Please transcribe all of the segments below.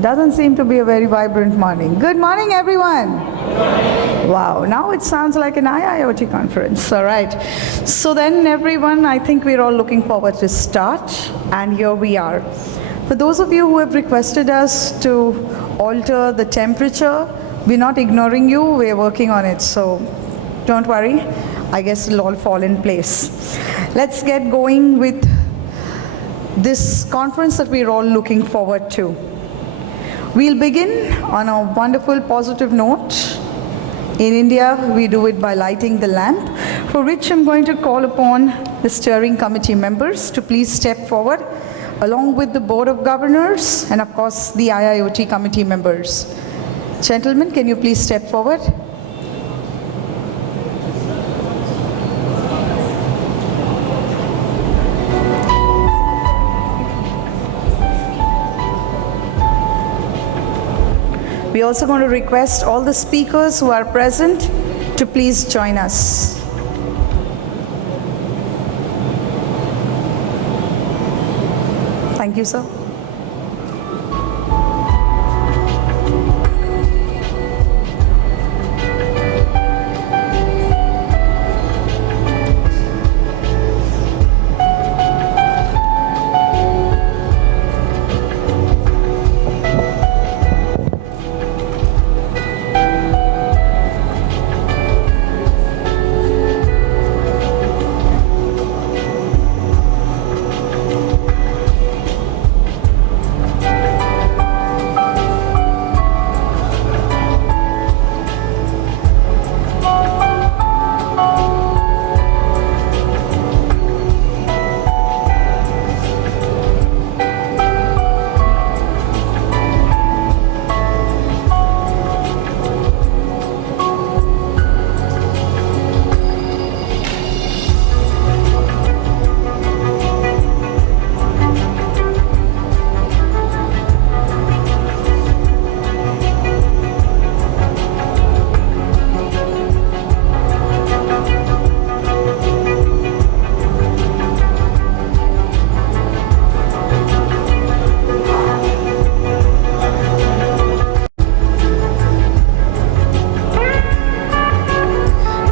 Doesn't seem to be a very vibrant morning. Good morning, everyone. Wow, now it sounds like an IIoT conference. All right. So then, everyone, I think we're all looking forward to start, and here we are. For those of you who have requested us to alter the temperature, we're not ignoring you, we're working on it, so don't worry. I guess it'll all fall in place. Let's get going with this conference that we're all looking forward to. We'll begin on a wonderful positive note. In India, we do it by lighting the lamp, for which I'm going to call upon the steering committee members to please step forward, along with the Board of Governors and, of course, the IIoT committee members. Gentlemen, can you please step forward? We're also going to request all the speakers who are present to please join us. Thank you, sir.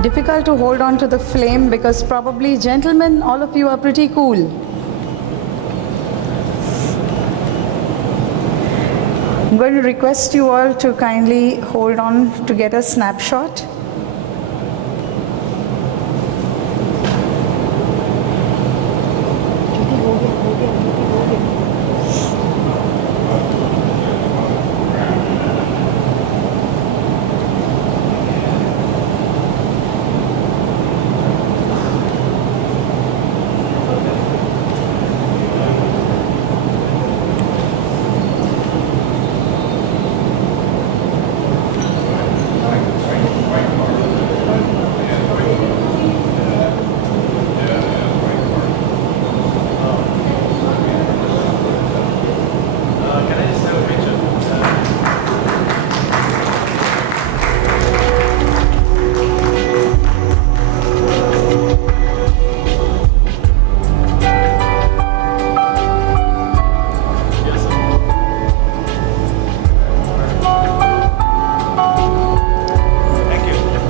Difficult to hold on to the flame because probably, gentlemen, all of you are pretty cool. I'm going to request you all to kindly hold on to get a snapshot.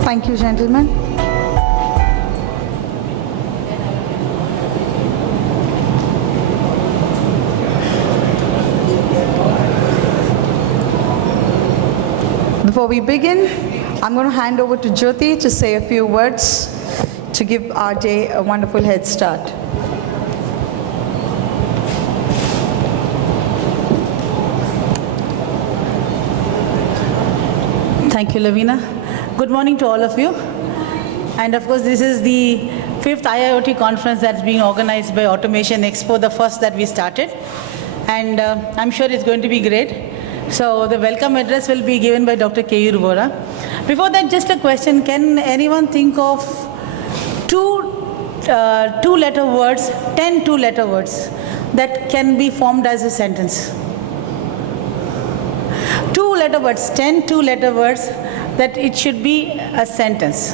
Thank you, gentlemen. Before we begin, I'm going to hand over to Jyoti to say a few words to give our day a wonderful head start. Thank you, Lavina. Good morning to all of you. And of course, this is the 5th IIoT conference that's being organized by Automation Expo, the first that we started. And I'm sure it's going to be great. So the welcome address will be given by Dr. Keyur Vora. Before that, just a question. Can anyone think of two-letter words, 10 two-letter words that can be formed as a sentence? Two-letter words, 10 two-letter words that it should be a sentence.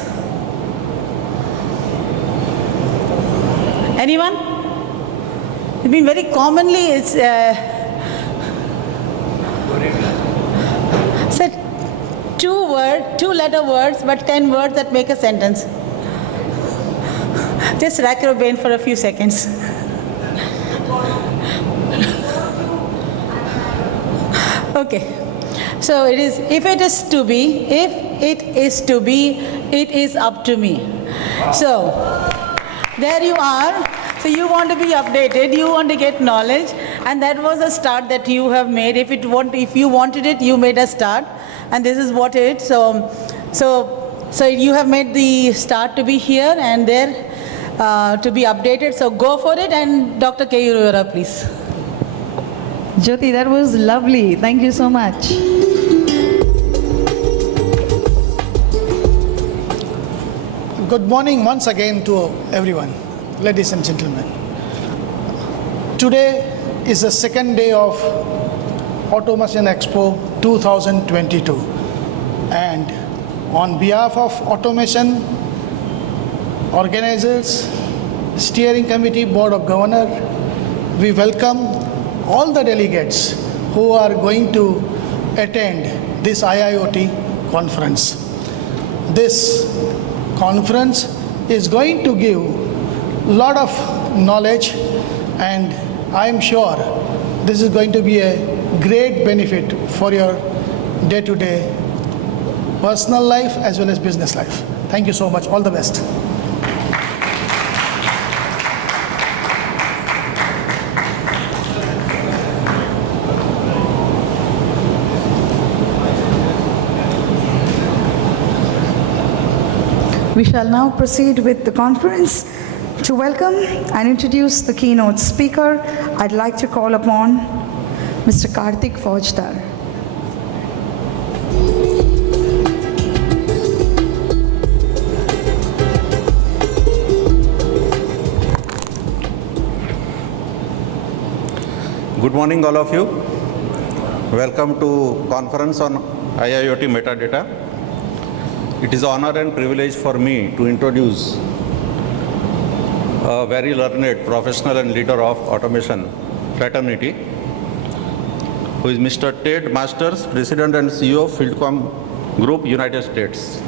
Anyone? I mean, very commonly it's said two-letter words, but 10 words that make a sentence. Just rack your brain for a few seconds. Okay. So it is, if it is to be, it is up to me. So there you are. So you want to be updated, you want to get knowledge, and that was a start that you have made. If you wanted it, you made a start, and this is what it. So you have made the start to be here and there to be updated. So go for it, and Dr. Keyurura, please. Jyoti, that was lovely. Thank you so much. Good morning once again to everyone, ladies and gentlemen. Today is the second day of Automation Expo 2022, and on behalf of Automation organizers, Steering Committee, Board of Governors, we welcome all the delegates who are going to attend this IIoT conference. This conference is going to give a lot of knowledge, and I am sure this is going to be a great benefit for your day-to-day personal life as well as business life. Thank you so much. All the best. We shall now proceed with the conference. To welcome and introduce the keynote speaker, I'd like to call upon Mr. Karthik Faujdar. Good morning, all of you. Welcome to conference on IIoT metadata. It is an honor and privilege for me to introduce a very learned professional and leader of automation fraternity, who is Mr. Ted Masters, President and CEO of Fieldcomm Group, United States.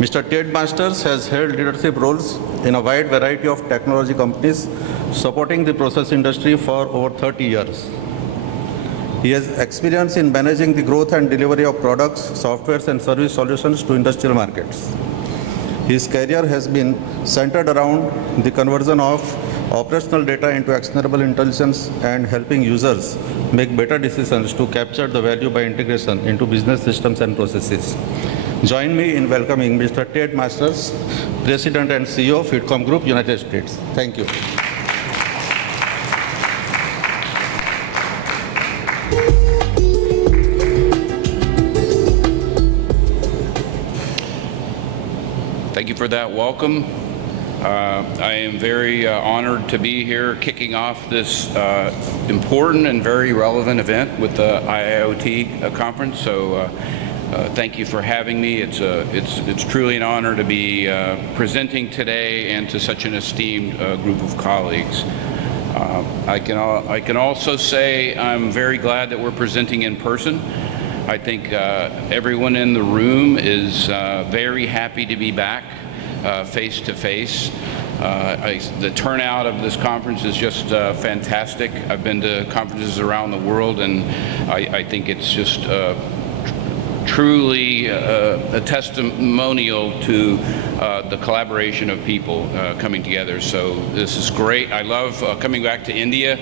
Mr. Ted Masters has held leadership roles in a wide variety of technology companies supporting the process industry for over 30 years. He has experience in managing the growth and delivery of products, softwares, and service solutions to industrial markets. His career has been centered around the conversion of operational data into actionable intelligence and helping users make better decisions to capture the value by integration into business systems and processes. Join me in welcoming Mr. Ted Masters, President and CEO of Fieldcomm Group, United States. Thank you. Thank you for that welcome. I am very honored to be here kicking off this important and very relevant event with the IIoT conference. So thank you for having me. It's truly an honor to be presenting today and to such an esteemed group of colleagues. I can also say I'm very glad that we're presenting in person. I think everyone in the room is very happy to be back face to face. The turnout of this conference is just fantastic. I've been to conferences around the world, and I think it's just truly a testimonial to the collaboration of people coming together. So this is great. I love coming back to India.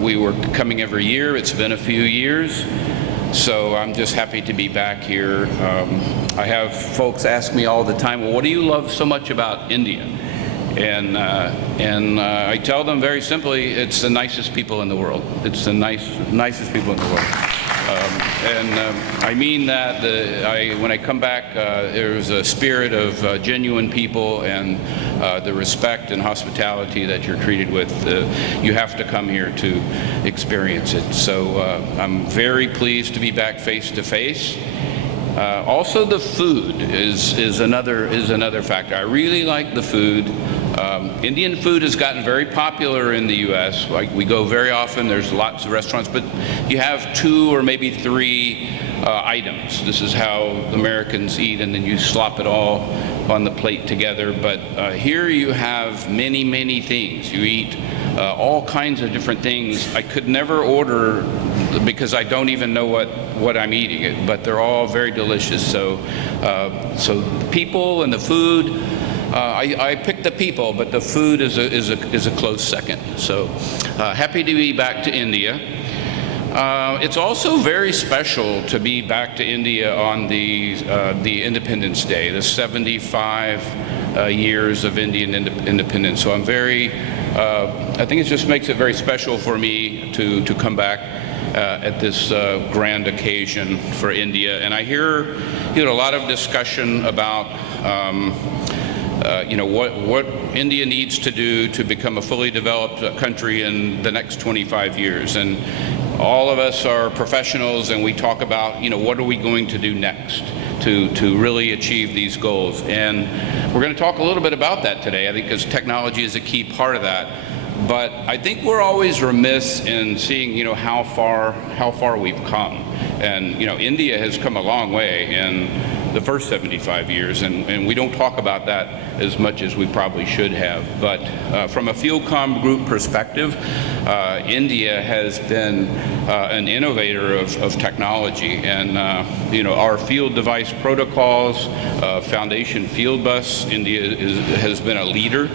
We were coming every year. It's been a few years. So I'm just happy to be back here. I have folks ask me all the time, well, what do you love so much about India? And I tell them very simply, it's the nicest people in the world. It's the nicest people in the world. I mean that when I come back, there's a spirit of genuine people and the respect and hospitality that you're treated with. You have to come here to experience it. So I'm very pleased to be back face to face. Also, the food is another factor. I really like the food. Indian food has gotten very popular in the U.S. Like, we go very often, there's lots of restaurants, but you have 2 or maybe 3 items. This is how Americans eat, and then you slop it all on the plate together. But here you have many, many things. You eat all kinds of different things. I could never order because I don't even know what I'm eating, but they're all very delicious. So the people and the food, I picked the people, but the food is a close second. So happy to be back to India. It's also very special to be back to India on the Independence Day, the 75 years of Indian independence. So I'm very, I think it just makes it very special for me to come back at this grand occasion for India. And I hear a lot of discussion about what India needs to do to become a fully developed country in the next 25 years. And all of us are professionals, and we talk about, what are we going to do next to really achieve these goals. And we're going to talk a little bit about that today, I think, because technology is a key part of that. But I think we're always remiss in seeing, how far we've come. And, India has come a long way in the first 75 years, and we don't talk about that as much as we probably should have. But from a Fieldcomm group perspective, India has been an innovator of technology, and our field device protocols, Foundation Field Bus, India has been a leader,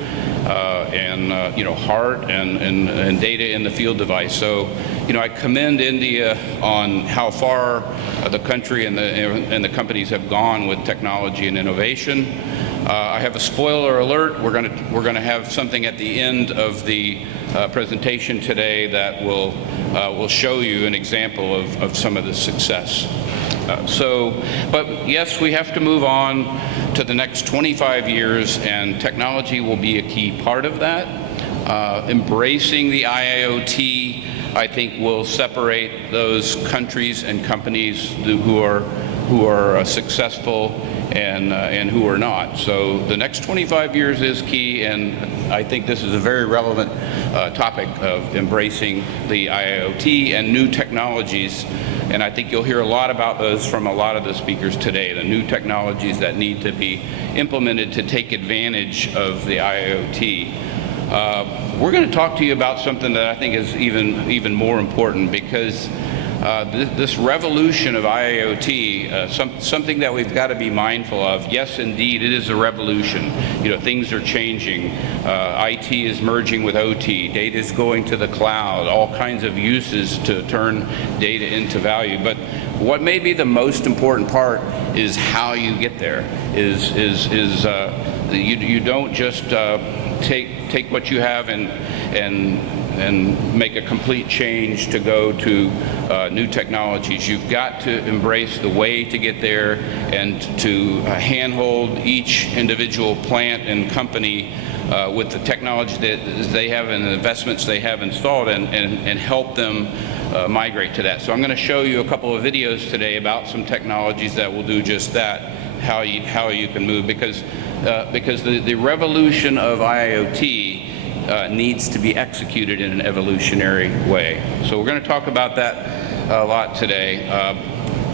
and heart and data in the field device. So I commend India on how far the country and the companies have gone with technology and innovation. I have a spoiler alert. We're going to have something at the end of the presentation today that will show you an example of some of the success. But yes, we have to move on to the next 25 years, and technology will be a key part of that. Embracing the IIoT, I think, will separate those countries and companies who are successful and who are not. So the next 25 years is key, and I think this is a very relevant topic of embracing the IIoT and new technologies. And I think you'll hear a lot about those from a lot of the speakers today, the new technologies that need to be implemented to take advantage of the IIoT. We're going to talk to you about something that I think is even more important, because this revolution of IIoT, something that we've got to be mindful of. Yes, indeed, it is a revolution. Things are changing. IT is merging with OT. Data is going to the cloud. All kinds of uses to turn data into value. But what may be the most important part is how you get there. You don't just take what you have and make a complete change to go to new technologies. You've got to embrace the way to get there and to handhold each individual plant and company with the technology that they have and the investments they have installed, and help them migrate to that. So I'm going to show you a couple of videos today about some technologies that will do just that, how you can move, because the revolution of IIoT needs to be executed in an evolutionary way. So we're going to talk about that a lot today.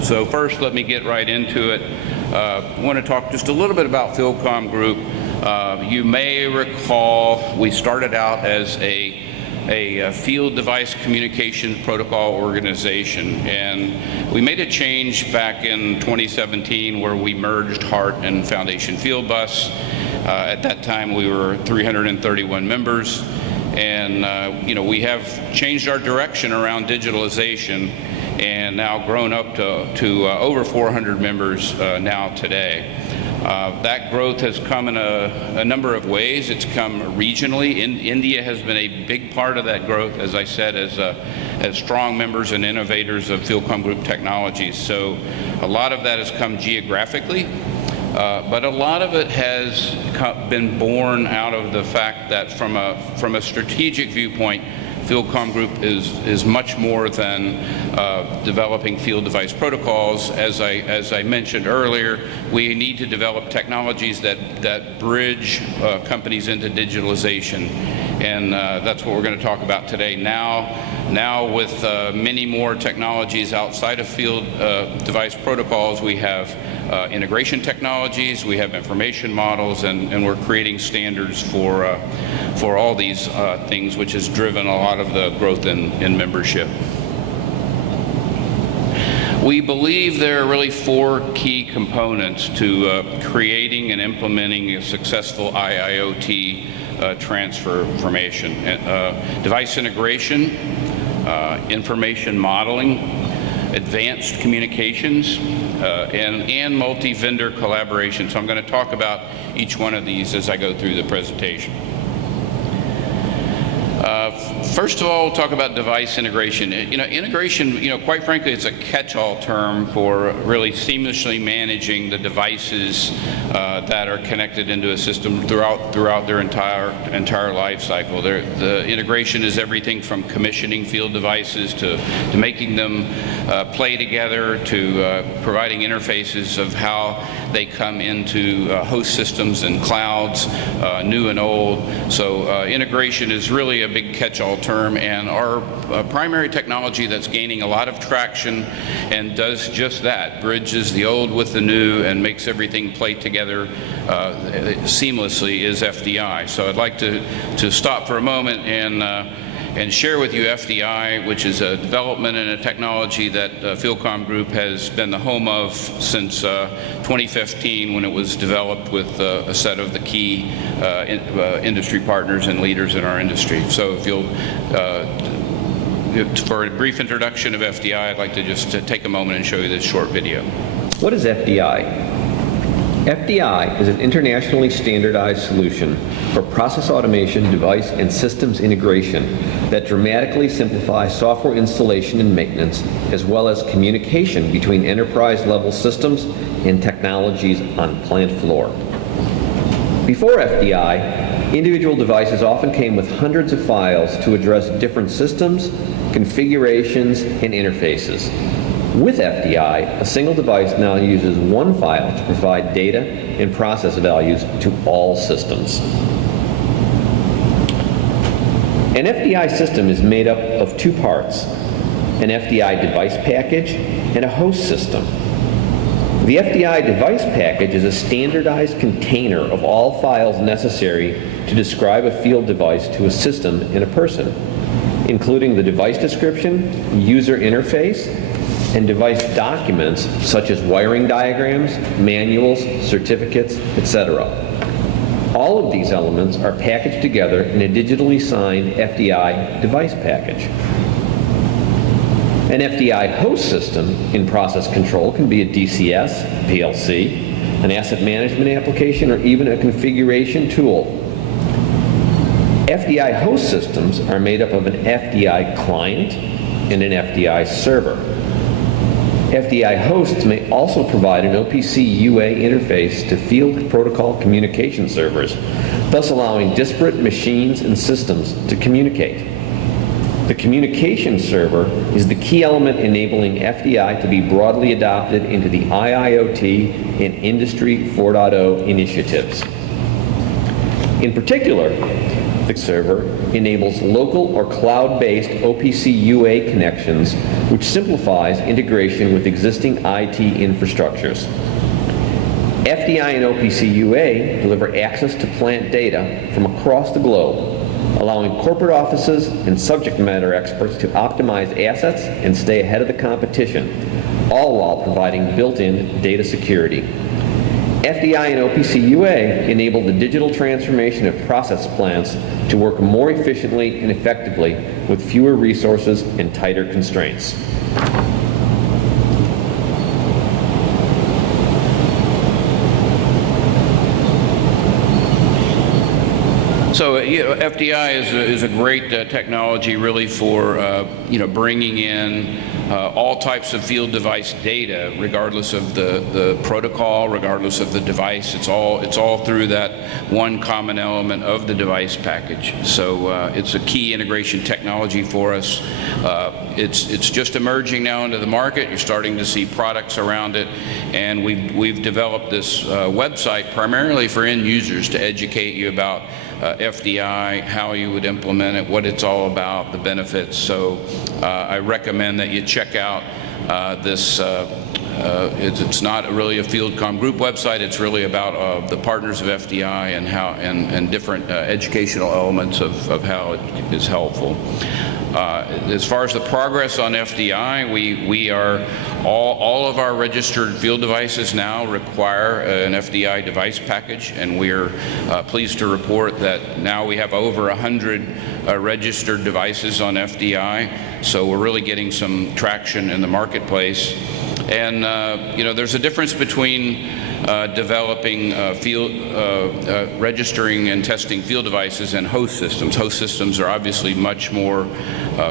So first, let me get right into it. I want to talk just a little bit about Fieldcomm Group. You may recall we started out as a field device communication protocol organization, and we made a change back in 2017 where we merged HART and Foundation Field Bus. At that time, we were 331 members, and we have changed our direction around digitalization, and now grown up to over 400 members now today. That growth has come in a number of ways. It's come regionally. India has been a big part of that growth, as I said, as strong members and innovators of Fieldcomm Group technologies. So a lot of that has come geographically, but a lot of it has been born out of the fact that from a strategic viewpoint, Fieldcomm Group is much more than developing field device protocols. As I mentioned earlier, we need to develop technologies that bridge companies into digitalization. And that's what we're going to talk about today. Now with many more technologies outside of field device protocols, we have integration technologies, we have information models, and we're creating standards for all these things, which has driven a lot of the growth in membership. We believe there are really 4 key components to creating and implementing a successful IIoT transformation. Device integration, information modeling, advanced communications, and multi-vendor collaboration. So I'm going to talk about each one of these as I go through the presentation. First of all, we'll talk about device integration. Integration, quite frankly, it's a catch-all term for really seamlessly managing the devices that are connected into a system throughout their entire life cycle. The integration is everything from commissioning field devices to making them play together, to providing interfaces of how they come into host systems and clouds, new and old. So integration is really a big catch-all term, and our primary technology that's gaining a lot of traction and does just that, bridges the old with the new and makes everything play together seamlessly, is FDI. So I'd like to stop for a moment and share with you FDI, which is a development and a technology that Fieldcomm Group has been the home of since 2015, when it was developed with a set of the key industry partners and leaders in our industry. So if you'll, for a brief introduction of FDI, I'd like to just take a moment and show you this short video. What is FDI? FDI is an internationally standardized solution for process automation, device, and systems integration that dramatically simplifies software installation and maintenance, as well as communication between enterprise-level systems and technologies on plant floor. Before FDI, individual devices often came with hundreds of files to address different systems, configurations, and interfaces. With FDI, a single device now uses one file to provide data and process values to all systems. An FDI system is made up of 2 parts, an FDI device package and a host system. The FDI device package is a standardized container of all files necessary to describe a field device to a system and a person, including the device description, user interface, and device documents such as wiring diagrams, manuals, certificates, etc. All of these elements are packaged together in a digitally signed FDI device package. An FDI host system in process control can be a DCS, PLC, an asset management application, or even a configuration tool. FDI host systems are made up of an FDI client and an FDI server. FDI hosts may also provide an OPC UA interface to field protocol communication servers, thus allowing disparate machines and systems to communicate. The communication server is the key element enabling FDI to be broadly adopted into the IIoT and Industry 4.0 initiatives. In particular, the server enables local or cloud-based OPC UA connections, which simplifies integration with existing IT infrastructures. FDI and OPC UA deliver access to plant data from across the globe, allowing corporate offices and subject matter experts to optimize assets and stay ahead of the competition, all while providing built-in data security. FDI and OPC UA enable the digital transformation of process plants to work more efficiently and effectively with fewer resources and tighter constraints. So FDI is a great technology really for bringing in all types of field device data, regardless of the protocol, regardless of the device. It's all through that one common element of the device package. So it's a key integration technology for us. It's just emerging now into the market. You're starting to see products around it, and we've developed this website primarily for end users to educate you about FDI, how you would implement it, what it's all about, the benefits. So I recommend that you check out this. It's not really a Fieldcomm group website. It's really about the partners of FDI and how and different educational elements of how it is helpful. As far as the progress on FDI, we are all of our registered field devices now require an FDI device package, and we are pleased to report that now we have over 100 registered devices on FDI. So we're really getting some traction in the marketplace. And there's a difference between developing registering and testing field devices and host systems. Host systems are obviously much more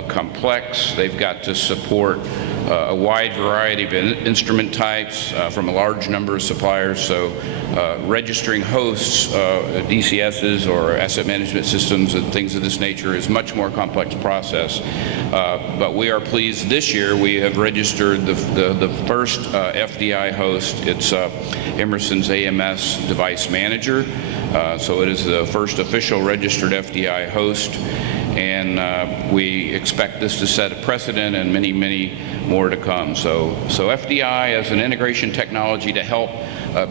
complex. They've got to support a wide variety of instrument types from a large number of suppliers. So registering hosts, DCSs or asset management systems and things of this nature is much more complex process. But we are pleased this year we have registered the first FDI host. It's Emerson's AMS Device Manager. So it is the first official registered FDI host. And we expect this to set a precedent and many, many more to come. So FDI as an integration technology to help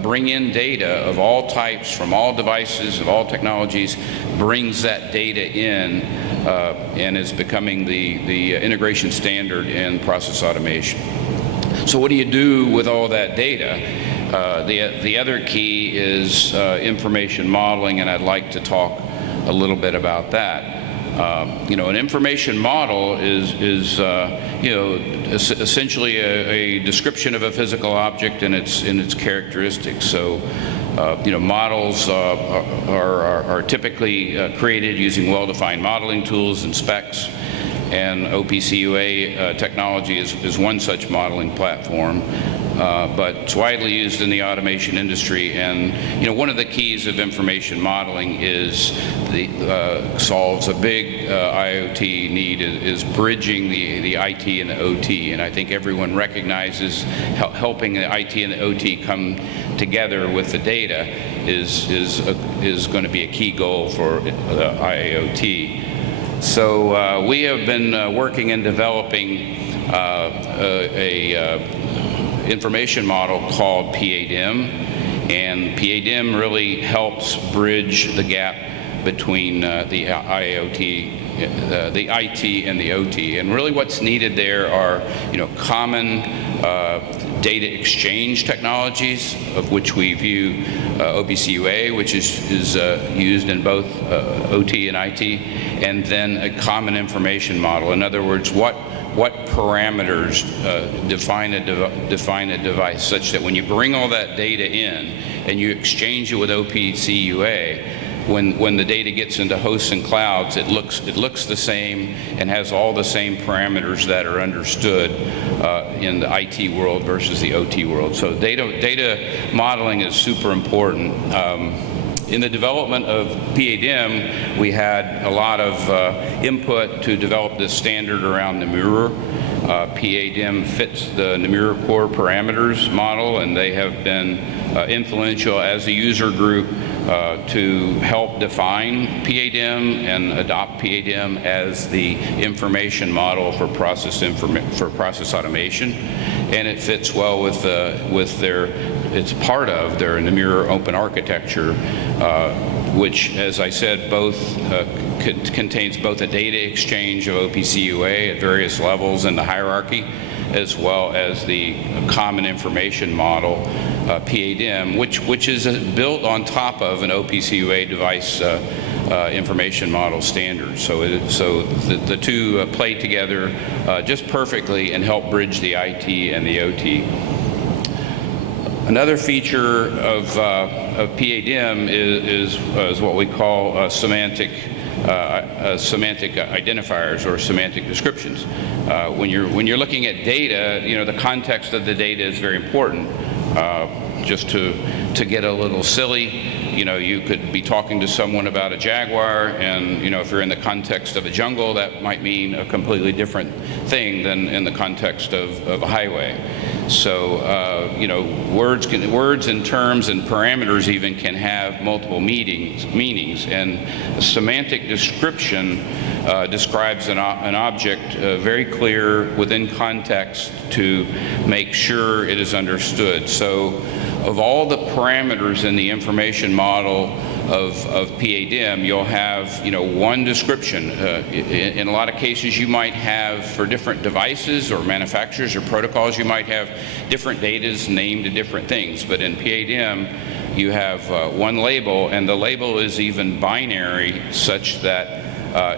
bring in data of all types from all devices, of all technologies, brings that data in and is becoming the integration standard in process automation. So what do you do with all that data? The other key is information modeling, and I'd like to talk a little bit about that. An information model is essentially a description of a physical object and its characteristics. So, models are typically created using well-defined modeling tools and specs. And OPC-UA technology is one such modeling platform, but it's widely used in the automation industry. And one of the keys of information modeling is solves a big IoT need is bridging the IT and the OT. And I think everyone recognizes helping the IT and the OT come together with the data is going to be a key goal for the IoT. So we have been working and developing a information model called PADIM, and PADIM really helps bridge the gap between the IoT, the IT and the OT. And really what's needed there are common data exchange technologies, of which we view OPC-UA, which is used in both OT and IT, and then a common information model. In other words, what parameters define a device such that when you bring all that data in and you exchange it with OPC-UA, when the data gets into hosts and clouds, it looks the same and has all the same parameters that are understood in the IT world versus the OT world. So data modeling is super important. In the development of PADIM, we had a lot of input to develop this standard around Nomura. PADIM fits the Nomura core parameters model, and they have been influential as a user group to help define PADIM and adopt PADIM as the information model for process automation. And it fits well with it's part of their Nomura open architecture, which, as I said, contains both a data exchange of OPC-UA at various levels in the hierarchy, as well as the common information model, PADIM, which is built on top of an OPC-UA device information model standard. So the two play together just perfectly and help bridge the IT and the OT. Another feature of PADM is what we call semantic identifiers or semantic descriptions. When you're looking at data, the context of the data is very important. Just to get a little silly, you could be talking to someone about a jaguar, and if you're in the context of a jungle, that might mean a completely different thing than in the context of a highway. So words and terms and parameters even can have multiple meanings, and a semantic description describes an object very clear within context to make sure it is understood. So of all the parameters in the information model of PADM, you'll have one description. In a lot of cases, you might have, for different devices or manufacturers or protocols, you might have different data named to different things. But in PADM, you have one label, and the label is even binary, such that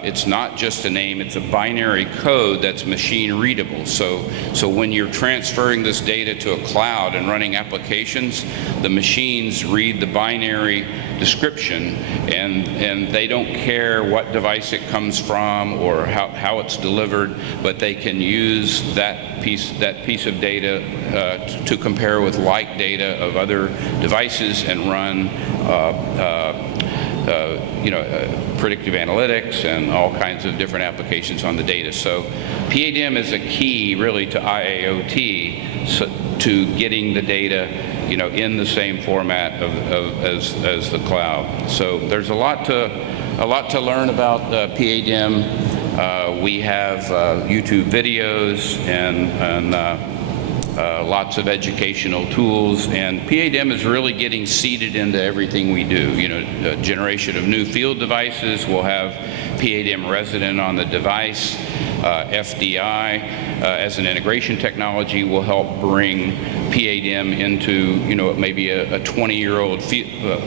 it's not just a name, it's a binary code that's machine readable. So when you're transferring this data to a cloud and running applications, the machines read the binary description, and they don't care what device it comes from or how it's delivered, but they can use that piece of data to compare with like data of other devices and run predictive analytics and all kinds of different applications on the data. So PADM is a key really to IIoT, to getting the data in the same format as the cloud. So there's a lot to learn about PADM. We have YouTube videos and lots of educational tools, and PADM is really getting seeded into everything we do. A generation of new field devices will have PADM resident on the device. FDI as an integration technology will help bring PADM into maybe a 20-year-old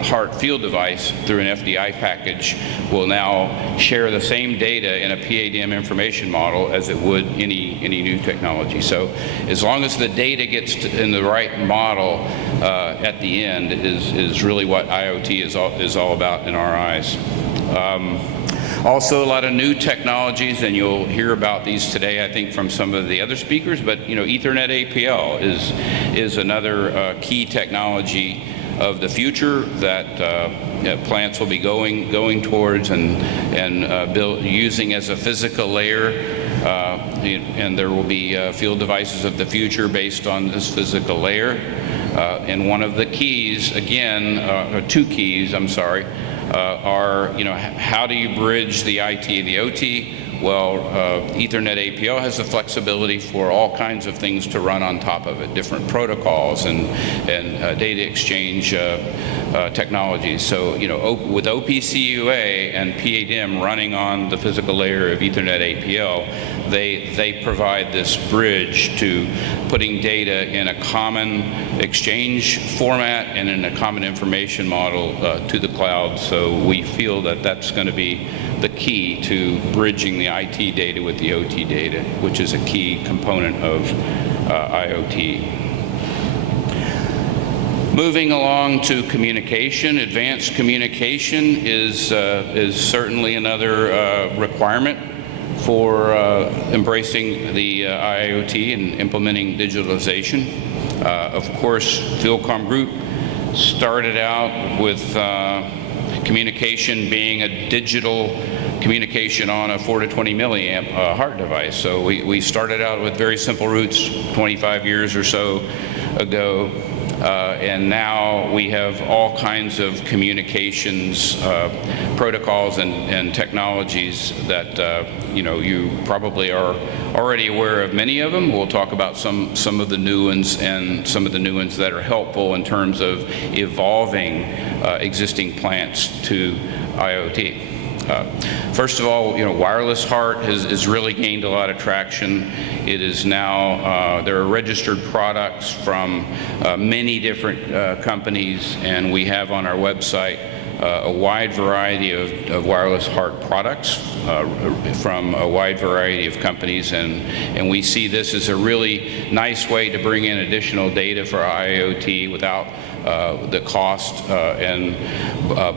HART field device through an FDI package will now share the same data in a PADM information model as it would any new technology. So as long as the data gets in the right model at the end is really what IoT is all about in our eyes. Also, a lot of new technologies, and you'll hear about these today, I think, from some of the other speakers, but Ethernet APL is another key technology of the future that plants will be going towards and using as a physical layer, and there will be field devices of the future based on this physical layer. And one of the keys, again, or two keys, I'm sorry, are how do you bridge the IT and the OT? Well, Ethernet APL has the flexibility for all kinds of things to run on top of it, different protocols and data exchange technologies. So, with OPC-UA and PADM running on the physical layer of Ethernet APL, they provide this bridge to putting data in a common exchange format and in a common information model to the cloud. So we feel that that's going to be the key to bridging the IT data with the OT data, which is a key component of IoT. Moving along to communication, advanced communication is certainly another requirement for embracing the IoT and implementing digitalization. Of course, Fieldcomm Group started out with communication being a digital communication on a 4 to 20 milliamp HART device. So we started out with very simple routes 25 years or so ago, and now we have all kinds of communications protocols and technologies that you probably are already aware of many of them. We'll talk about some of the new ones and some of the new ones that are helpful in terms of evolving existing plants to IoT. First of all, wireless HART has really gained a lot of traction. It is now, there are registered products from many different companies, and we have on our website a wide variety of wireless HART products from a wide variety of companies, and we see this as a really nice way to bring in additional data for IoT without the cost and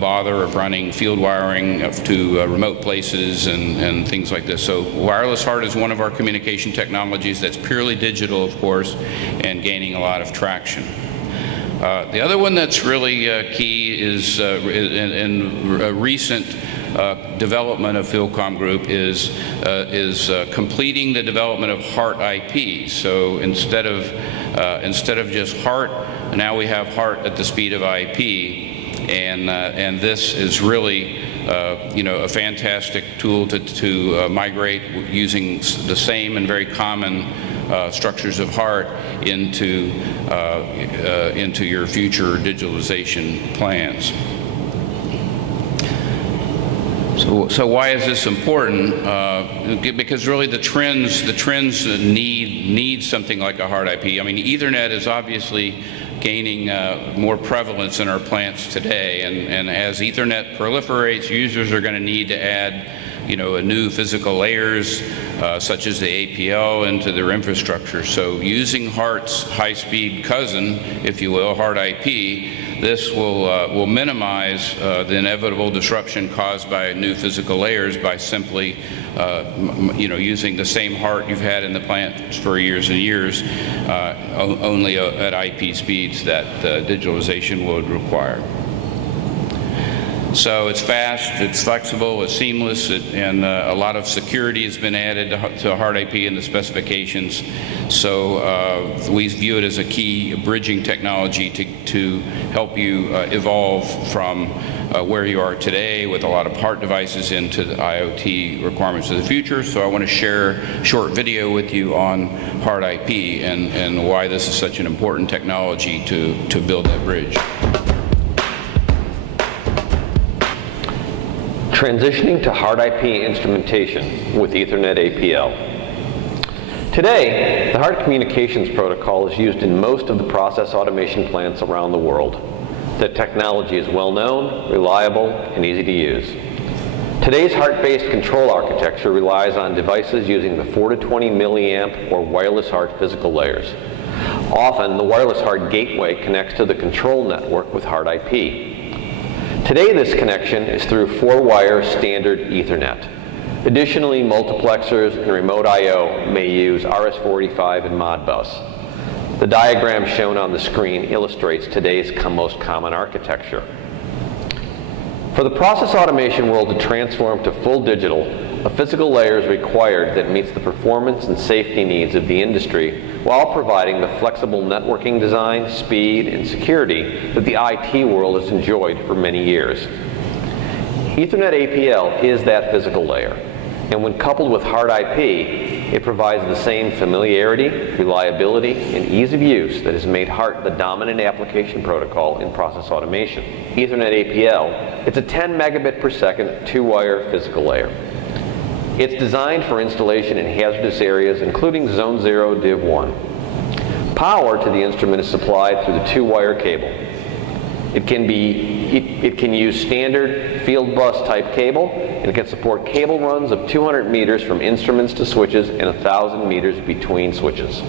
bother of running field wiring to remote places and things like this. So wireless HART is one of our communication technologies that's purely digital, of course, and gaining a lot of traction. The other one that's really key is in a recent development of Fieldcomm Group is completing the development of HART IP. So instead of just HART, now we have HART at the speed of IP, and this is really a fantastic tool to migrate using the same and very common structures of HART into your future digitalization plans. So why is this important? Because really the trends need something like a HART IP. I mean, Ethernet is obviously gaining more prevalence in our plants today, and as Ethernet proliferates, users are going to need to add new physical layers such as the APL into their infrastructure. So using HART's high-speed cousin, if you will, HART IP, this will minimize the inevitable disruption caused by new physical layers by simply using the same HART you've had in the plant for years and years, only at IP speeds that digitalization would require. So it's fast, it's flexible, it's seamless, and a lot of security has been added to HART IP in the specifications. So we view it as a key bridging technology to help you evolve from where you are today with a lot of HART devices into the IoT requirements of the future. So I want to share a short video with you on HART IP and why this is such an important technology to build that bridge. Transitioning to HART IP instrumentation with Ethernet APL. Today, the HART communications protocol is used in most of the process automation plants around the world. The technology is well known, reliable, and easy to use. Today's HART-based control architecture relies on devices using the 4 to 20 milliamp or wireless HART physical layers. Often, the wireless HART gateway connects to the control network with HART IP. Today, this connection is through 4-wire standard Ethernet. Additionally, multiplexers and remote I/O may use RS-485 and Modbus. The diagram shown on the screen illustrates today's most common architecture. For the process automation world to transform to full digital, a physical layer is required that meets the performance and safety needs of the industry while providing the flexible networking design, speed, and security that the IT world has enjoyed for many years. Ethernet APL is that physical layer, and when coupled with HART IP, it provides the same familiarity, reliability, and ease of use that has made HART the dominant application protocol in process automation. Ethernet APL, it's a 10 megabit per second 2-wire physical layer. It's designed for installation in hazardous areas, including Zone 0 Div 1. Power to the instrument is supplied through the 2-wire cable. It can use standard field bus type cable, and it can support cable runs of 200 meters from instruments to switches and 1,000 meters between switches.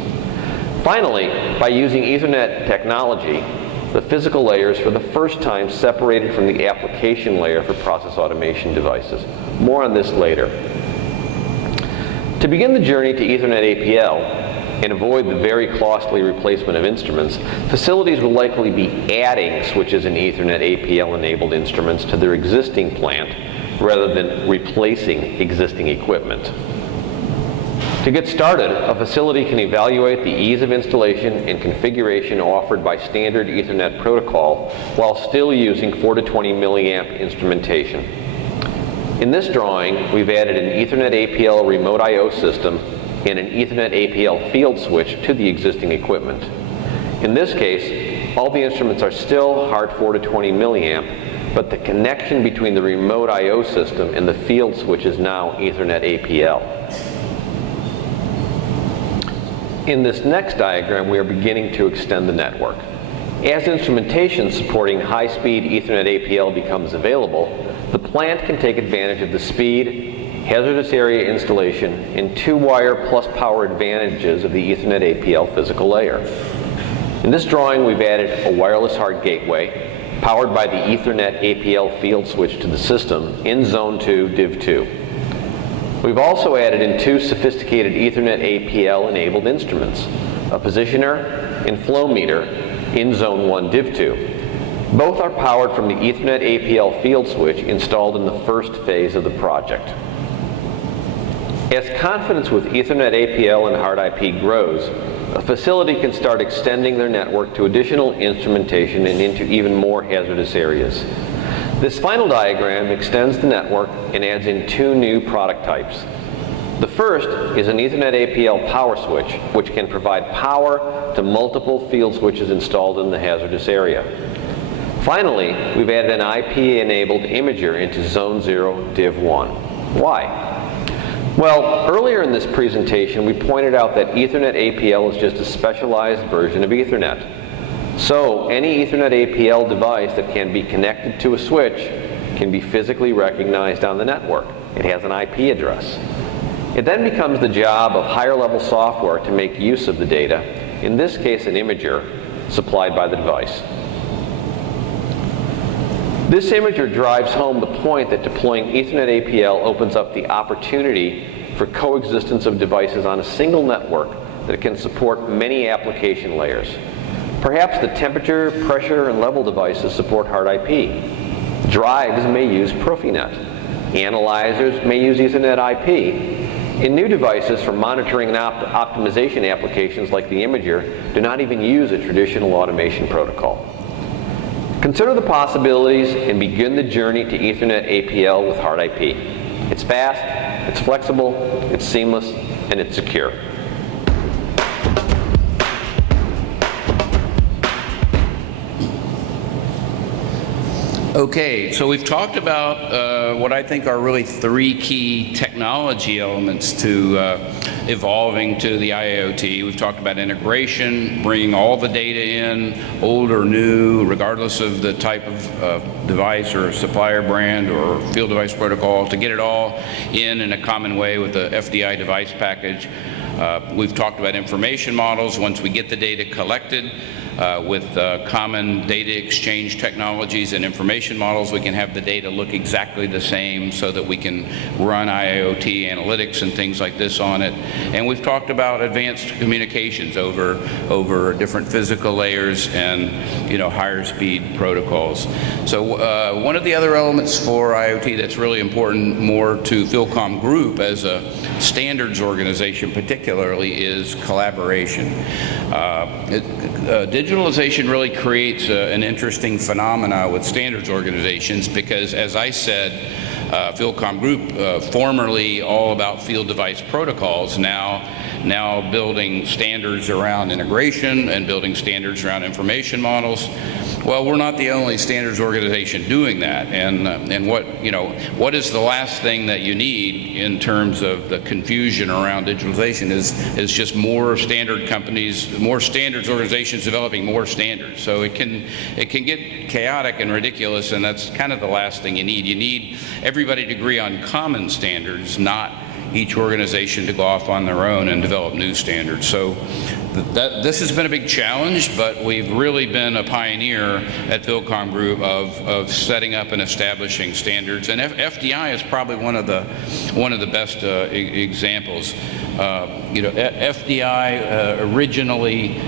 Finally, by using Ethernet technology, the physical layer is for the first time separated from the application layer for process automation devices. More on this later. To begin the journey to Ethernet APL and avoid the very costly replacement of instruments, facilities will likely be adding switches and Ethernet APL-enabled instruments to their existing plant rather than replacing existing equipment. To get started, a facility can evaluate the ease of installation and configuration offered by standard Ethernet protocol while still using 4 to 20 milliamp instrumentation. In this drawing, we've added an Ethernet APL remote I/O system and an Ethernet APL field switch to the existing equipment. In this case, all the instruments are still HART 4 to 20 milliamp, but the connection between the remote I/O system and the field switch is now Ethernet APL. In this next diagram, we are beginning to extend the network. As instrumentation supporting high-speed Ethernet APL becomes available, the plant can take advantage of the speed, hazardous area installation, and 2-wire plus power advantages of the Ethernet APL physical layer. In this drawing, we've added a wireless hard gateway powered by the Ethernet APL field switch to the system in Zone 2, Div 2. We've also added in 2 sophisticated Ethernet APL enabled instruments, a positioner and flow meter in Zone 1, Div 2. Both are powered from the Ethernet APL field switch installed in the first phase of the project. As confidence with Ethernet APL and hard IP grows, a facility can start extending their network to additional instrumentation and into even more hazardous areas. This final diagram extends the network and adds in 2 new product types. The first is an Ethernet APL power switch, which can provide power to multiple field switches installed in the hazardous area. Finally, we've added an IP-enabled imager into Zone 0, Div 1. Why? Well, earlier in this presentation, we pointed out that Ethernet APL is just a specialized version of Ethernet. So, any Ethernet APL device that can be connected to a switch can be physically recognized on the network. It has an IP address. It then becomes the job of higher-level software to make use of the data, in this case an imager, supplied by the device. This imager drives home the point that deploying Ethernet APL opens up the opportunity for coexistence of devices on a single network that can support many application layers. Perhaps the temperature, pressure, and level devices support hard IP. Drives may use Profinet. Analyzers may use Ethernet IP. And new devices for monitoring and optimization applications like the imager do not even use a traditional automation protocol. Consider the possibilities and begin the journey to Ethernet APL with hard IP. It's fast, it's flexible, it's seamless, and it's secure. Okay, so we've talked about what I think are really 3 key technology elements to evolving to the IIoT. We've talked about integration, bringing all the data in, old or new, regardless of the type of device or supplier brand or field device protocol, to get it all in a common way with the FDI device package. We've talked about information models. Once we get the data collected, with common data exchange technologies and information models, we can have the data look exactly the same so that we can run IIoT analytics and things like this on it. And we've talked about advanced communications over different physical layers and higher speed protocols. So one of the other elements for IoT that's really important more to Fieldcomm Group as a standards organization particularly is collaboration. Digitalization really creates an interesting phenomena with standards organizations because, as I said, Fieldcomm Group, formerly all about field device protocols, now building standards around integration and building standards around information models. Well, we're not the only standards organization doing that, and what is the last thing that you need in terms of the confusion around digitalization is just more standard companies, more standards organizations developing more standards. So it can get chaotic and ridiculous, and that's kind of the last thing you need. You need everybody to agree on common standards, not each organization to go off on their own and develop new standards. So this has been a big challenge, but we've really been a pioneer at Fieldcomm Group of setting up and establishing standards. And FDI is probably one of the best examples. FDI originally,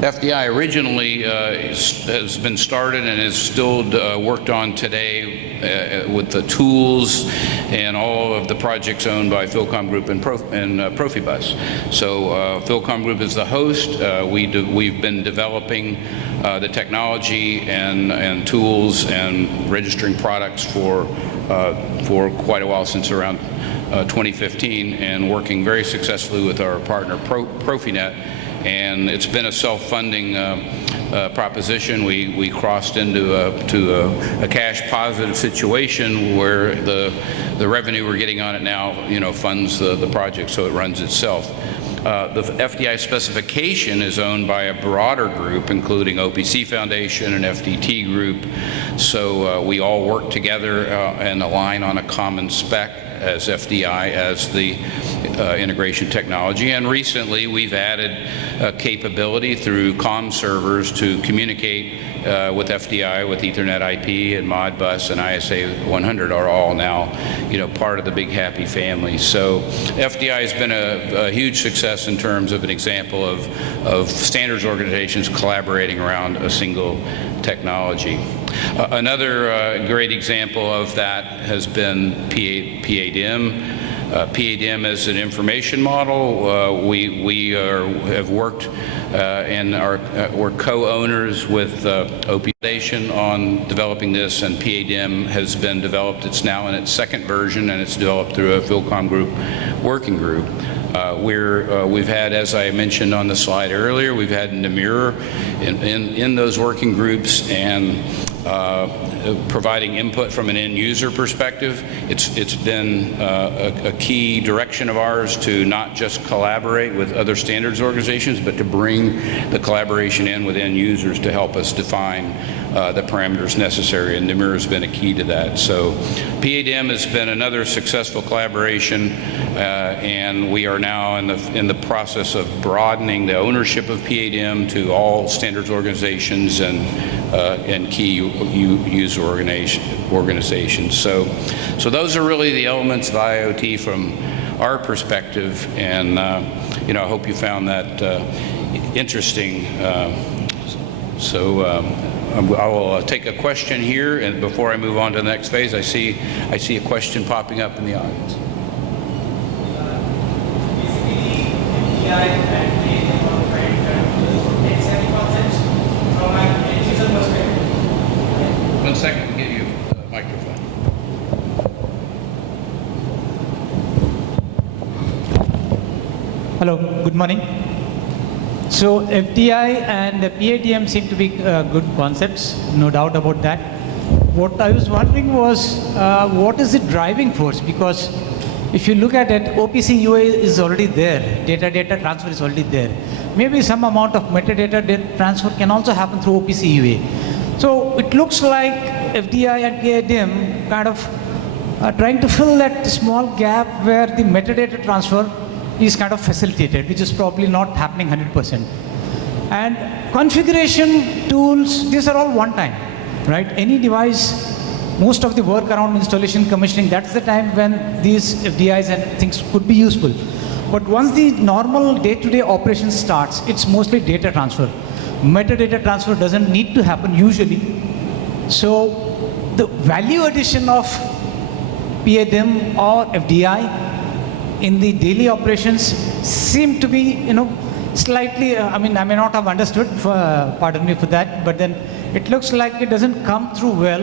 FDI originally has been started and is still worked on today with the tools and all of the projects owned by Fieldcomm Group and Profibus. So Fieldcomm Group is the host. We've been developing the technology and tools and registering products for quite a while, since around 2015, and working very successfully with our partner Profinet. And it's been a self-funding proposition. We crossed into a cash positive situation where the revenue we're getting on it now, funds the project, so it runs itself. The FDI specification is owned by a broader group, including OPC Foundation and FDT Group. So we all work together and align on a common spec as FDI as the integration technology. And recently we've added capability through comm servers to communicate with FDI, with Ethernet IP and Modbus and ISA 100 are all now, part of the big happy family. So FDI has been a huge success in terms of an example of standards organizations collaborating around a single technology. Another great example of that has been PADM. PADM is an information model. We have worked and we're co-owners with OP Foundation on developing this, and PADM has been developed. It's now in its second version, and it's developed through a Fieldcomm group working group. We've had, as I mentioned on the slide earlier, we've had Namir in those working groups and providing input from an end user perspective. It's been a key direction of ours to not just collaborate with other standards organizations, but to bring the collaboration in with end users to help us define the parameters necessary, and Namir has been a key to that. So PADM has been another successful collaboration, and we are now in the process of broadening the ownership of PADM to all standards organizations and key user organizations. So those are really the elements of IoT from our perspective, and I hope you found that interesting. I will take a question here, and before I move on to the next phase, I see a question popping up in the audience. One second, I'll give you the microphone. Hello, good morning. So FDI and PADM seem to be good concepts, no doubt about that. What I was wondering was, what is the driving force? Because if you look at it, OPC UA is already there. Data transfer is already there. Maybe some amount of metadata transfer can also happen through OPC UA. So it looks like FDI and PADM kind of trying to fill that small gap where the metadata transfer is kind of facilitated, which is probably not happening 100%. And configuration tools, these are all one time, right? Any device, most of the work around installation, commissioning, that's the time when these FDIs and things could be useful. But once the normal day-to-day operation starts, it's mostly data transfer. Metadata transfer doesn't need to happen usually. So the value addition of PADM or FDI in the daily operations seem to be, slightly, I may not have understood, pardon me for that, but then it looks like it doesn't come through well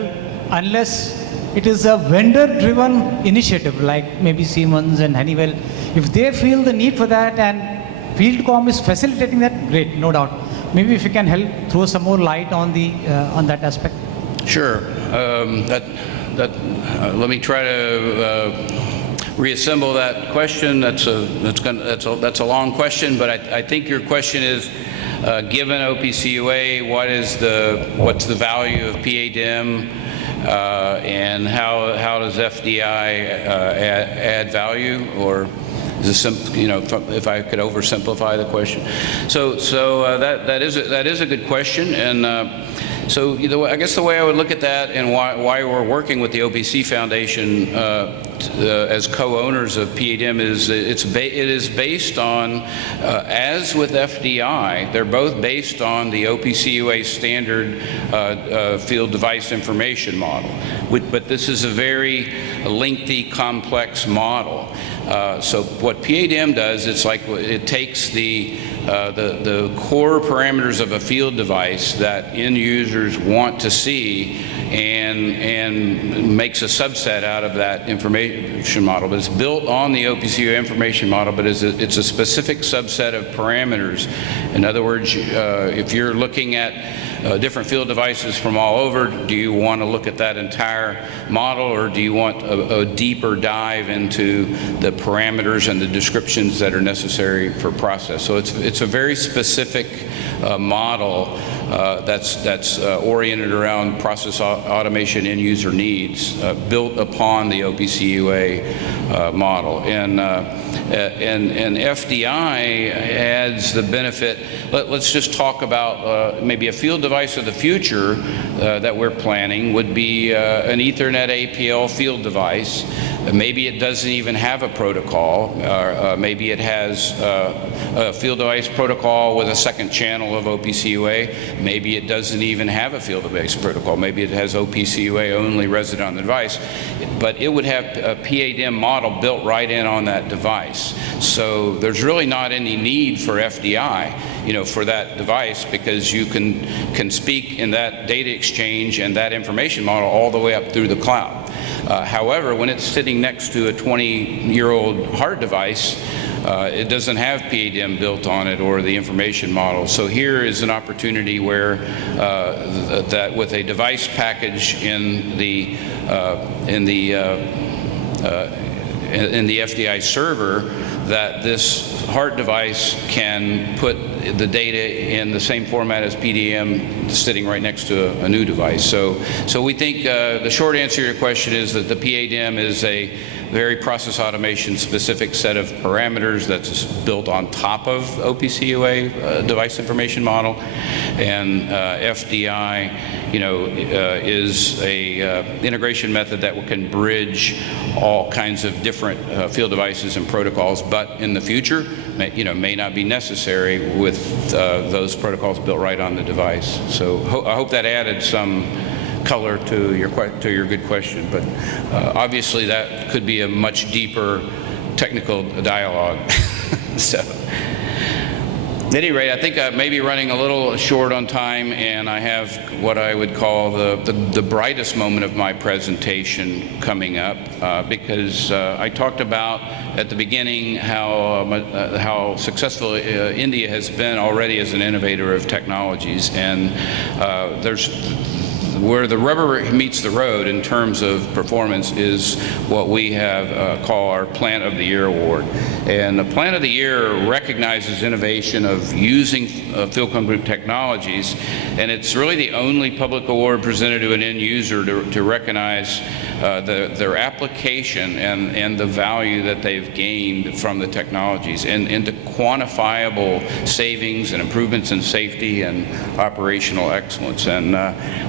unless it is a vendor-driven initiative, like maybe Siemens and Honeywell. If they feel the need for that and Fieldcomm is facilitating that, great, no doubt. Maybe if you can help throw some more light on that aspect. Sure. Let me try to reassemble that question. That's a long question, but I think your question is, given OPC UA, what's the value of PADM, and how does FDI add value, or is this if I could oversimplify the question? So that is a good question, and so I guess the way I would look at that, and why we're working with the OPC Foundation as co-owners of PADM is it is based on, as with FDI, they're both based on the OPC UA standard field device information model. But this is a very lengthy, complex model. So what PADM does, it takes the core parameters of a field device that end users want to see and makes a subset out of that information model. But it's built on the OPC information model, but it's a specific subset of parameters. In other words, if you're looking at different field devices from all over? Do you want to look at that entire model, or do you want a deeper dive into the parameters and the descriptions that are necessary for process? So it's a very specific model that's oriented around process automation end user needs, built upon the OPC UA model. And FDI adds the benefit. Let's just talk about maybe a field device of the future that we're planning would be an Ethernet APL field device. Maybe it doesn't even have a protocol. Maybe it has a field device protocol with a second channel of OPC UA. Maybe it doesn't even have a field device protocol. Maybe it has OPC UA only resident on the device. But it would have a PADM model built right in on that device. So there's really not any need for FDI, for that device, because you can speak in that data exchange and that information model all the way up through the cloud. However, when it's sitting next to a 20-year-old hard device, it doesn't have PADM built on it or the information model. So here is an opportunity where that with a device package in the FDI server, that this hard device can put the data in the same format as PDM sitting right next to a new device. So we think the short answer to your question is that the PADM is a very process automation specific set of parameters that's built on top of OPC UA device information model, and FDI is a integration method that can bridge all kinds of different field devices and protocols, but in the future may not be necessary with those protocols built right on the device. So I hope that added some color to your good question, but obviously that could be a much deeper technical dialogue. So at any rate, I think I may be running a little short on time, and I have what I would call the brightest moment of my presentation coming up, because I talked about at the beginning how successful India has been already as an innovator of technologies, and where the rubber meets the road in terms of performance is what we have call our Plant of the Year award. And the Plant of the Year recognizes innovation of using Fieldcomm Group technologies, and it's really the only public award presented to an end user to recognize their application and the value that they've gained from the technologies, and into quantifiable savings and improvements in safety and operational excellence. And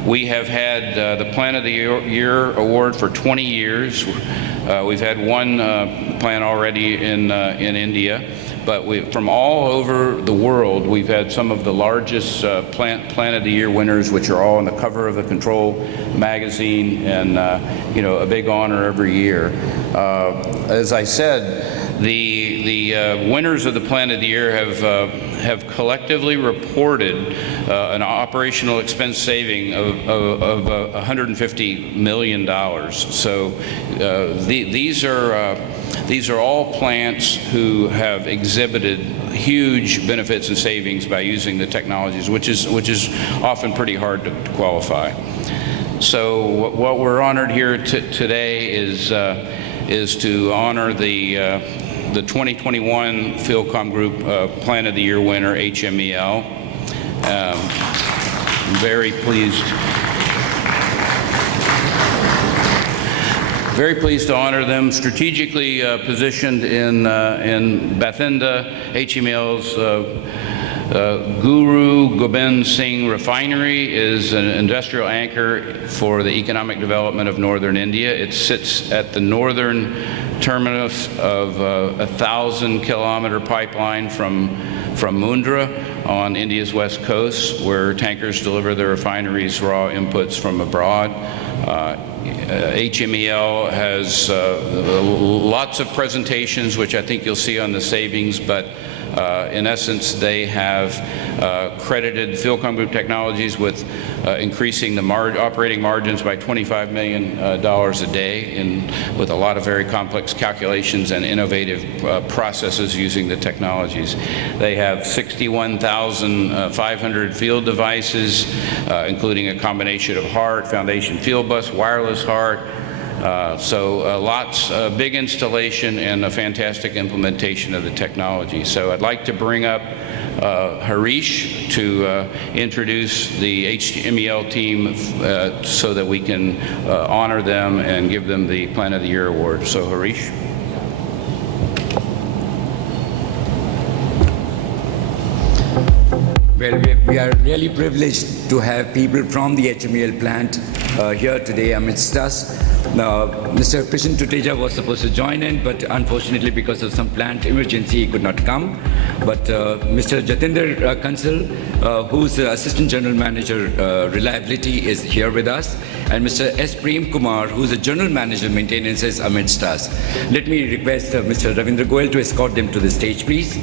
we have had the Plant of the Year award for 20 years. We've had one plant already in India, but from all over the world, we've had some of the largest Plant of the Year winners, which are all on the cover of the Control magazine, and a big honor every year. As I said, the winners of the Plant of the Year have collectively reported an operational expense saving of $150 million. So these are all plants who have exhibited huge benefits and savings by using the technologies, which is often pretty hard to qualify. So what we're honored here today is to honor the 2021 Fieldcomm Group Plant of the Year winner, HMEL. I'm very pleased to honor them. Strategically positioned in Bathinda, HMEL's Guru Gobind Singh Refinery is an industrial anchor for the economic development of northern India. It sits at the northern terminus of a 1,000-kilometer pipeline from Mundra on India's west coast, where tankers deliver their refineries' raw inputs from abroad. HMEL has lots of presentations, which I think you'll see on the savings, but In essence, they have credited Fieldcomm Group Technologies with increasing the operating margins by $25 million a day with a lot of very complex calculations and innovative processes using the technologies. They have 61,500 field devices, including a combination of HART, Foundation Field Bus, wireless HART. So lots, big installation and a fantastic implementation of the technology. So I'd like to bring up Harish to introduce the HMEL team so that we can honor them and give them the Plant of the Year award. So Harish. Well, we are really privileged to have people from the HMEL plant here today amidst us. Mr. Krishan Tuteja was supposed to join in, but unfortunately because of some plant emergency he could not come. But Mr. Jatinder Kansal, who's the Assistant General Manager Reliability, is here with us. And Mr. S. Prem Kumar, who's the General Manager Maintenance, is amidst us. Let me request Mr. Ravindra Goyal to escort them to the stage, please.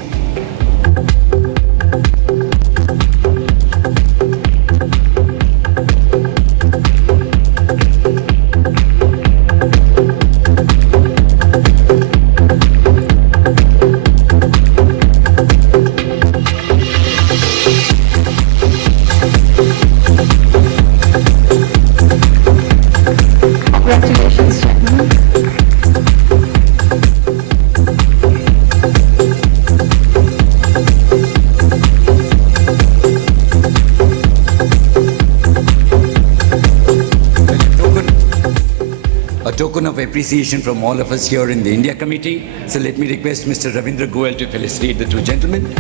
Token of appreciation from all of us here in the India Committee. So let me request Mr. Ravindra Goyal to felicitate the two gentlemen.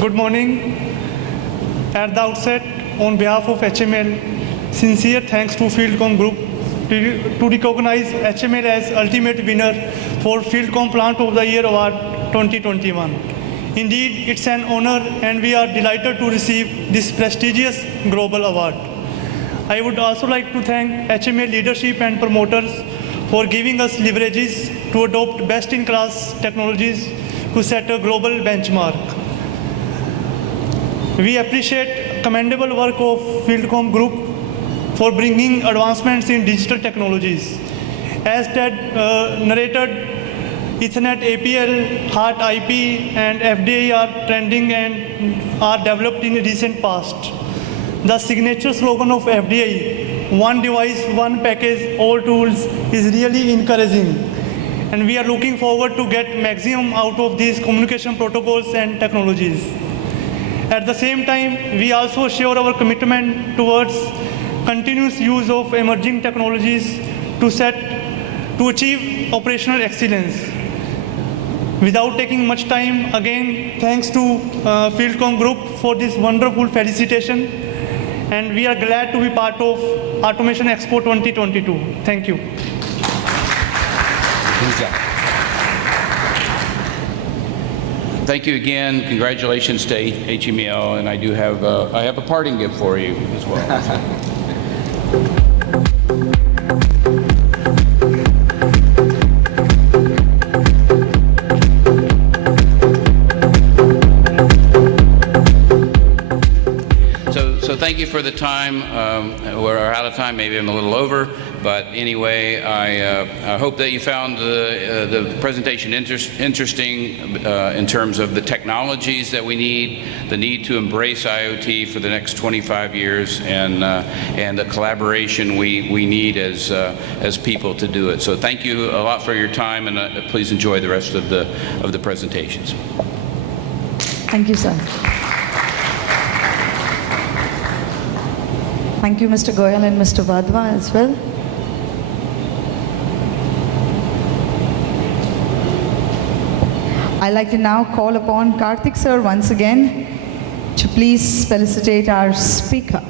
Good morning. At the outset, on behalf of HML, sincere thanks to Fieldcomm Group to recognize HML as ultimate winner for Fieldcomm Plant of the Year Award 2021. Indeed, it's an honor and we are delighted to receive this prestigious global award. I would also like to thank HML leadership and promoters for giving us leverages to adopt best-in-class technologies to set a global benchmark. We appreciate commendable work of Fieldcomm Group for bringing advancements in digital technologies. As Ted narrated, Ethernet, APL, HART IP, and FDI are trending and are developed in the recent past. The signature slogan of FDI, one device, one package, all tools, is really encouraging. And we are looking forward to get maximum out of these communication protocols and technologies. At the same time, we also share our commitment towards continuous use of emerging technologies to achieve operational excellence. Without taking much time, again, thanks to Fieldcomm Group for this wonderful felicitation. And we are glad to be part of Automation Expo 2022. Thank you. Thank you again. Congratulations to HMEL, and I do have a parting gift for you as well. you for the time. We're out of time, maybe I'm a little over, but anyway, I hope that you found the presentation interesting in terms of the technologies that we need, the need to embrace IoT for the next 25 years, and the collaboration we need as people to do it. So thank you a lot for your time, and please enjoy the rest of the presentations. Thank you, sir. Thank you, Mr. Goyal and Mr. Vadva as well. I'd like to now call upon Karthik sir once again to please felicitate our speaker.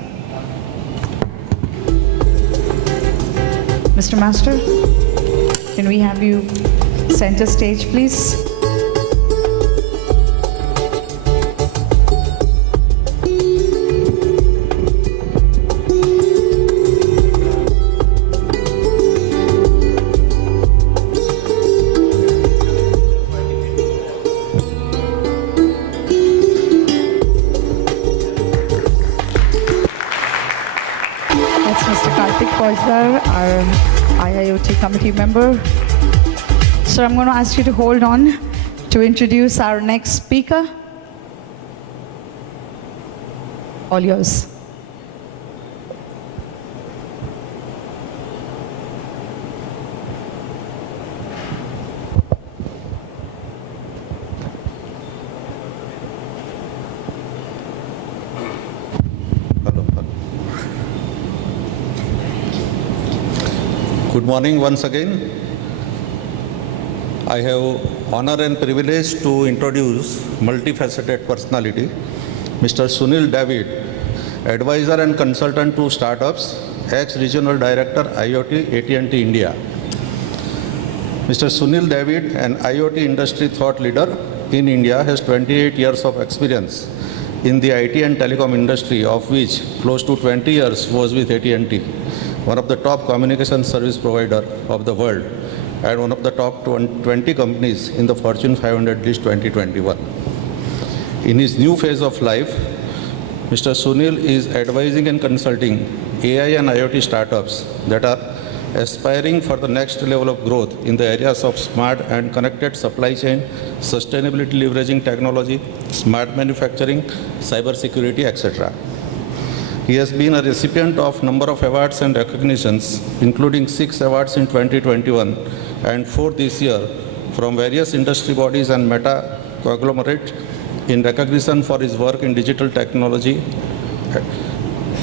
Mr. Master, can we have you center stage, please? Our IIoT committee member. So I'm going to ask you to hold on to introduce our next speaker. All yours. Good morning once again. I have honor and privilege to introduce multifaceted personality, Mr. Sunil David, advisor and consultant to startups, ex-regional director IoT AT&T India. Mr. Sunil David, an IoT industry thought leader in India, has 28 years of experience in the IT and telecom industry, of which close to 20 years was with AT&T, one of the top communication service provider of the world and one of the top 20 companies in the Fortune 500 list 2021. In his new phase of life, Mr. Sunil is advising and consulting AI and IoT startups that are aspiring for the next level of growth in the areas of smart and connected supply chain, sustainability leveraging technology, smart manufacturing, cybersecurity, etc. He has been a recipient of number of awards and recognitions, including 6 awards in 2021 and 4 this year from various industry bodies and meta conglomerate in recognition for his work in digital technology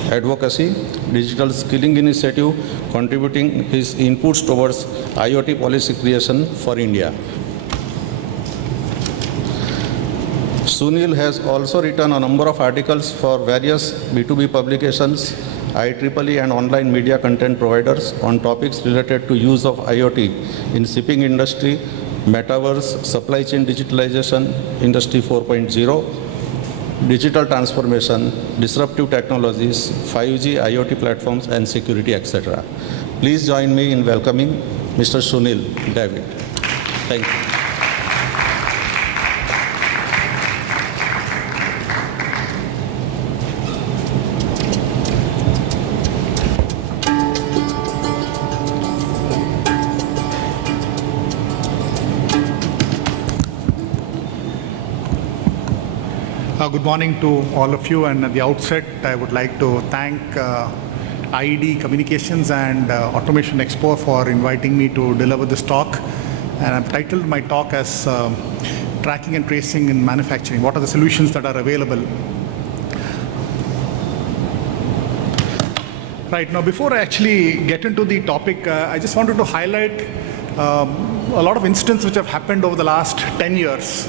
advocacy, digital skilling initiative, contributing his inputs towards IoT policy creation for India. Sunil has also written a number of articles for various B2B publications, IEEE and online media content providers on topics related to use of IoT in shipping industry, metaverse, supply chain digitalization, industry 4.0, digital transformation, disruptive technologies, 5G, IoT platforms, and security, etc. Please join me in welcoming Mr. Sunil David. Thank you. Good morning to all of you, and at the outset I would like to thank IED Communications and Automation Expo for inviting me to deliver this talk, and I've titled my talk as Tracking and Tracing in Manufacturing. What are the solutions that are available? Right, now before I actually get into the topic, I just wanted to highlight a lot of incidents which have happened over the last 10 years.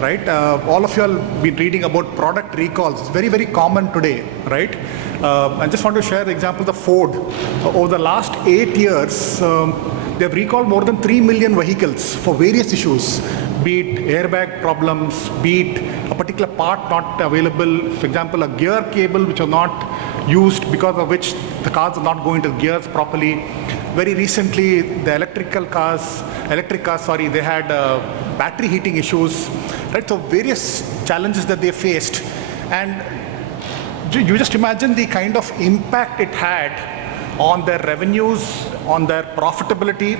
Right, all of you have been reading about product recalls. It's very, very common today, right? I just want to share the example of Ford. Over the last 8 years, they have recalled more than 3 million vehicles for various issues, be it airbag problems, be it a particular part not available, for example, a gear cable which was not used, because of which the cars are not going to gears properly. Very recently, the electric cars, they had battery heating issues, right? So various challenges that they faced. And you just imagine the kind of impact it had on their revenues, on their profitability,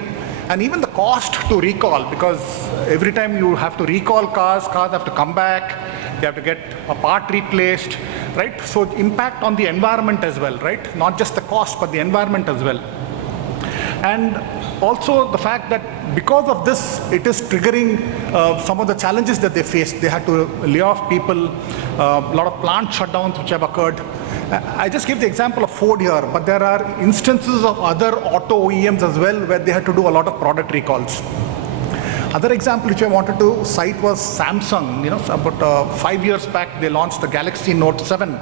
and even the cost to recall, because every time you have to recall cars have to come back, they have to get a part replaced, right? So impact on the environment as well, right? Not just the cost, but the environment as well. And also the fact that because of this, it is triggering some of the challenges that they faced. They had to lay off people, a lot of plant shutdowns which have occurred. I just gave the example of Ford here, but there are instances of other auto OEMs as well where they had to do a lot of product recalls. Other example which I wanted to cite was Samsung. About 5 years back, they launched the Galaxy Note 7.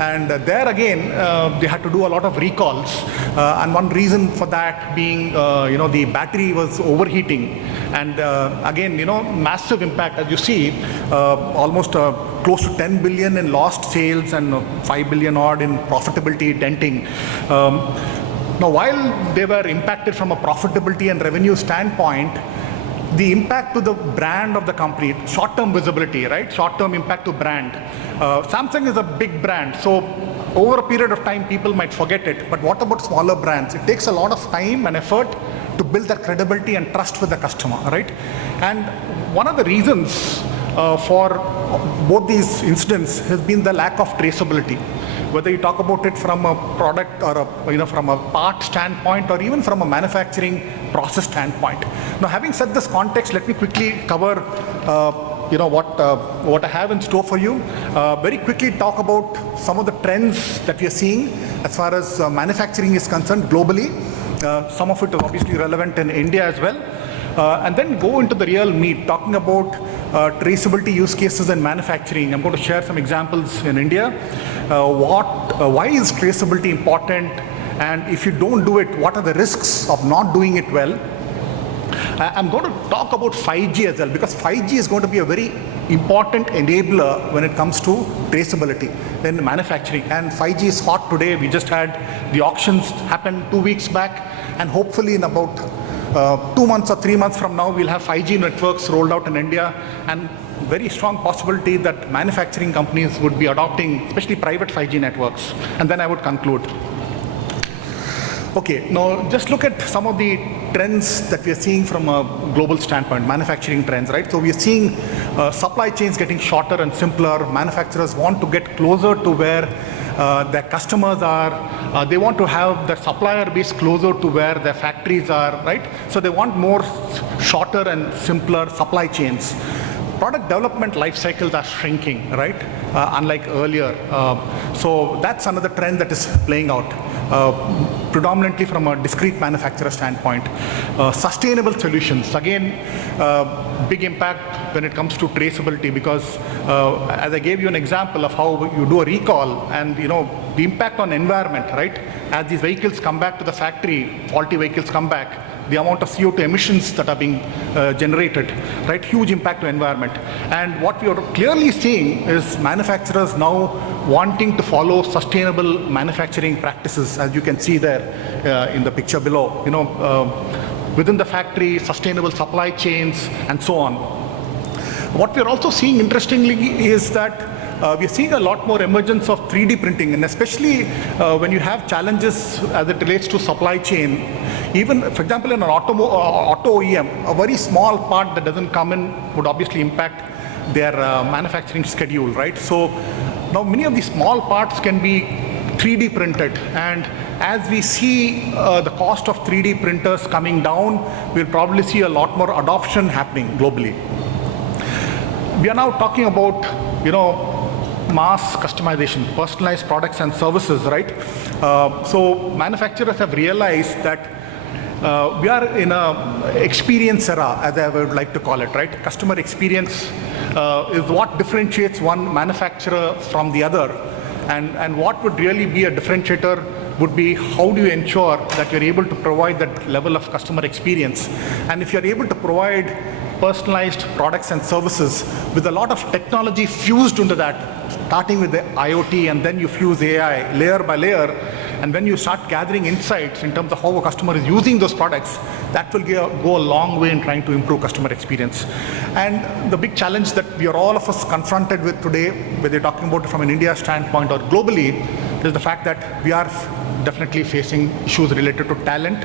And there again, they had to do a lot of recalls. And one reason for that being, the battery was overheating. And again, massive impact. As you see, almost close to 10 billion in lost sales and 5 billion odd in profitability denting. Now, while they were impacted from a profitability and revenue standpoint, the impact to the brand of the company, short-term visibility, right? Short-term impact to brand. Samsung is a big brand, so over a period of time, people might forget it. But what about smaller brands? It takes a lot of time and effort to build that credibility and trust with the customer, right? And one of the reasons for both these incidents has been the lack of traceability. Whether you talk about it from a product or from a part standpoint or even from a manufacturing process standpoint. Now, having set this context, let me quickly cover what I have in store for you. Very quickly talk about some of the trends that we are seeing as far as manufacturing is concerned globally. Some of it is obviously relevant in India as well. And then go into the real meat, talking about traceability use cases in manufacturing. I'm going to share some examples in India. Why is traceability important? And if you don't do it, what are the risks of not doing it well? I'm going to talk about 5G as well, because 5G is going to be a very important enabler when it comes to traceability in manufacturing. And 5G is hot today. We just had the auctions happen 2 weeks back, and hopefully in about 2 months or 3 months from now, we'll have 5G networks rolled out in India, and very strong possibility that manufacturing companies would be adopting, especially private 5G networks. And then I would conclude. Okay, now just look at some of the trends that we are seeing from a global standpoint, manufacturing trends, right? So we are seeing supply chains getting shorter and simpler. Manufacturers want to get closer to where their customers are. They want to have their supplier base closer to where their factories are, right? So they want more shorter and simpler supply chains. Product development life cycles are shrinking, right? Unlike earlier. So that's another trend that is playing out, predominantly from a discrete manufacturer standpoint. Sustainable solutions, again, big impact when it comes to traceability, because as I gave you an example of how you do a recall and the impact on environment, right? As these vehicles come back to the factory, faulty vehicles come back, the amount of CO2 emissions that are being generated, right? Huge impact to environment. And what we are clearly seeing is manufacturers now wanting to follow sustainable manufacturing practices, as you can see there in the picture below. Within the factory, sustainable supply chains, and so on. What we are also seeing, interestingly, is that we are seeing a lot more emergence of 3D printing, and especially when you have challenges as it relates to supply chain. Even, for example, in an auto OEM, a very small part that doesn't come in would obviously impact their manufacturing schedule, right? So now many of these small parts can be 3D printed, and as we see the cost of 3D printers coming down, we'll probably see a lot more adoption happening globally. We are now talking about, mass customization, personalized products and services, right? So manufacturers have realized that we are in a experience era, as I would like to call it, right? Customer experience is what differentiates one manufacturer from the other. And what would really be a differentiator would be how do you ensure that you're able to provide that level of customer experience. And if you're able to provide personalized products and services with a lot of technology fused into that, starting with the IoT, and then you fuse AI layer by layer, and when you start gathering insights in terms of how a customer is using those products, That will go a long way in trying to improve customer experience. And the big challenge that we are all of us confronted with today, whether you're talking about it from an India standpoint or globally, is the fact that we are definitely facing issues related to talent.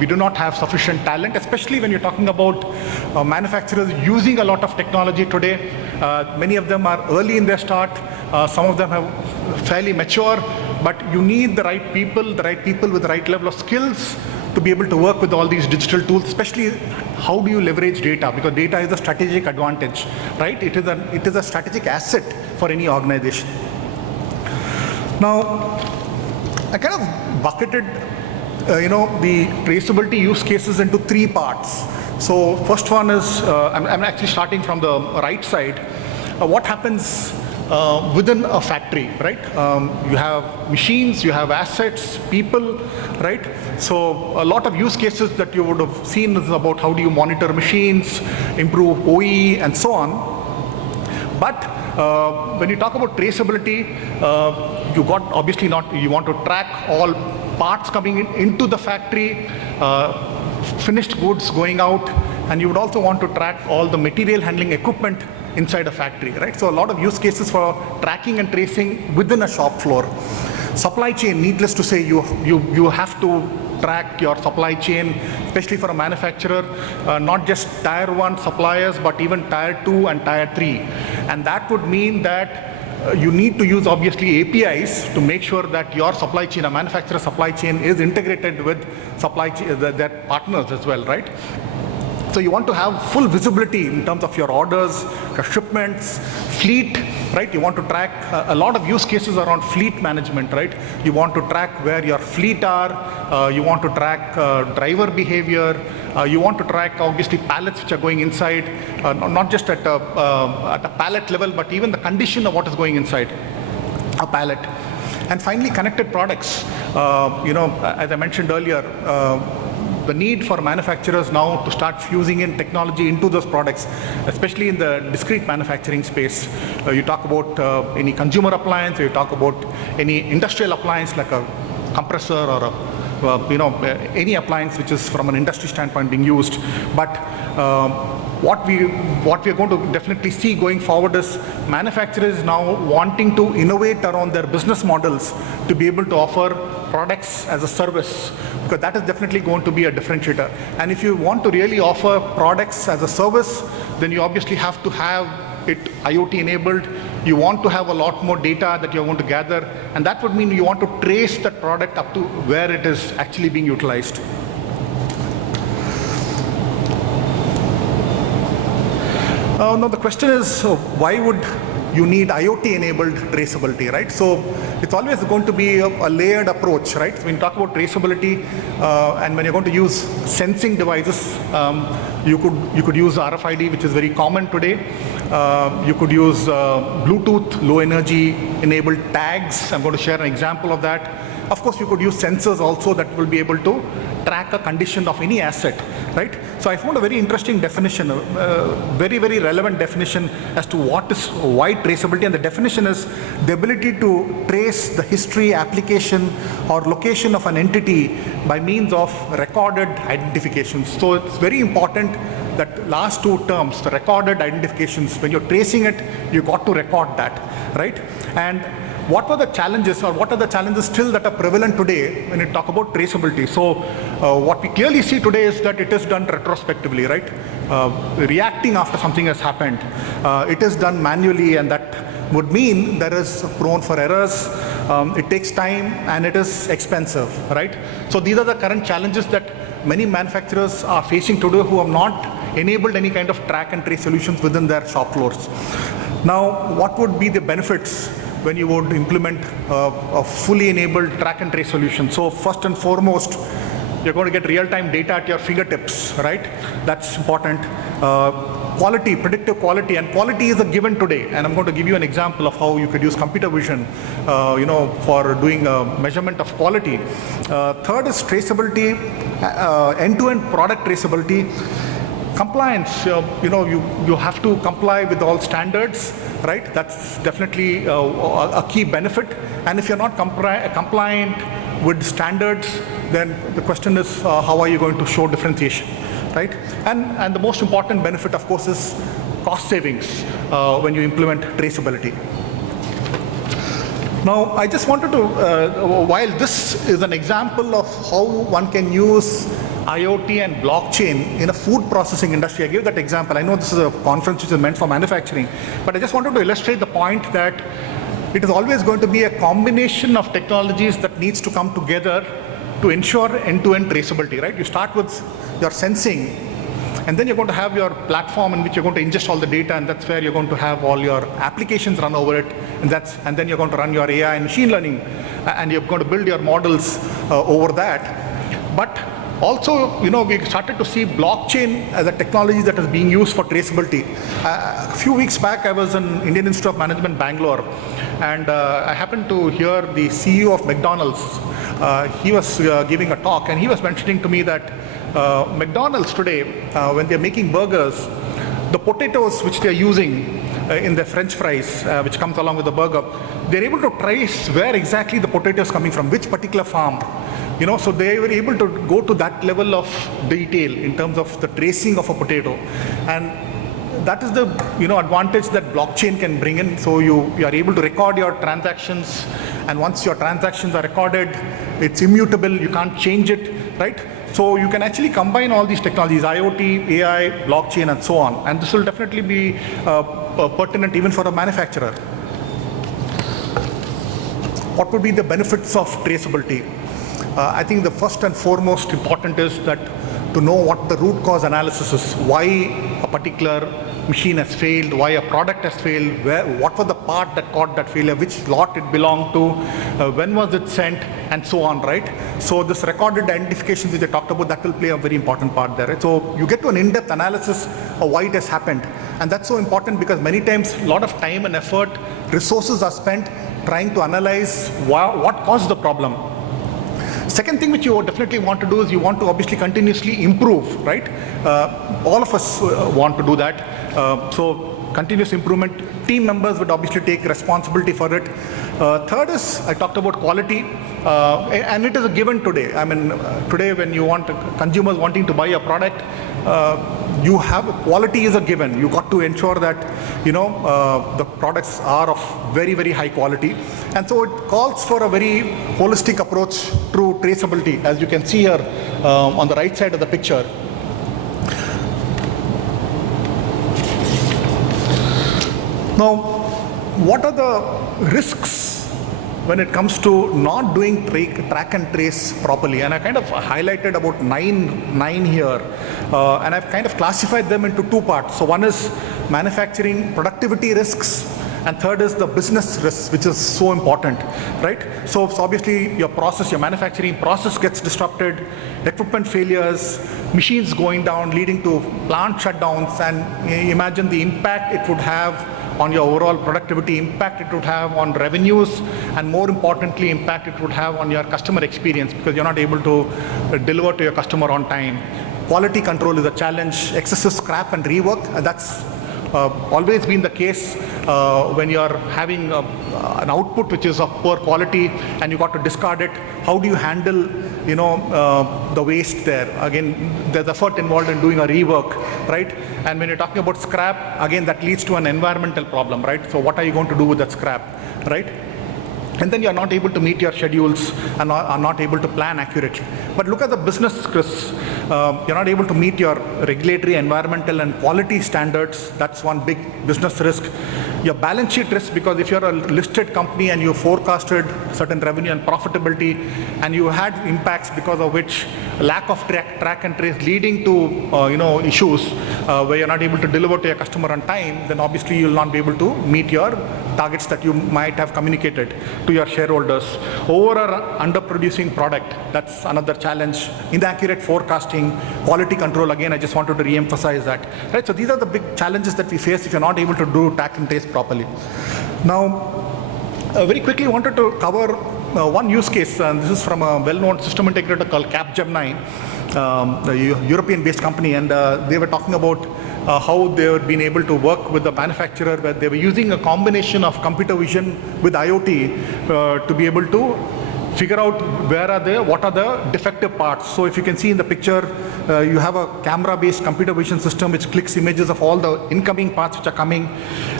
We do not have sufficient talent, especially when you're talking about manufacturers using a lot of technology today. Many of them are early in their start. Some of them have fairly mature, but you need the right people with the right level of skills to be able to work with all these digital tools, especially how do you leverage data, because data is a strategic advantage, right? It is a strategic asset for any organization. Now, I kind of bucketed the traceability use cases into 3 parts. So first one is, I'm actually starting from the right side. What happens within a factory, right? You have machines, you have assets, people, right? So a lot of use cases that you would have seen is about how do you monitor machines, improve OE, and so on. But when you talk about traceability, you want to track all parts coming into the factory, finished goods going out, and you would also want to track all the material handling equipment inside a factory, right? So a lot of use cases for tracking and tracing within a shop floor. Supply chain, needless to say, you have to track your supply chain, especially for a manufacturer, not just tier 1 suppliers, but even tier 2 and tier 3. And that would mean that you need to use obviously APIs to make sure that your supply chain, a manufacturer's supply chain, is integrated with their partners as well, right? So you want to have full visibility in terms of your orders, your shipments, fleet, right? You want to track a lot of use cases around fleet management, right? You want to track where your fleet are, you want to track driver behavior, you want to track obviously pallets which are going inside, not just at a pallet level, but even the condition of what is going inside a pallet. And finally, connected products. As I mentioned earlier, the need for manufacturers now to start fusing in technology into those products, especially in the discrete manufacturing space. You talk about any consumer appliance, or you talk about any industrial appliance like a compressor or any appliance which is from an industry standpoint being used. But what we are going to definitely see going forward is manufacturers now wanting to innovate around their business models to be able to offer products as a service, because that is definitely going to be a differentiator. And if you want to really offer products as a service, then you obviously have to have it IoT enabled. You want to have a lot more data that you're going to gather, and that would mean you want to trace that product up to where it is actually being utilized. Now the question is, why would you need IoT-enabled traceability, right? So it's always going to be a layered approach, right? So when you talk about traceability, and when you're going to use sensing devices, you could use RFID, which is very common today. You could use Bluetooth, low-energy enabled tags. I'm going to share an example of that. Of course, you could use sensors also that will be able to track a condition of any asset, right? So I found a very interesting definition, very, very relevant definition as to why traceability, and the definition is the ability to trace the history, application, or location of an entity by means of recorded identifications. So it's very important that last 2 terms, the recorded identifications, when you're tracing it, you got to record that, right? And what were the challenges, or what are the challenges still that are prevalent today when you talk about traceability? So what we clearly see today is that it is done retrospectively, right? Reacting after something has happened. It is done manually, and that would mean there is prone for errors. It takes time, and it is expensive, right? So these are the current challenges that many manufacturers are facing today who have not enabled any kind of track and trace solutions within their shop floors. Now, what would be the benefits when you would implement a fully enabled track and trace solution? So first and foremost, you're going to get real-time data at your fingertips, right? That's important. Quality, predictive quality, and quality is a given today. And I'm going to give you an example of how you could use computer vision, for doing a measurement of quality. Third is traceability, end-to-end product traceability. Compliance, you have to comply with all standards, right? That's definitely a key benefit. And if you're not compliant with standards, then the question is, how are you going to show differentiation, right? And the most important benefit, of course, is cost savings when you implement traceability. Now, I just wanted to, while this is an example of how one can use IoT and blockchain in a food processing industry, I gave that example. I know this is a conference which is meant for manufacturing, but I just wanted to illustrate the point that it is always going to be a combination of technologies that needs to come together to ensure end-to-end traceability, right? You start with your sensing, and then you're going to have your platform in which you're going to ingest all the data, and that's where you're going to have all your applications run over it, and then you're going to run your AI and machine learning, and you're going to build your models over that. But also, we started to see blockchain as a technology that is being used for traceability. A few weeks back, I was in Indian Institute of Management, Bangalore, and I happened to hear the CEO of McDonald's. He was giving a talk, and he was mentioning to me that McDonald's today, when they're making burgers, the potatoes which they're using in their French fries, which comes along with the burger, they're able to trace where exactly the potato is coming from, which particular farm. So they were able to go to that level of detail in terms of the tracing of a potato. And that is the advantage that blockchain can bring in. So you are able to record your transactions, and once your transactions are recorded, it's immutable, you can't change it, right? So you can actually combine all these technologies, IoT, AI, blockchain, and so on. And this will definitely be pertinent even for a manufacturer. What would be the benefits of traceability? I think the first and foremost important is that to know what the root cause analysis is, why a particular machine has failed, why a product has failed, what was the part that caused that failure, which lot it belonged to, when was it sent, and so on, right? So this recorded identification which I talked about, that will play a very important part there, right? So you get to an in-depth analysis of why it has happened. And that's so important because many times a lot of time and effort, resources are spent trying to analyze what caused the problem. Second thing which you definitely want to do is you want to obviously continuously improve, right? All of us want to do that. So continuous improvement, team members would obviously take responsibility for it. Third is, I talked about quality, and it is a given today. I mean, today when you want consumers wanting to buy a product, you have quality is a given. You got to ensure that the products are of very, very high quality, and so it calls for a very holistic approach through traceability, as you can see here on the right side of the picture. Now, what are the risks when it comes to not doing track and trace properly? And I kind of highlighted about nine here, and I've kind of classified them into two parts. So one is manufacturing productivity risks, and third is the business risks, which is so important, right? So obviously your manufacturing process gets disrupted, equipment failures, machines going down, leading to plant shutdowns, and imagine the impact it would have on your overall productivity, impact it would have on revenues, and more importantly, impact it would have on your customer experience, because you're not able to deliver to your customer on time. Quality control is a challenge, excessive scrap and rework, and that's always been the case when you're having an output which is of poor quality and you got to discard it. How do you handle the waste there? Again, there's effort involved in doing a rework, right? And when you're talking about scrap, again, that leads to an environmental problem, right? So what are you going to do with that scrap, right? And then you're not able to meet your schedules and are not able to plan accurately. But look at the business risks. You're not able to meet your regulatory, environmental, and quality standards. That's one big business risk. Your balance sheet risk, because if you're a listed company and you forecasted certain revenue and profitability, and you had impacts because of which lack of track and trace leading to issues where you're not able to deliver to your customer on time, then obviously you'll not be able to meet your targets that you might have communicated to your shareholders. Over or underproducing product, that's another challenge. Inaccurate forecasting, quality control, again, I just wanted to re-emphasize that. Right? So these are the big challenges that we face if you're not able to do track and trace properly. Now, very quickly, I wanted to cover one use case, and this is from a well-known system integrator called Capgemini, a European-based company, and they were talking about how they had been able to work with the manufacturer, where they were using a combination of computer vision with IoT to be able to figure out what are the defective parts. So if you can see in the picture, you have a camera-based computer vision system which clicks images of all the incoming parts which are coming.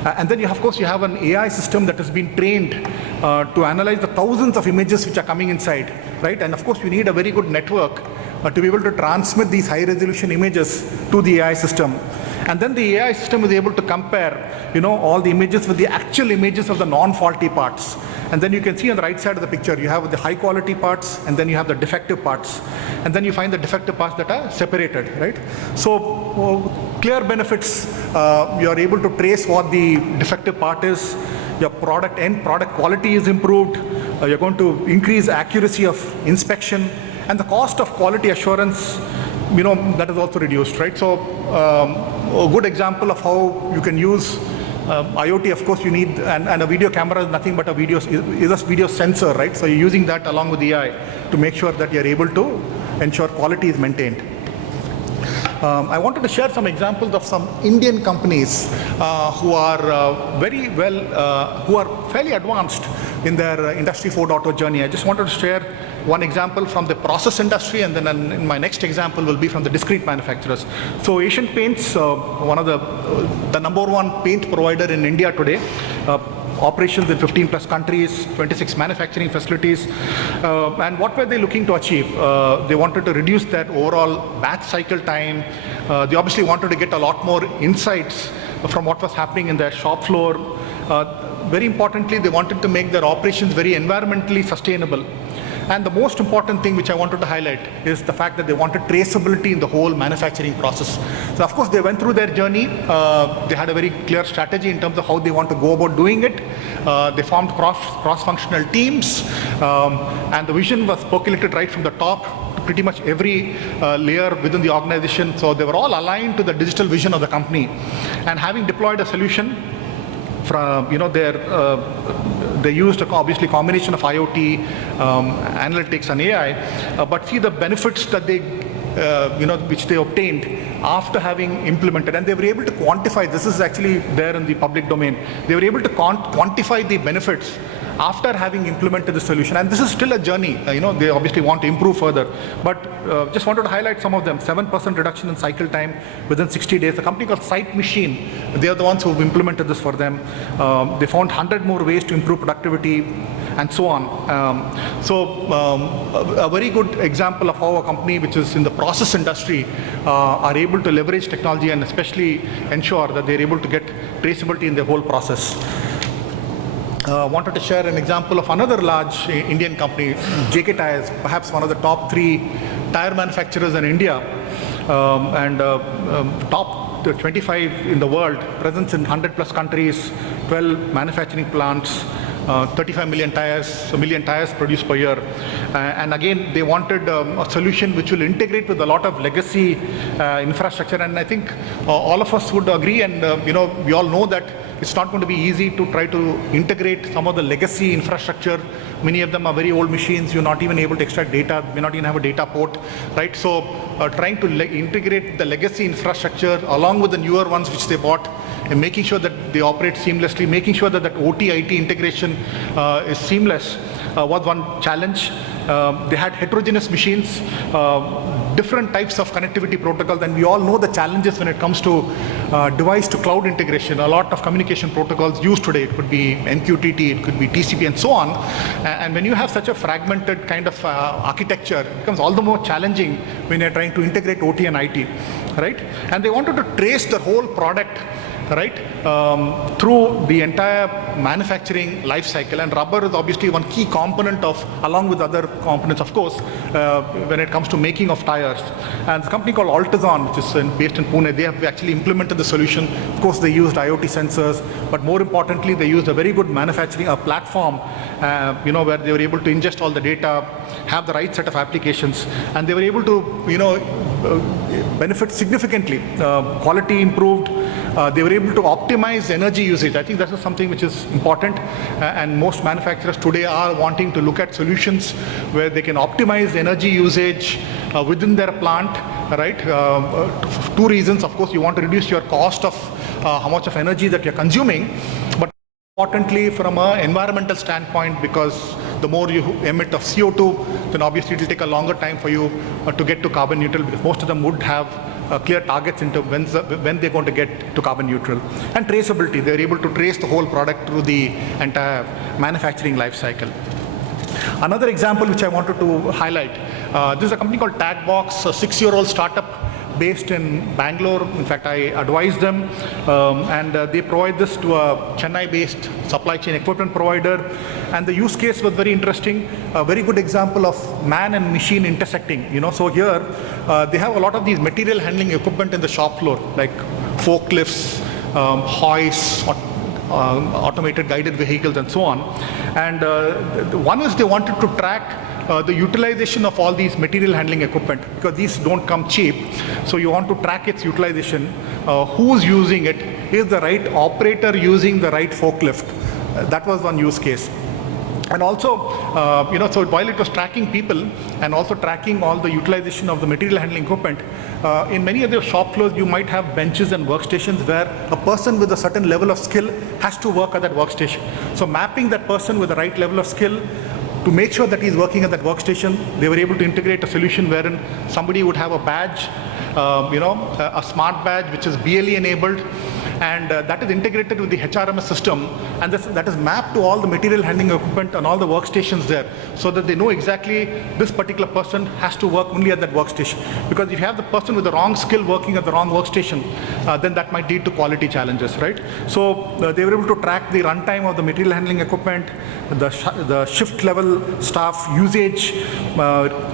And then you have an AI system that has been trained to analyze the thousands of images which are coming inside, right? And of course, you need a very good network to be able to transmit these high-resolution images to the AI system. And then the AI system is able to compare, all the images with the actual images of the non-faulty parts. And then you can see on the right side of the picture, you have the high-quality parts, and then you have the defective parts. And then you find the defective parts that are separated, right? So clear benefits. You are able to trace what the defective part is. Your end product quality is improved. You're going to increase accuracy of inspection. And the cost of quality assurance, that is also reduced, right? So a good example of how you can use IoT, of course, you need, and a video camera is nothing but a video sensor, right? So you're using that along with AI to make sure that you're able to ensure quality is maintained. I wanted to share some examples of some Indian companies who are who are fairly advanced in their Industry 4.0 journey. I just wanted to share one example from the process industry, and then in my next example will be from the discrete manufacturers. So Asian Paints, one of the number one paint provider in India today, operations in 15 plus countries, 26 manufacturing facilities. And what were they looking to achieve? They wanted to reduce that overall batch cycle time. They obviously wanted to get a lot more insights from what was happening in their shop floor. Very importantly, they wanted to make their operations very environmentally sustainable. And the most important thing which I wanted to highlight is the fact that they wanted traceability in the whole manufacturing process. So of course they went through their journey. They had a very clear strategy in terms of how they want to go about doing it. They formed cross-functional teams, and the vision was percolated right from the top to pretty much every layer within the organization. So they were all aligned to the digital vision of the company. And having deployed a solution from, they used obviously combination of IoT, analytics and AI, but see the benefits that they, which they obtained after having implemented, and they were able to quantify, this is actually there in the public domain, they were able to quantify the benefits after having implemented the solution. And this is still a journey. They obviously want to improve further, but just wanted to highlight some of them. 7% reduction in cycle time within 60 days. A company called Sight Machine, they are the ones who have implemented this for them. They found 100 more ways to improve productivity and so on. A very good example of how a company which is in the process industry are able to leverage technology and especially ensure that they're able to get traceability in their whole process. Wanted to share an example of another large Indian company, JK Tyres, perhaps one of the top 3 tire manufacturers in India, and top 25 in the world, presence in 100 plus countries, 12 manufacturing plants, 35 million tires produced per year. And again, they wanted a solution which will integrate with a lot of legacy infrastructure. And I think all of us would agree, and we all know that it's not going to be easy to try to integrate some of the legacy infrastructure. Many of them are very old machines. You're not even able to extract data. May not even have a data port, right? So trying to integrate the legacy infrastructure along with the newer ones which they bought, and making sure that they operate seamlessly, making sure that OT-IT integration is seamless was one challenge. They had heterogeneous machines, different types of connectivity protocols, and we all know the challenges when it comes to device to cloud integration. A lot of communication protocols used today. It could be MQTT, it could be TCP and so on. And when you have such a fragmented kind of architecture, it becomes all the more challenging when you're trying to integrate OT and IT, right? And they wanted to trace the whole product, right, through the entire manufacturing life cycle. And rubber is obviously one key component of, along with other components, of course, when it comes to making of tires. And the company called Altazon, which is based in Pune, they have actually implemented the solution. Of course, they used IoT sensors, but more importantly, they used a very good manufacturing platform, where they were able to ingest all the data, have the right set of applications, and they were able to, benefit significantly. Quality improved. They were able to optimize energy usage. I think that is something which is important, and most manufacturers today are wanting to look at solutions where they can optimize energy usage within their plant, right? 2 reasons. Of course, you want to reduce your cost of how much of energy that you're consuming, but importantly from an environmental standpoint, because the more you emit of CO2, then obviously it will take a longer time for you to get to carbon neutral, because most of them would have clear targets into when they're going to get to carbon neutral. And traceability, they're able to trace the whole product through the entire manufacturing life cycle. Another example which I wanted to highlight, this is a company called Tagbox, a 6-year-old startup based in Bangalore. In fact, I advised them, and they provide this to a Chennai-based supply chain equipment provider. And the use case was very interesting, a very good example of man and machine intersecting. So here, they have a lot of these material handling equipment in the shop floor, like forklifts, hoists, automated guided vehicles, and so on. And one is they wanted to track the utilization of all these material handling equipment, because these don't come cheap. So you want to track its utilization, who's using it, is the right operator using the right forklift. That was one use case. And also, so while it was tracking people and also tracking all the utilization of the material handling equipment, in many of the shop floors, you might have benches and workstations where a person with a certain level of skill has to work at that workstation. So mapping that person with the right level of skill to make sure that he's working at that workstation, they were able to integrate a solution wherein somebody would have a badge, a smart badge which is BLE enabled, and that is integrated with the HRMS system, and that is mapped to all the material handling equipment and all the workstations there, so that they know exactly this particular person has to work only at that workstation. Because if you have the person with the wrong skill working at the wrong workstation, then that might lead to quality challenges, right? So they were able to track the runtime of the material handling equipment, the shift level staff usage,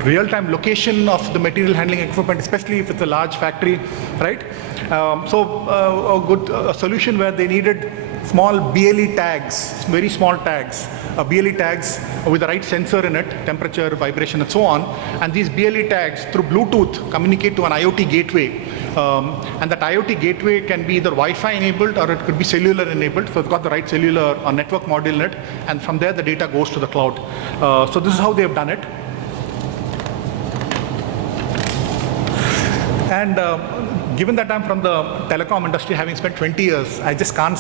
real-time location of the material handling equipment, especially if it's a large factory, right? A good solution where they needed small BLE tags, very small tags, BLE tags with the right sensor in it, temperature, vibration, and so on. And these BLE tags through Bluetooth communicate to an IoT gateway. And that IoT gateway can be either Wi-Fi enabled or it could be cellular enabled. So it's got the right cellular or network module in it. And from there, the data goes to the cloud. So this is how they've done it. And given that I'm from the telecom industry, having spent 20 years, I just can't,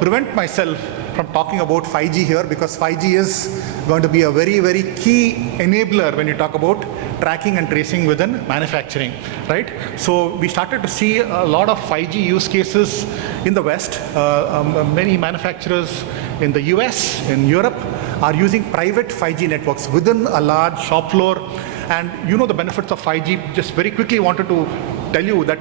prevent myself from talking about 5G here, because 5G is going to be a very, very key enabler when you talk about tracking and tracing within manufacturing, right? So we started to see a lot of 5G use cases in the West. Many manufacturers in the US, in Europe, are using private 5G networks within a large shop floor. And the benefits of 5G. Just very quickly wanted to tell you that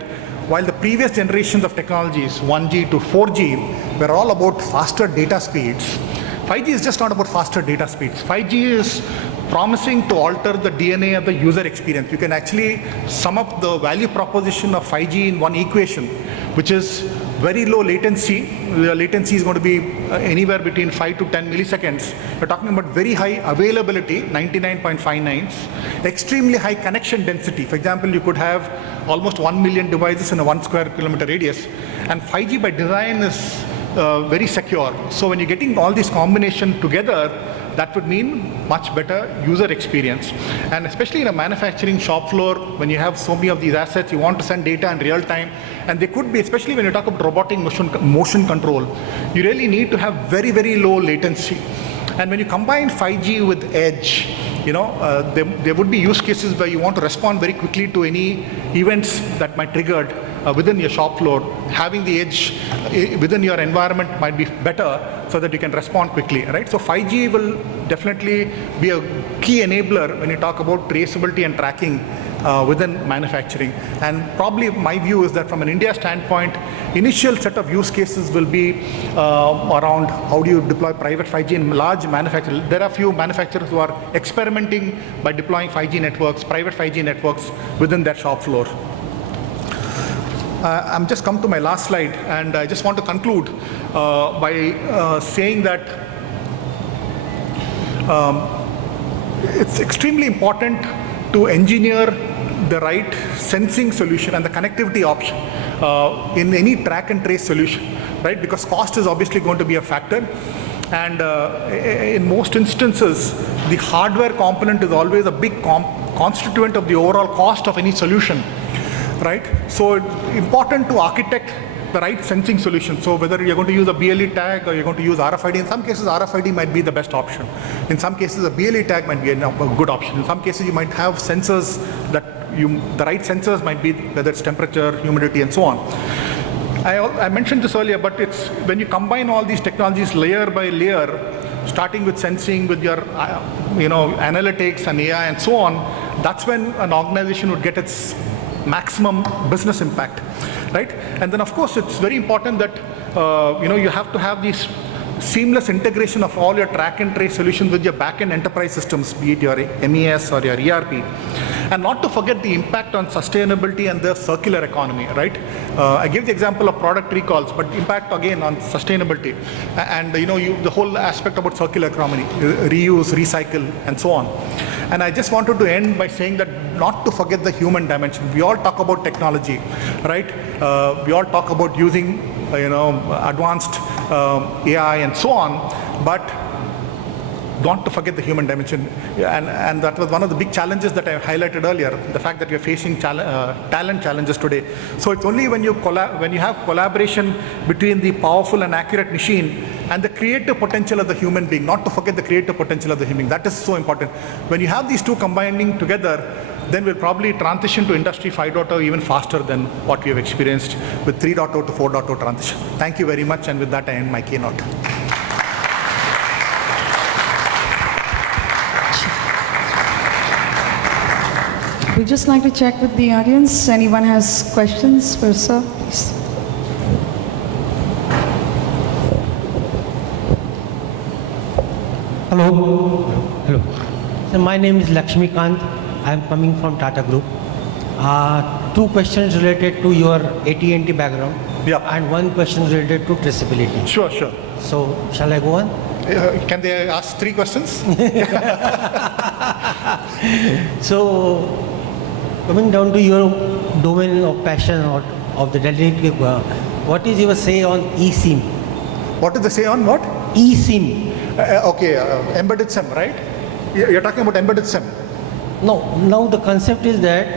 while the previous generations of technologies, 1G to 4G, were all about faster data speeds, 5G is just not about faster data speeds. 5G is promising to alter the DNA of the user experience. You can actually sum up the value proposition of 5G in one equation, which is very low latency. The latency is going to be anywhere between 5 to 10 milliseconds. We're talking about very high availability, 99.59s, extremely high connection density. For example, you could have almost 1 million devices in a 1 square kilometer radius. And 5G by design is very secure. So when you're getting all these combinations together, that would mean much better user experience. And especially in a manufacturing shop floor, when you have so many of these assets, you want to send data in real time. And they could be, especially when you talk about robotic motion control, you really need to have very, very low latency. And when you combine 5G with edge, there would be use cases where you want to respond very quickly to any events that might trigger within your shop floor. Having the edge within your environment might be better so that you can respond quickly, right? So 5G will definitely be a key enabler when you talk about traceability and tracking within manufacturing. And probably my view is that from an India standpoint, initial set of use cases will be around how do you deploy private 5G in large manufacturers. There are a few manufacturers who are experimenting by deploying 5G networks, private 5G networks within their shop floor. I'm just come to my last slide, and I just want to conclude by saying that it's extremely important to engineer the right sensing solution and the connectivity option in any track and trace solution, right? Because cost is obviously going to be a factor. And in most instances, the hardware component is always a big constituent of the overall cost of any solution, right? So it's important to architect the right sensing solution. So whether you're going to use a BLE tag or you're going to use RFID, in some cases RFID might be the best option. In some cases a BLE tag might be a good option. In some cases you might have sensors that the right sensors might be, whether it's temperature, humidity, and so on. I mentioned this earlier, but it's when you combine all these technologies layer by layer, starting with sensing, with your analytics and AI and so on, that's when an organization would get its maximum business impact, right? And then of course it's very important that you have to have these seamless integration of all your track and trace solutions with your back-end enterprise systems, be it your MES or your ERP. And not to forget the impact on sustainability and the circular economy, right? I gave the example of product recalls, but impact again on sustainability. And the whole aspect about circular economy, reuse, recycle, and so on. And I just wanted to end by saying that not to forget the human dimension. We all talk about technology, right? We all talk about using advanced AI and so on, but not to forget the human dimension. And that was one of the big challenges that I highlighted earlier, the fact that we are facing talent challenges today. So it's only when you have collaboration between the powerful and accurate machine and the creative potential of the human being, not to forget the creative potential of the human being. That is so important. When you have these two combining together, then we'll probably transition to Industry 5.0 even faster than what we have experienced with 3.0 to 4.0 transition. Thank you very much, and with that I end my keynote. We'd just like to check with the audience. Anyone has questions for sir? Please. Hello. Hello. So my name is Lakshmikant. I am coming from Tata Group. Two questions related to your AT&T background. Yeah. And one question related to traceability. Sure. So shall I go on? Can they ask 3 questions? So coming down to your domain of passion or of the Teltonika, what is your say on eSIM? What is the say on what? eSIM. Embedded SIM, right? You're talking about embedded SIM. No, now the concept is that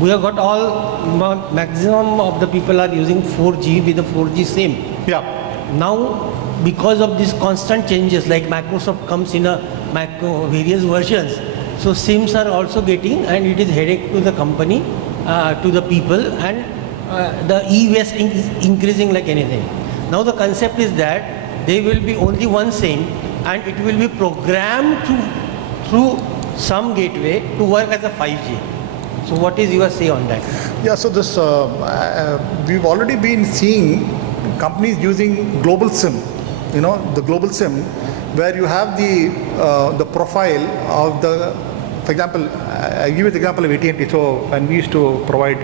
we have got maximum of the people are using 4G with the 4G SIM. Yeah. Now, because of these constant changes, like Microsoft comes in various versions, so SIMs are also getting, and it is headache to the company, to the people, and the e-waste is increasing like anything. Now the concept is that there will be only one SIM, and it will be programmed through some gateway to work as a 5G. So what is your say on that? Yeah, so this we've already been seeing companies using global SIM, the global SIM, where you have the profile of the, for example, I give you the example of AT&T. So when we used to provide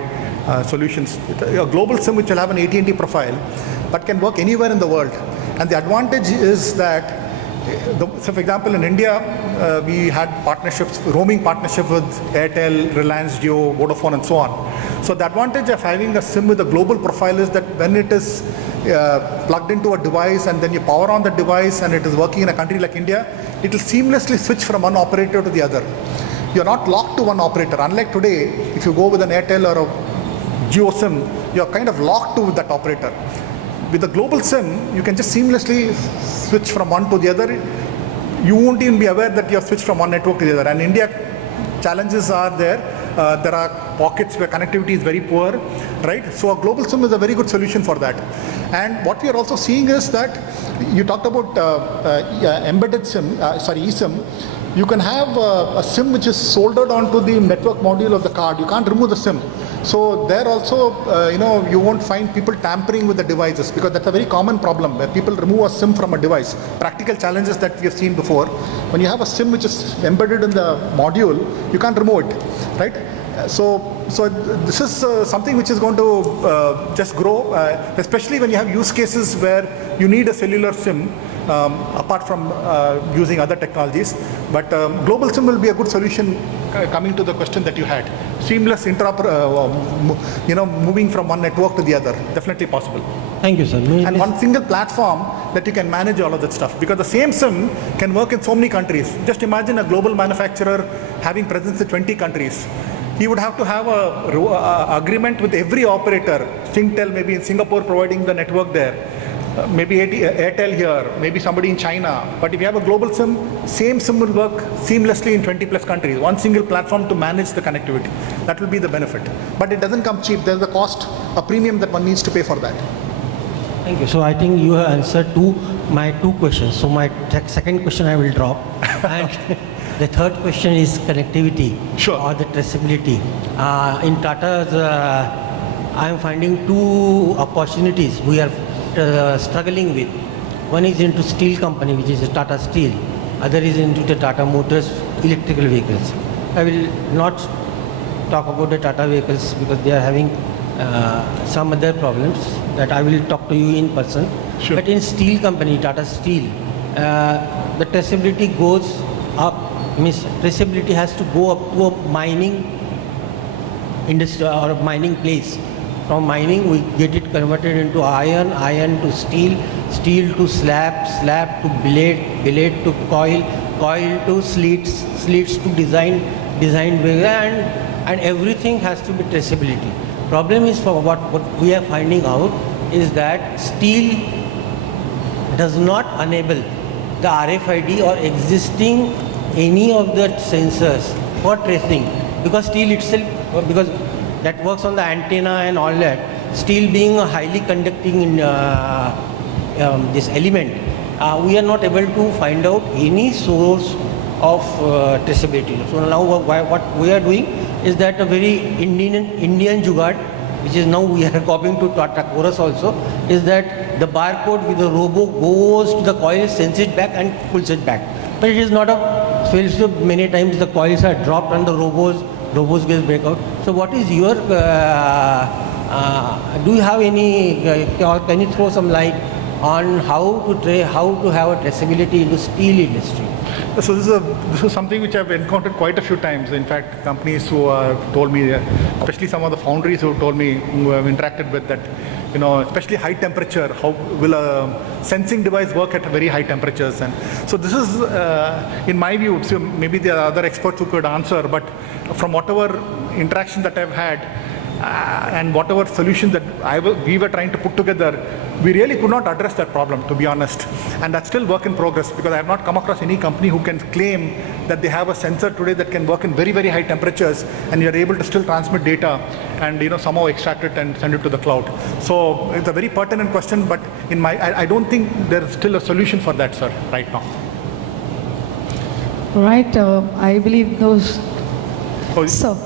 solutions, a global SIM which will have an AT&T profile, but can work anywhere in the world. And the advantage is that, so for example, in India, we had roaming partnership with Airtel, Reliance Jio, Vodafone, and so on. So the advantage of having a SIM with a global profile is that when it is plugged into a device and then you power on the device and it is working in a country like India, it will seamlessly switch from one operator to the other. You're not locked to one operator. Unlike today, if you go with an Airtel or a Jio SIM, you're kind of locked to that operator. With the global SIM, you can just seamlessly switch from one to the other. You won't even be aware that you have switched from one network to the other. And India, challenges are there. There are pockets where connectivity is very poor, right? So a global SIM is a very good solution for that. And what we are also seeing is that you talked about embedded SIM, eSIM. You can have a SIM which is soldered onto the network module of the card. You can't remove the SIM. So there also, you won't find people tampering with the devices, because that's a very common problem where people remove a SIM from a device. Practical challenges that we have seen before. When you have a SIM which is embedded in the module, you can't remove it, right? So this is something which is going to just grow, especially when you have use cases where you need a cellular SIM, apart from using other technologies. But global SIM will be a good solution, coming to the question that you had. Seamless moving from one network to the other, definitely possible. Thank you, sir. And one single platform that you can manage all of that stuff, because the same SIM can work in so many countries. Just imagine a global manufacturer having presence in 20 countries. he would have to have a agreement with every operator, Singtel maybe in Singapore providing the network there, maybe Airtel here, maybe somebody in China. But if you have a global SIM, same SIM will work seamlessly in 20 plus countries. One single platform to manage the connectivity. That will be the benefit. But it doesn't come cheap. There's a cost, a premium that one needs to pay for that. Thank you. So I think you have answered my two questions. So my second question I will drop. And the third question is connectivity or the traceability. In Tata's, I am finding two opportunities we are struggling with. One is into steel company, which is Tata Steel. Other is into the Tata Motors electrical vehicles. I will not talk about the Tata vehicles because they are having some other problems that I will talk to you in person. Sure. But in steel company, Tata Steel, the traceability goes up. Means traceability has to go up to a mining industry or a mining place. From mining, we get it converted into iron, iron to steel, steel to slab, slab to billet, billet to coil, coil to slits, slits to design, and everything has to be traceability. Problem is for what we are finding out is that steel does not enable the RFID or existing any of the sensors for tracing, because steel itself, because that works on the antenna and all that, steel being a highly conducting this element, we are not able to find out any source of traceability. So now what we are doing is that a very Indian jugaad, which is now we are copying to Tata Chorus also, is that the barcode with the robo goes to the coil, sends it back and pulls it back. But it is not a fails to many times the coils are dropped and the robos get break out. So what is your, do you have any, or can you throw some light on how to have a traceability in the steel industry? So this is something which I've encountered quite a few times. In fact, companies who told me, especially some of the foundries who told me, who have interacted with that, you know, especially high temperature, how will a sensing device work at very high temperatures? And so this is, in my view, so maybe there are other experts who could answer, but from whatever interaction that I've had, and whatever solution that we were trying to put together, we really could not address that problem, to be honest. And that's still work in progress, because I have not come across any company who can claim that they have a sensor today that can work in very, very high temperatures, and you're able to still transmit data and, you know, somehow extract it and send it to the cloud. So it's a very pertinent question, but I don't think there's still a solution for that, sir, right now. Right, I believe those. So.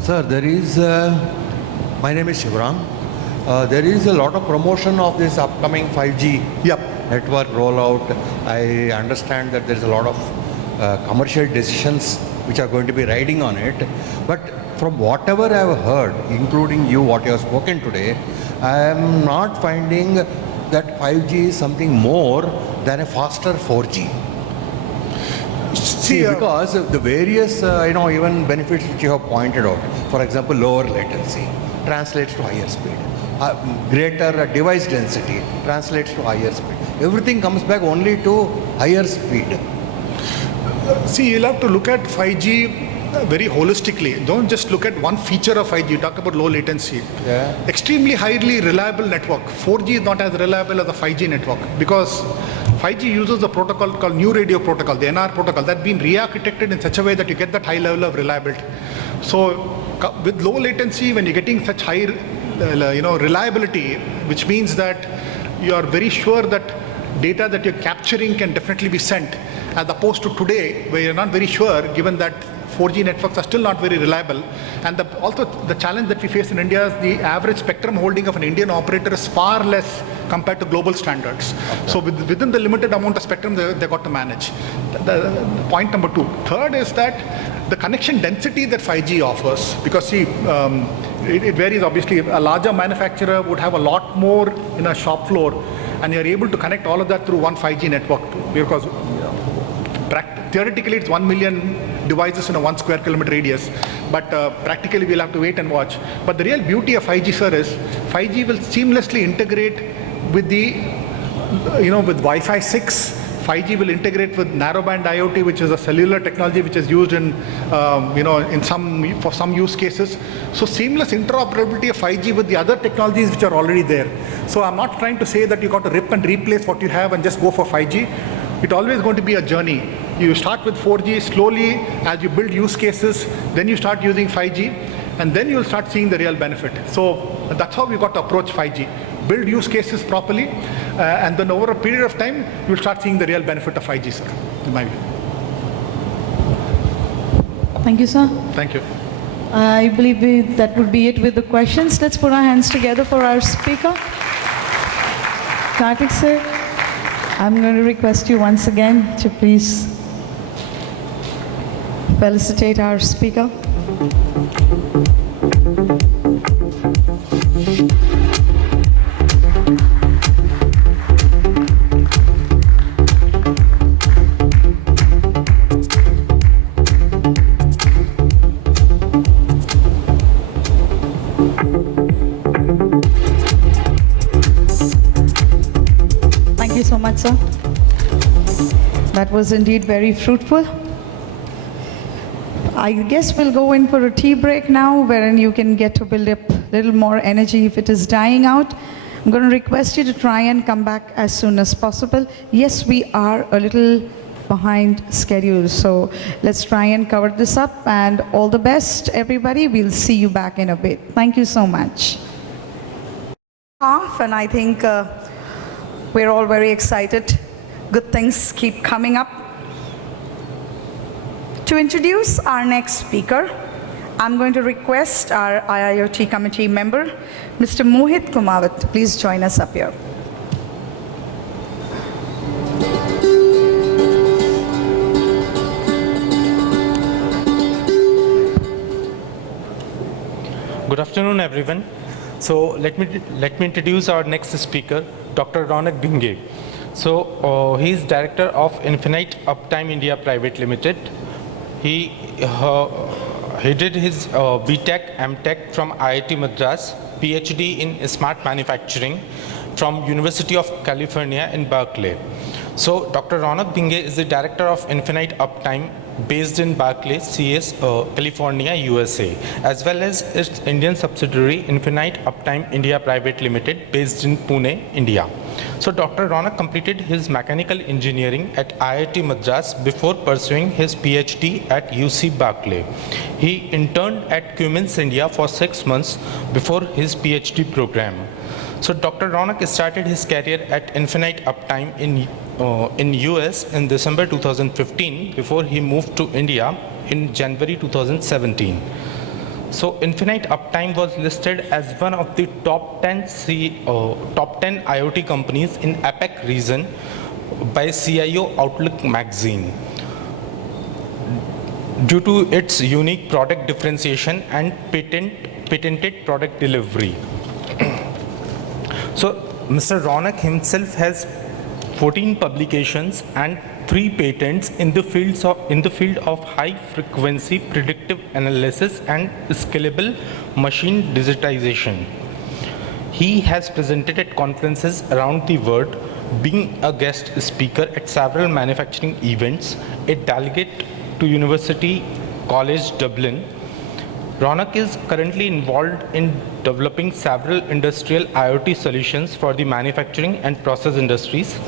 Sir, there is, my name is Shivram. There is a lot of promotion of this upcoming 5G network rollout. I understand that there is a lot of commercial decisions which are going to be riding on it. But from whatever I have heard, including you, what you have spoken today, I am not finding that 5G is something more than a faster 4G. See, because the various, even benefits which you have pointed out, for example, lower latency translates to higher speed, greater device density translates to higher speed. Everything comes back only to higher speed. See, you'll have to look at 5G very holistically. Don't just look at one feature of 5G. You talk about low latency. Yeah. Extremely highly reliable network. 4G is not as reliable as a 5G network, because 5G uses the protocol called New Radio Protocol, the NR protocol, that's been re-architected in such a way that you get that high level of reliability. So with low latency, when you're getting such high reliability, which means that you are very sure that data that you're capturing can definitely be sent, as opposed to today, where you're not very sure, given that 4G networks are still not very reliable. And also the challenge that we face in India is the average spectrum holding of an Indian operator is far less compared to global standards. Okay. So within the limited amount of spectrum they got to manage. The point number two. Third is that the connection density that 5G offers, because see, it varies obviously. A larger manufacturer would have a lot more in a shop floor, and you're able to connect all of that through one 5G network, because theoretically it's 1 million devices in a 1 square kilometer radius, but practically we'll have to wait and watch. But the real beauty of 5G, sir, is 5G will seamlessly integrate with the, with Wi-Fi 6, 5G will integrate with narrowband IoT, which is a cellular technology which is used in, for some use cases. So seamless interoperability of 5G with the other technologies which are already there. So I'm not trying to say that you got to rip and replace what you have and just go for 5G. It's always going to be a journey. You start with 4G, slowly as you build use cases, then you start using 5G, and then you'll start seeing the real benefit. So that's how we got to approach 5G. Build use cases properly, and then over a period of time, you'll start seeing the real benefit of 5G, sir, in my view. Thank you, sir. Thank you. I believe that would be it with the questions. Let's put our hands together for our speaker. Kartik sir, I'm going to request you once again to please felicitate our speaker. Thank you so much, sir. That was indeed very fruitful. I guess we'll go in for a tea break now, wherein you can get to build up a little more energy if it is dying out. I'm going to request you to try and come back as soon as possible. Yes, we are a little behind schedule, so let's try and cover this up, and all the best, everybody. We'll see you back in a bit. Thank you so much. And I think we're all very excited. Good things keep coming up. To introduce our next speaker, I'm going to request our IIoT committee member, Mr. Mohit Kumawat, please join us up here. Good afternoon, everyone. So let me introduce our next speaker, Dr. Raunak Bhinge. So he is director of Infinite Uptime India Private Limited. He did his BTech, MTech from IIT Madras, PhD in Smart Manufacturing from University of California in Berkeley. So Dr. Raunak Bhinge is the director of Infinite Uptime based in Berkeley, CS, California, USA, as well as its Indian subsidiary Infinite Uptime India Private Limited based in Pune, India. So Dr. Raunak completed his mechanical engineering at IIT Madras before pursuing his PhD at UC Berkeley. He interned at Cummins India for 6 months before his PhD program. So Dr. Raunak started his career at Infinite Uptime in US in December 2015 before he moved to India in January 2017. So Infinite Uptime was listed as one of the top 10 IoT companies in APAC region by CIO Outlook magazine due to its unique product differentiation and patented product delivery. So Mr. Raunak himself has 14 publications and 3 patents in the field of high frequency predictive analysis and scalable machine digitization. He has presented at conferences around the world, being a guest speaker at several manufacturing events, a delegate to University College Dublin. Raunak is currently involved in developing several industrial IoT solutions for the manufacturing and process industries.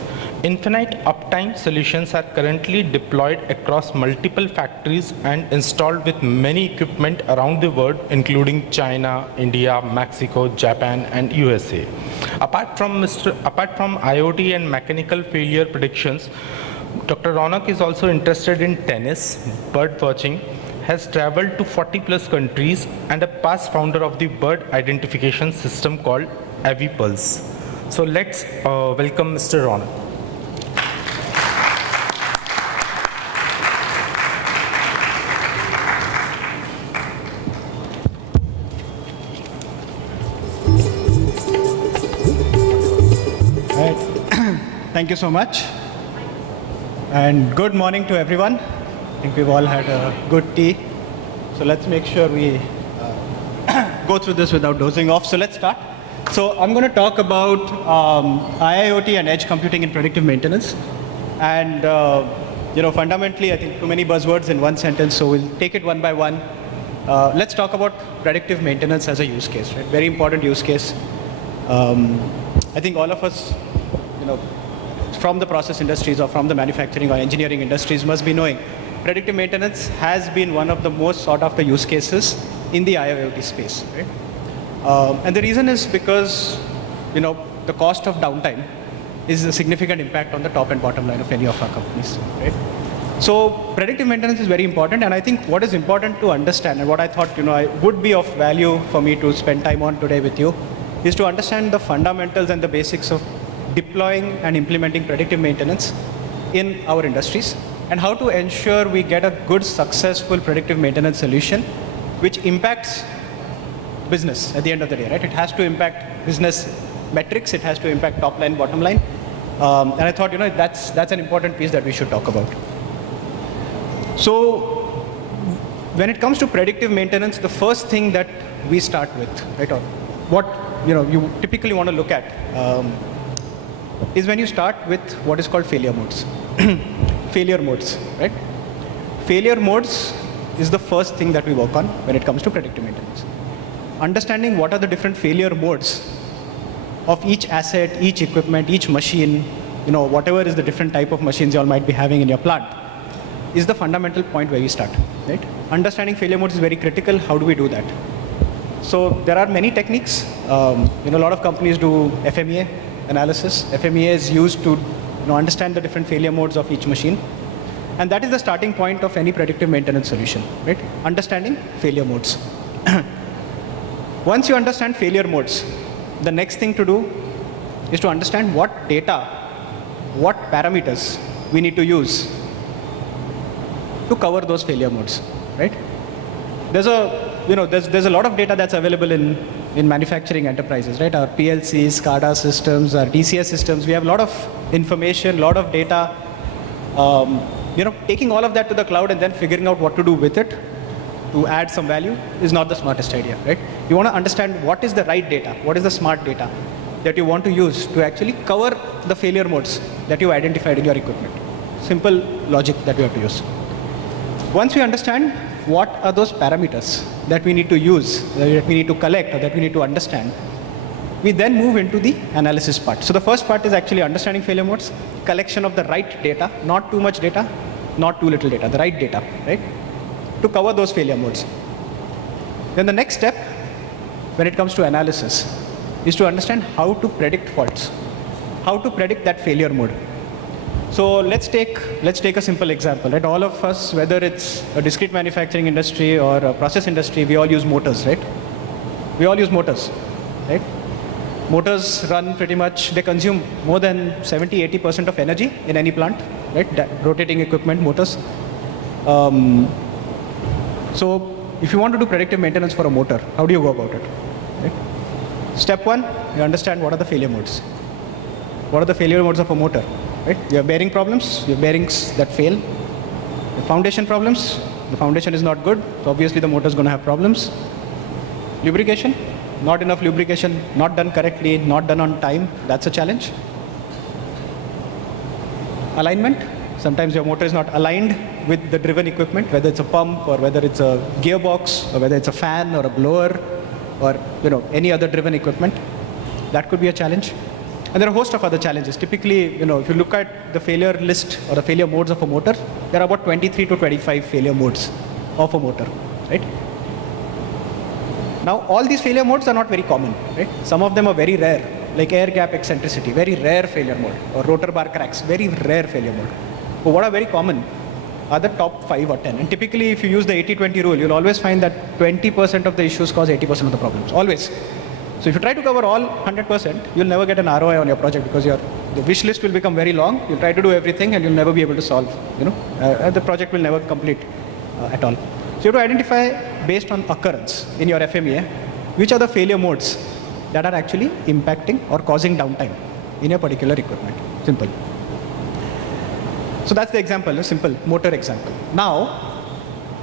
Infinite Uptime solutions are currently deployed across multiple factories and installed with many equipment around the world, including China, India, Mexico, Japan, and USA. Apart from IoT and mechanical failure predictions, Dr. Raunak is also interested in tennis, bird watching, has traveled to 40+ countries, and a past founder of the bird identification system called AviPulse. So let's welcome Mr. Raunak. Thank you so much. And good morning to everyone. I think we've all had a good tea. So let's make sure we go through this without dozing off. So let's start. So I'm going to talk about IIoT and edge computing in predictive maintenance. And fundamentally, I think too many buzzwords in one sentence, so we'll take it one by one. Let's talk about predictive maintenance as a use case, right? Very important use case. I think all of us, from the process industries or from the manufacturing or engineering industries must be knowing predictive maintenance has been one of the most sought after use cases in the IIoT space, right? And the reason is because, the cost of downtime is a significant impact on the top and bottom line of any of our companies, right? So predictive maintenance is very important, and I think what is important to understand, and what I thought, would be of value for me to spend time on today with you, is to understand the fundamentals and the basics of deploying and implementing predictive maintenance in our industries, and how to ensure we get a good, successful predictive maintenance solution which impacts business at the end of the day, right? It has to impact business metrics, it has to impact top line, bottom line. And I thought, that's an important piece that we should talk about. So when it comes to predictive maintenance, the first thing that we start with, right, or what you typically want to look at is when you start with what is called failure modes. Failure modes, right? Failure modes is the first thing that we work on when it comes to predictive maintenance. Understanding what are the different failure modes of each asset, each equipment, each machine, whatever is the different type of machines you all might be having in your plant, is the fundamental point where we start, right? Understanding failure modes is very critical. How do we do that? So there are many techniques. A lot of companies do FMEA analysis. FMEA is used to understand the different failure modes of each machine. And that is the starting point of any predictive maintenance solution, right? Understanding failure modes. Once you understand failure modes, the next thing to do is to understand what data, what parameters we need to use to cover those failure modes, right? There's a lot of data that's available in manufacturing enterprises, right? Our PLCs, SCADA systems, our DCS systems, we have a lot of information, a lot of data. Taking all of that to the cloud and then figuring out what to do with it to add some value is not the smartest idea, right? You want to understand what is the right data, what is the smart data that you want to use to actually cover the failure modes that you identified in your equipment. Simple logic that you have to use. Once we understand what are those parameters that we need to use, that we need to collect, or that we need to understand, we then move into the analysis part. So the first part is actually understanding failure modes, collection of the right data, not too much data, not too little data, the right data, right, to cover those failure modes. Then the next step, when it comes to analysis, is to understand how to predict faults, how to predict that failure mode. So let's take a simple example, right? All of us, whether it's a discrete manufacturing industry or a process industry, we all use motors, right? We all use motors, right? Motors run pretty much, they consume more than 70-80% of energy in any plant, right? Rotating equipment, motors. So if you want to do predictive maintenance for a motor, how do you go about it? Right? Step one, you understand what are the failure modes. What are the failure modes of a motor? Right? You have bearing problems, you have bearings that fail. The foundation problems, the foundation is not good, so obviously the motor is going to have problems. Lubrication, not enough lubrication, not done correctly, not done on time, that's a challenge. Alignment, sometimes your motor is not aligned with the driven equipment, whether it's a pump or whether it's a gearbox or whether it's a fan or a blower or any other driven equipment. That could be a challenge. And there are a host of other challenges. Typically, if you look at the failure list or the failure modes of a motor, there are about 23 to 25 failure modes of a motor, right? Now, all these failure modes are not very common, right? Some of them are very rare, like air gap eccentricity, very rare failure mode, or rotor bar cracks, very rare failure mode. But what are very common are the top 5 or 10. And typically, if you use the 80-20 rule, you'll always find that 20% of the issues cause 80% of the problems, always. So if you try to cover all 100%, you'll never get an ROI on your project because the wish list will become very long. You'll try to do everything and you'll never be able to solve, the project will never complete at all. So you have to identify based on occurrence in your FMEA, which are the failure modes that are actually impacting or causing downtime in your particular equipment. Simple. So that's the example, a simple motor example. Now,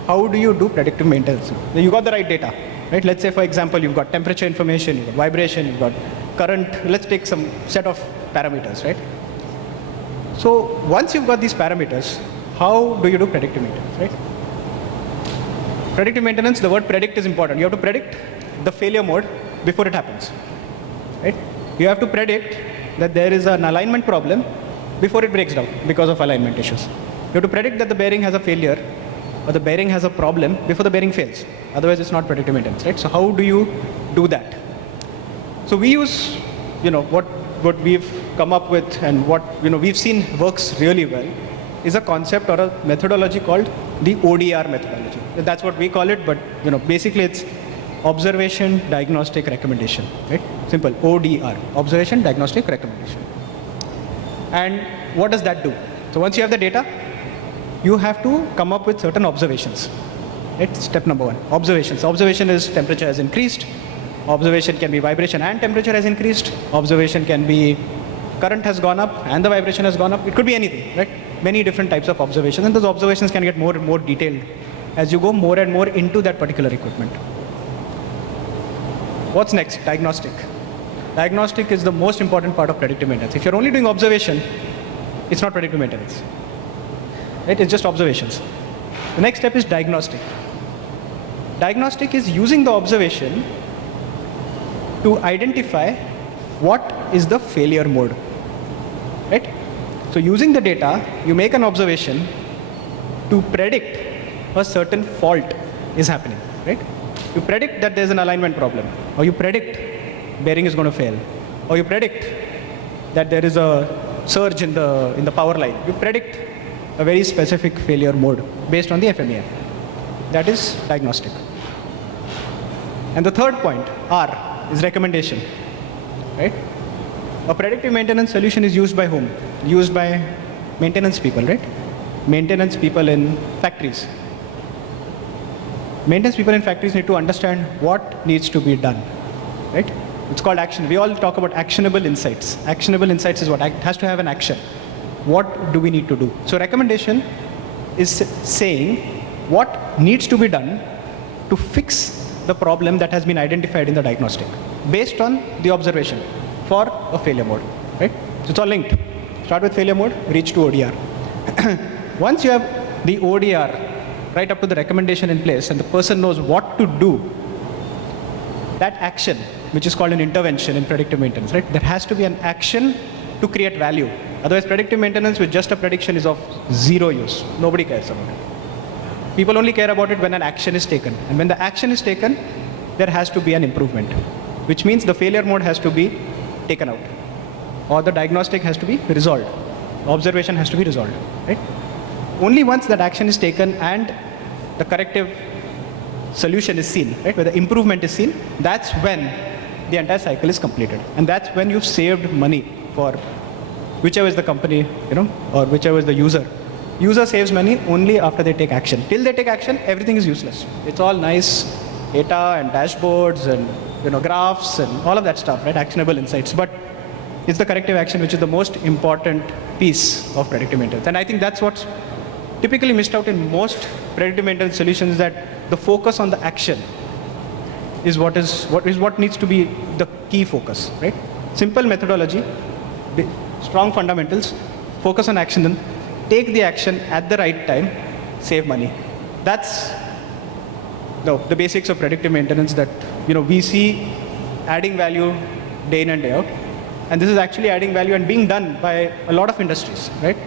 how do you do predictive maintenance? You got the right data. Right? Let's say, for example, you've got temperature information, you've got vibration, you've got current. Let's take some set of parameters, right? So once you've got these parameters, how do you do predictive maintenance, right? Predictive maintenance, the word predict is important. You have to predict the failure mode before it happens, right? You have to predict that there is an alignment problem before it breaks down because of alignment issues. You have to predict that the bearing has a failure or the bearing has a problem before the bearing fails. Otherwise, it's not predictive maintenance, right? So how do you do that? So we use, what we've come up with and what, we've seen works really well is a concept or a methodology called the ODR methodology. That's what we call it, but, basically it's observation, diagnostic, recommendation, right? Simple, ODR, observation, diagnostic, recommendation. And what does that do? So once you have the data, you have to come up with certain observations. Right? Step number one, observations. Observation is temperature has increased. Observation can be vibration and temperature has increased. Observation can be current has gone up and the vibration has gone up. It could be anything, right? Many different types of observations, and those observations can get more and more detailed as you go more and more into that particular equipment. What's next? Diagnostic. Diagnostic is the most important part of predictive maintenance. If you're only doing observation, it's not predictive maintenance. Right? It's just observations. The next step is diagnostic. Diagnostic is using the observation to identify what is the failure mode. Right? So using the data, you make an observation to predict a certain fault is happening. Right? You predict that there's an alignment problem, or you predict bearing is going to fail, or you predict that there is a surge in the power line. You predict a very specific failure mode based on the FMEA. That is diagnostic. And the third point, R, is recommendation. Right? A predictive maintenance solution is used by whom? Used by maintenance people, right? Maintenance people in factories. Maintenance people in factories need to understand what needs to be done, right? It's called action. We all talk about actionable insights. Actionable insights is what? It has to have an action. What do we need to do? So recommendation is saying what needs to be done to fix the problem that has been identified in the diagnostic based on the observation for a failure mode, right? So it's all linked. Start with failure mode, reach to ODR. Once you have the ODR right up to the recommendation in place and the person knows what to do, that action, which is called an intervention in predictive maintenance, right? There has to be an action to create value. Otherwise, predictive maintenance with just a prediction is of zero use. Nobody cares about it. People only care about it when an action is taken. And when the action is taken, there has to be an improvement, which means the failure mode has to be taken out, or the diagnostic has to be resolved. Observation has to be resolved, right? Only once that action is taken and the corrective solution is seen, right, where the improvement is seen, that's when the entire cycle is completed. And that's when you've saved money for whichever is the company, or whichever is the user. User saves money only after they take action. Till they take action, everything is useless. It's all nice data and dashboards and graphs and all of that stuff, right? Actionable insights. But it's the corrective action which is the most important piece of predictive maintenance. And I think that's what's typically missed out in most predictive maintenance solutions, that the focus on the action is what needs to be the key focus, right? Simple methodology, strong fundamentals, focus on action, then take the action at the right time, save money. That's the basics of predictive maintenance that we see adding value day in and day out. And this is actually adding value and being done by a lot of industries, right?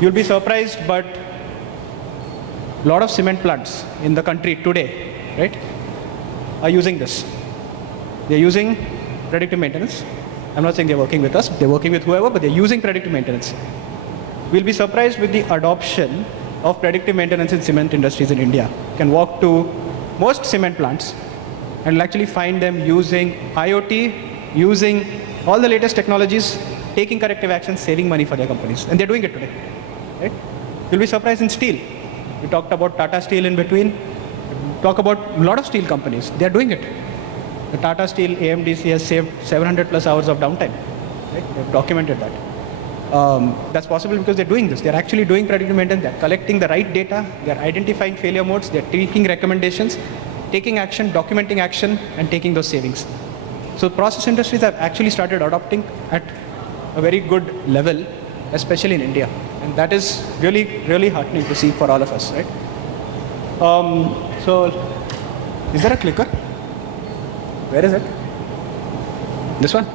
You'll be surprised, but a lot of cement plants in the country today, right, are using this. They're using predictive maintenance. I'm not saying they're working with us, they're working with whoever, but they're using predictive maintenance. We'll be surprised with the adoption of predictive maintenance in cement industries in India. You can walk to most cement plants and you'll actually find them using IoT, using all the latest technologies, taking corrective actions, saving money for their companies. And they're doing it today. Right? You'll be surprised in steel. We talked about Tata Steel in between. Talk about a lot of steel companies. They're doing it. The Tata Steel AMDC has saved 700 plus hours of downtime. Right? They've documented that. That's possible because they're doing this. They're actually doing predictive maintenance. They're collecting the right data. They're identifying failure modes. They're taking recommendations, taking action, documenting action, and taking those savings. So process industries have actually started adopting at a very good level, especially in India. And that is really, really heartening to see for all of us, right? So, is there a clicker? Where is it? This one?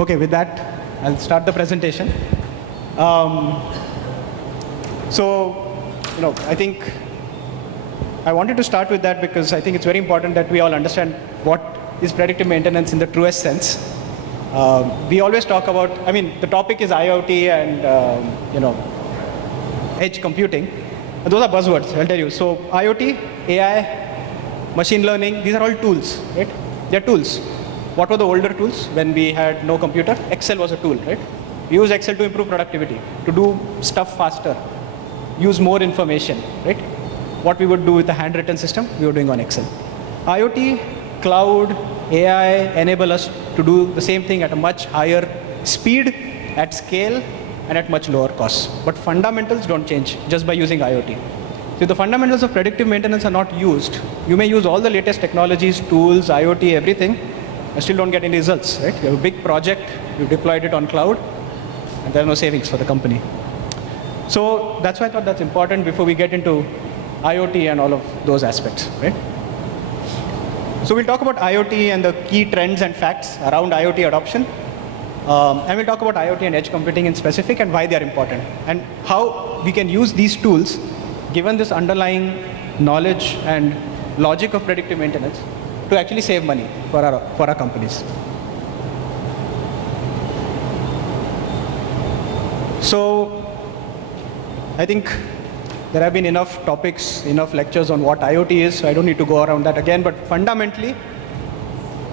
Okay, with that, I'll start the presentation. I think I wanted to start with that because I think it's very important that we all understand what is predictive maintenance in the truest sense. We always talk about, the topic is IoT and, edge computing. Those are buzzwords, I'll tell you. So IoT, AI, machine learning, these are all tools, right? They're tools. What were the older tools when we had no computer? Excel was a tool, right? We use Excel to improve productivity, to do stuff faster, use more information, right? What we would do with a handwritten system, we were doing on Excel. IoT, cloud, AI enable us to do the same thing at a much higher speed, at scale, and at much lower costs. But fundamentals don't change just by using IoT. So if the fundamentals of predictive maintenance are not used, you may use all the latest technologies, tools, IoT, everything, and still don't get any results, right? You have a big project, you deployed it on cloud, and there are no savings for the company. So that's why I thought that's important before we get into IoT and all of those aspects, right? So we'll talk about IoT and the key trends and facts around IoT adoption. And we'll talk about IoT and edge computing in specific and why they are important and how we can use these tools, given this underlying knowledge and logic of predictive maintenance, to actually save money for our companies. So I think there have been enough topics, enough lectures on what IoT is, so I don't need to go around that again. But fundamentally,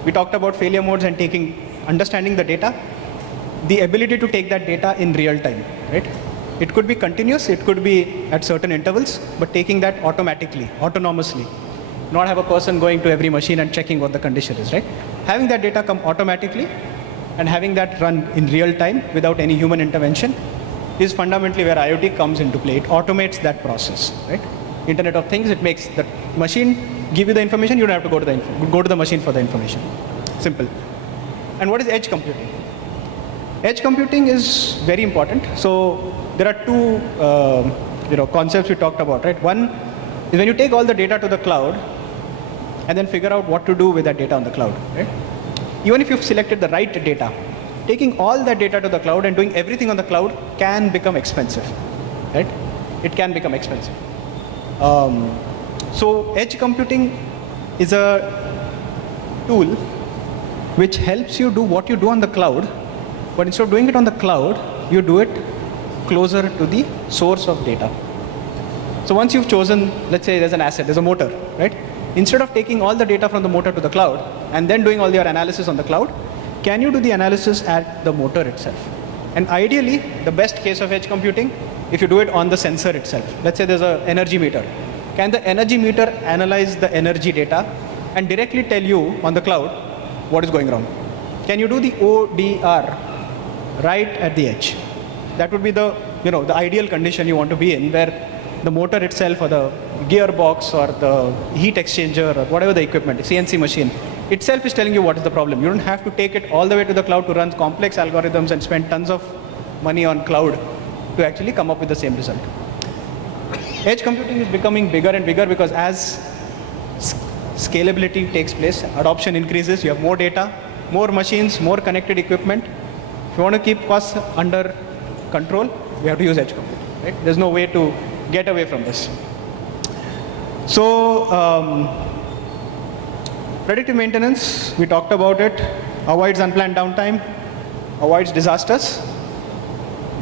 we talked about failure modes and understanding the data, the ability to take that data in real time, right? It could be continuous, it could be at certain intervals, but taking that automatically, autonomously. Not have a person going to every machine and checking what the condition is, right? Having that data come automatically and having that run in real time without any human intervention is fundamentally where IoT comes into play. It automates that process, right? Internet of Things, it makes the machine give you the information, you don't have to go to the machine for the information. Simple. And what is edge computing? Edge computing is very important. So there are two concepts we talked about, right? One is when you take all the data to the cloud and then figure out what to do with that data on the cloud, right? Even if you've selected the right data, taking all that data to the cloud and doing everything on the cloud can become expensive, right? It can become expensive. So edge computing is a tool which helps you do what you do on the cloud, but instead of doing it on the cloud, you do it closer to the source of data. So once you've chosen, let's say there's an asset, there's a motor, right? Instead of taking all the data from the motor to the cloud and then doing all your analysis on the cloud, can you do the analysis at the motor itself? And ideally, the best case of edge computing, if you do it on the sensor itself. Let's say there's an energy meter. Can the energy meter analyze the energy data and directly tell you on the cloud what is going wrong? Can you do the ODR right at the edge? That would be the ideal condition you want to be in, where the motor itself or the gearbox or the heat exchanger or whatever the equipment, CNC machine, itself is telling you what is the problem. You don't have to take it all the way to the cloud to run complex algorithms and spend tons of money on cloud to actually come up with the same result. Edge computing is becoming bigger and bigger because as scalability takes place, adoption increases, you have more data, more machines, more connected equipment. If you want to keep costs under control, we have to use edge computing, right? There's no way to get away from this. So, predictive maintenance, we talked about it, avoids unplanned downtime, avoids disasters,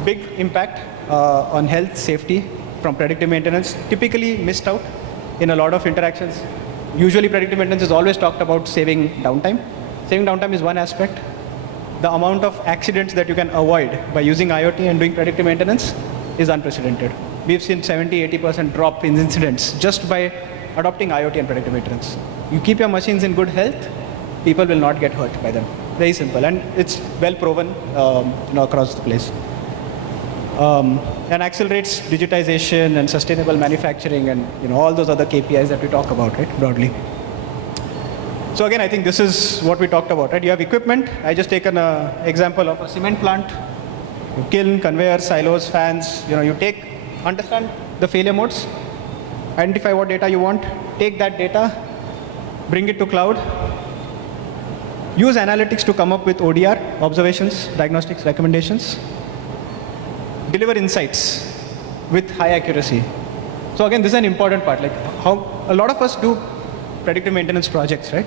big impact on health, safety from predictive maintenance, typically missed out in a lot of interactions. Usually predictive maintenance is always talked about saving downtime. Saving downtime is one aspect. The amount of accidents that you can avoid by using IoT and doing predictive maintenance is unprecedented. We've seen 70-80% drop in incidents just by adopting IoT and predictive maintenance. You keep your machines in good health, people will not get hurt by them. Very simple, and it's well proven across the place. And accelerates digitization and sustainable manufacturing and all those other KPIs that we talk about, right, broadly. So again, I think this is what we talked about, right? You have equipment. I just taken an example of a cement plant, kiln, conveyor, silos, fans. You understand the failure modes, identify what data you want, take that data, bring it to cloud, use analytics to come up with ODR, observations, diagnostics, recommendations, deliver insights with high accuracy. So again, this is an important part, like how a lot of us do predictive maintenance projects, right?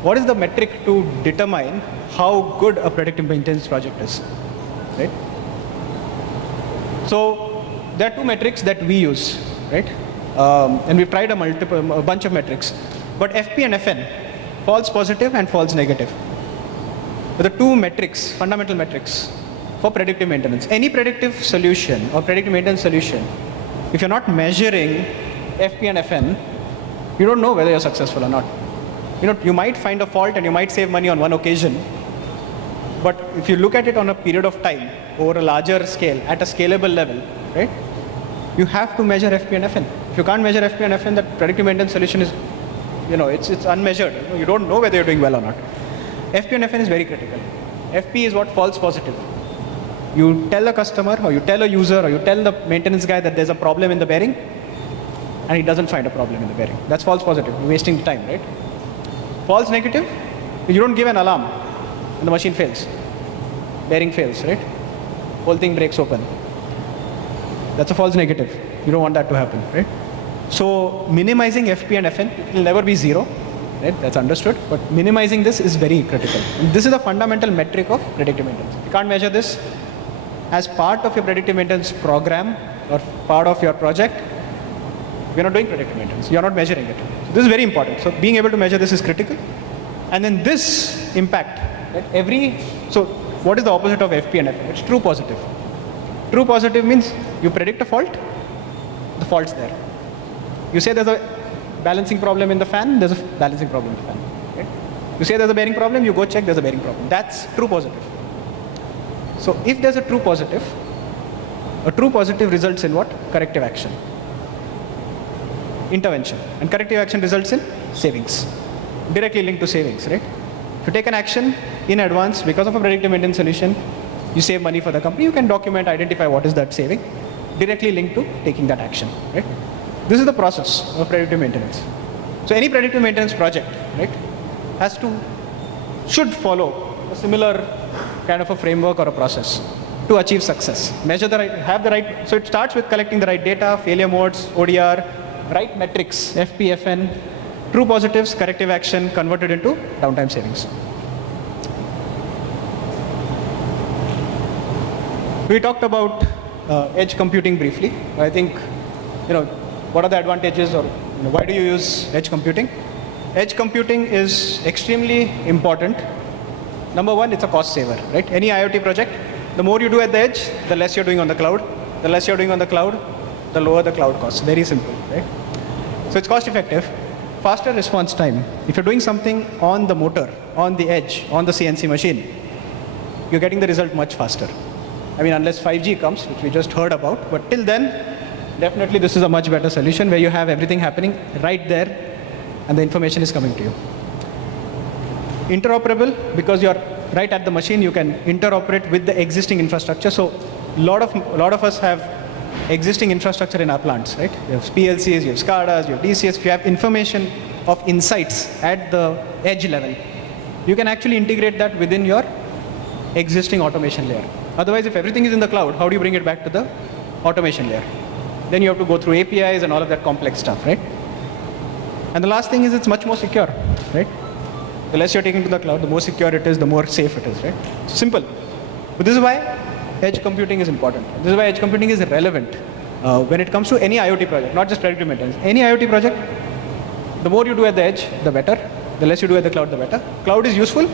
What is the metric to determine how good a predictive maintenance project is, right? So there are two metrics that we use, right? And we've tried a bunch of metrics, but FP and FN, false positive and false negative, are the two metrics, fundamental metrics for predictive maintenance. Any predictive solution or predictive maintenance solution, if you're not measuring FP and FN, you don't know whether you're successful or not. You might find a fault and you might save money on one occasion, but if you look at it on a period of time, over a larger scale, at a scalable level, right, you have to measure FP and FN. If you can't measure FP and FN, that predictive maintenance solution is, it's unmeasured. You don't know whether you're doing well or not. FP and FN is very critical. FP is what? False positive. You tell a customer, or you tell a user, or you tell the maintenance guy that there's a problem in the bearing, and he doesn't find a problem in the bearing. That's false positive. You're wasting time, right? False negative, you don't give an alarm, and the machine fails. Bearing fails, right? Whole thing breaks open. That's a false negative. You don't want that to happen, right? So minimizing FP and FN, it will never be zero, right? That's understood, but minimizing this is very critical. And this is a fundamental metric of predictive maintenance. You can't measure this as part of your predictive maintenance program or part of your project. You're not doing predictive maintenance. You're not measuring it. So this is very important. So being able to measure this is critical. And then this impact, right? So what is the opposite of FP and FN? It's true positive. True positive means you predict a fault, the fault's there. You say there's a balancing problem in the fan, there's a balancing problem in the fan. Right? You say there's a bearing problem, you go check, there's a bearing problem. That's true positive. So if there's a true positive results in what? Corrective action. Intervention. And corrective action results in savings. Directly linked to savings, right? If you take an action in advance because of a predictive maintenance solution, you save money for the company, you can document, identify what is that saving, directly linked to taking that action, right? This is the process of predictive maintenance. So any predictive maintenance project, right, should follow a similar kind of a framework or a process to achieve success. Measure so it starts with collecting the right data, failure modes, ODR, right metrics, FP, FN, true positives, corrective action converted into downtime savings. We talked about edge computing briefly. I think, what are the advantages, or why do you use edge computing? Edge computing is extremely important. Number one, it's a cost saver, right? Any IoT project, the more you do at the edge, the less you're doing on the cloud. The less you're doing on the cloud, the lower the cloud cost. Very simple, right? So it's cost effective. Faster response time. If you're doing something on the motor, on the edge, on the CNC machine, you're getting the result much faster. I mean, unless 5G comes, which we just heard about, but till then, definitely this is a much better solution where you have everything happening right there and the information is coming to you. Interoperable, because you're right at the machine, you can interoperate with the existing infrastructure. So a lot of us have existing infrastructure in our plants, right? You have PLCs, you have SCADAs, you have DCS. If you have information of insights at the edge level, you can actually integrate that within your existing automation layer. Otherwise, if everything is in the cloud, how do you bring it back to the automation layer? Then you have to go through APIs and all of that complex stuff, right? And the last thing is it's much more secure, right? The less you're taking to the cloud, the more secure it is, the more safe it is, right? Simple. But this is why edge computing is important. This is why edge computing is relevant when it comes to any IoT project, not just predictive maintenance. Any IoT project, the more you do at the edge, the better. The less you do at the cloud, the better. Cloud is useful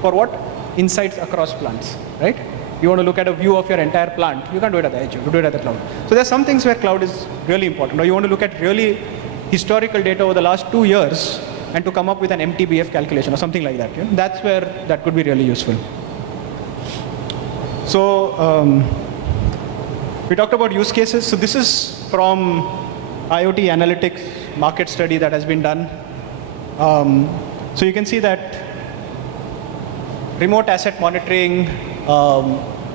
for what? Insights across plants, right? You want to look at a view of your entire plant, you can't do it at the edge, you do it at the cloud. So there's some things where cloud is really important. Or you want to look at really historical data over the last 2 years and to come up with an MTBF calculation or something like that. That's where that could be really useful. So we talked about use cases. So this is from IoT analytics market study that has been done. So you can see that remote asset monitoring,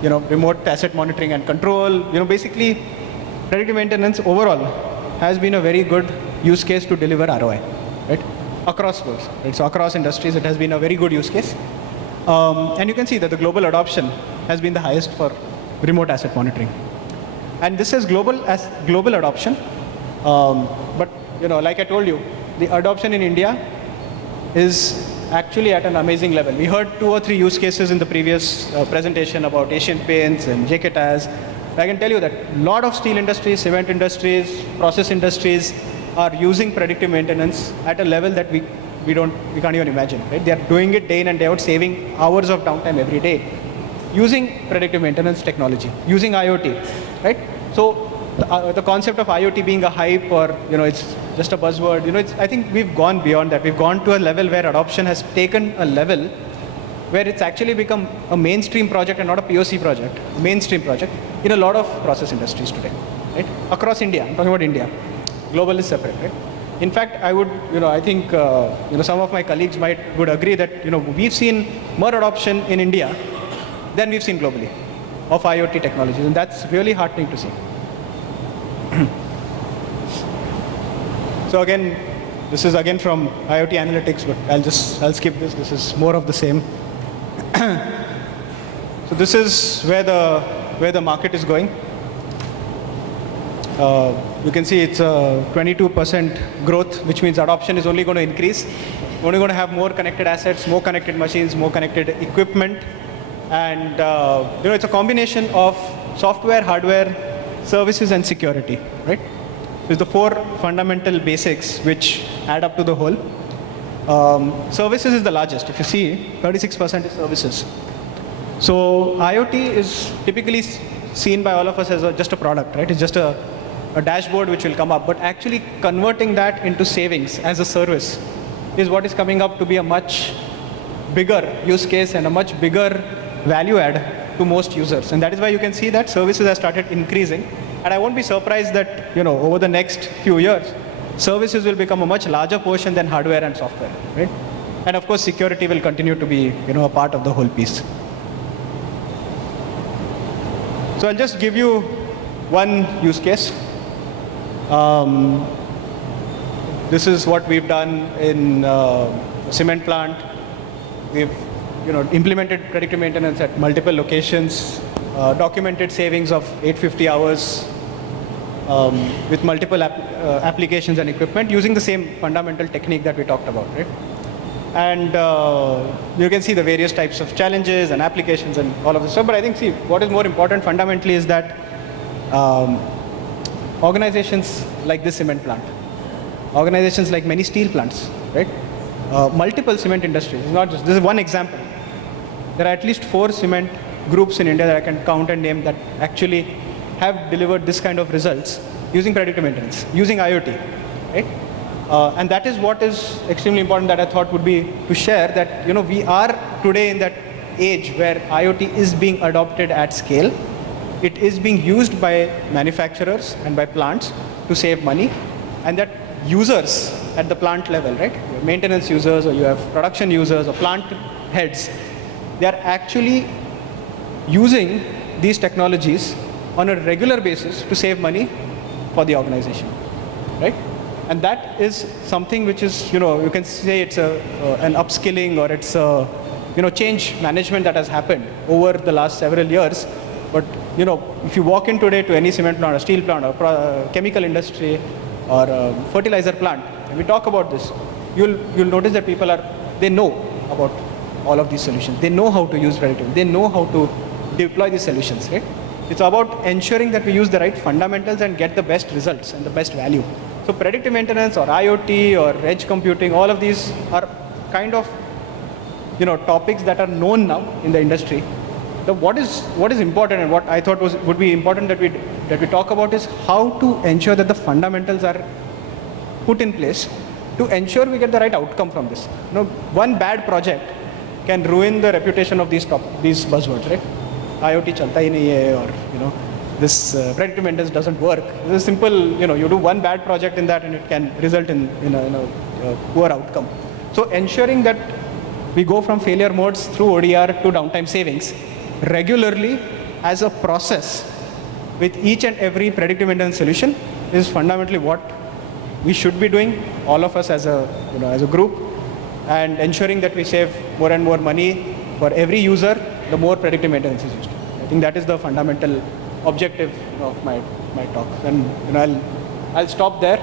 remote asset monitoring and control, basically predictive maintenance overall has been a very good use case to deliver ROI, right? Across boards, right? So across industries, it has been a very good use case. And you can see that the global adoption has been the highest for remote asset monitoring. And this is global adoption. But like I told you, the adoption in India is actually at an amazing level. We heard 2 or 3 use cases in the previous presentation about Asian Paints and JK Tires. I can tell you that a lot of steel industries, cement industries, process industries are using predictive maintenance at a level that we can't even imagine. Right? They are doing it day in and day out, saving hours of downtime every day, using predictive maintenance technology, using IoT, right? So the concept of IoT being a hype, or it's just a buzzword, I think we've gone beyond that. We've gone to a level where adoption has taken a level where it's actually become a mainstream project and not a POC project, a mainstream project in a lot of process industries today, right? Across India, I'm talking about India. Global is separate, right? In fact, I think some of my colleagues would agree that we've seen more adoption in India than we've seen globally of IoT technologies, and that's really heartening to see. So again, this is again from IoT Analytics, but I'll skip this. This is more of the same. So this is where the market is going. You can see it's a 22% growth, which means adoption is only going to increase. We're only going to have more connected assets, more connected machines, more connected equipment, and it's a combination of software, hardware, services, and security, right? There's the 4 fundamental basics which add up to the whole. Services is the largest. If you see, 36% is services. So IoT is typically seen by all of us as just a product, right? It's just a dashboard which will come up. But actually converting that into savings as a service is what is coming up to be a much bigger use case and a much bigger value add to most users. And that is why you can see that services have started increasing. And I won't be surprised that over the next few years, services will become a much larger portion than hardware and software, right? And of course, security will continue to be a part of the whole piece. So I'll just give you one use case. This is what we've done in cement plant. We've implemented predictive maintenance at multiple locations, documented savings of 850 hours with multiple applications and equipment using the same fundamental technique that we talked about, right? And you can see the various types of challenges and applications and all of this stuff. But I think, see, what is more important fundamentally is that organizations like this cement plant, organizations like many steel plants, right? Multiple cement industries, not just, this is one example. There are at least 4 cement groups in India that I can count and name that actually have delivered this kind of results using predictive maintenance, using IoT, right? And that is what is extremely important that I thought would be to share, that we are today in that age where IoT is being adopted at scale. It is being used by manufacturers and by plants to save money, and that users at the plant level, right? Your maintenance users, or you have production users, or plant heads, they are actually using these technologies on a regular basis to save money for the organization, right? And that is something which is, you can say it's an upskilling, or it's a, change management that has happened over the last several years. But, if you walk in today to any cement plant, or steel plant, or chemical industry, or fertilizer plant, and we talk about this, you'll notice that people they know about all of these solutions. They know how to use predictive. They know how to deploy these solutions, right? It's about ensuring that we use the right fundamentals and get the best results and the best value. So predictive maintenance, or IoT, or edge computing, all of these are kind of, topics that are known now in the industry. What is important, and what I thought would be important that we talk about, is how to ensure that the fundamentals are put in place to ensure we get the right outcome from this. One bad project can ruin the reputation of these buzzwords, right? IoT chalta hi nahi hai, or this predictive maintenance doesn't work. This is simple. You do one bad project in that, and it can result in a poor outcome. So ensuring that we go from failure modes through ODR to downtime savings regularly as a process with each and every predictive maintenance solution is fundamentally what we should be doing, all of us as a, as a group, and ensuring that we save more and more money for every user, the more predictive maintenance is used. I think that is the fundamental objective of my talk. And I'll stop there,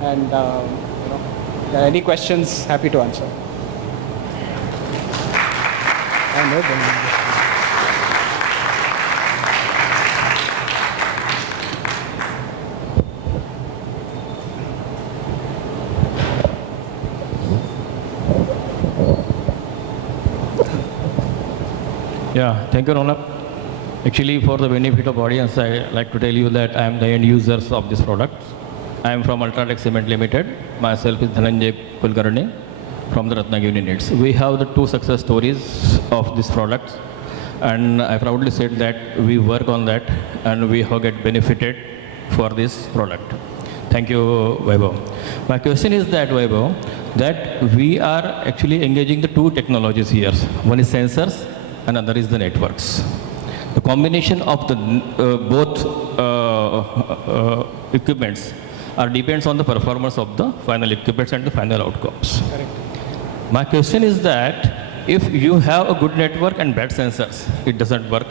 and if there are any questions, happy to answer. Yeah, thank you, Raunak. Actually, for the benefit of audience, I like to tell you that I am the end users of this product. I am from Ultratech Cement Limited. Myself is Dhananjay Kulkarni from the Ratnagiri units. We have the 2 success stories of this product, and I proudly said that we work on that and we have get benefited for this product. Thank you, Vaibhav. My question is that, Vaibhav, that we are actually engaging the 2 technologies here. One is sensors, and other is the networks. The combination of the both equipments depends on the performance of the final equipments and the final outcomes. Correct. My question is that if you have a good network and bad sensors, it doesn't work.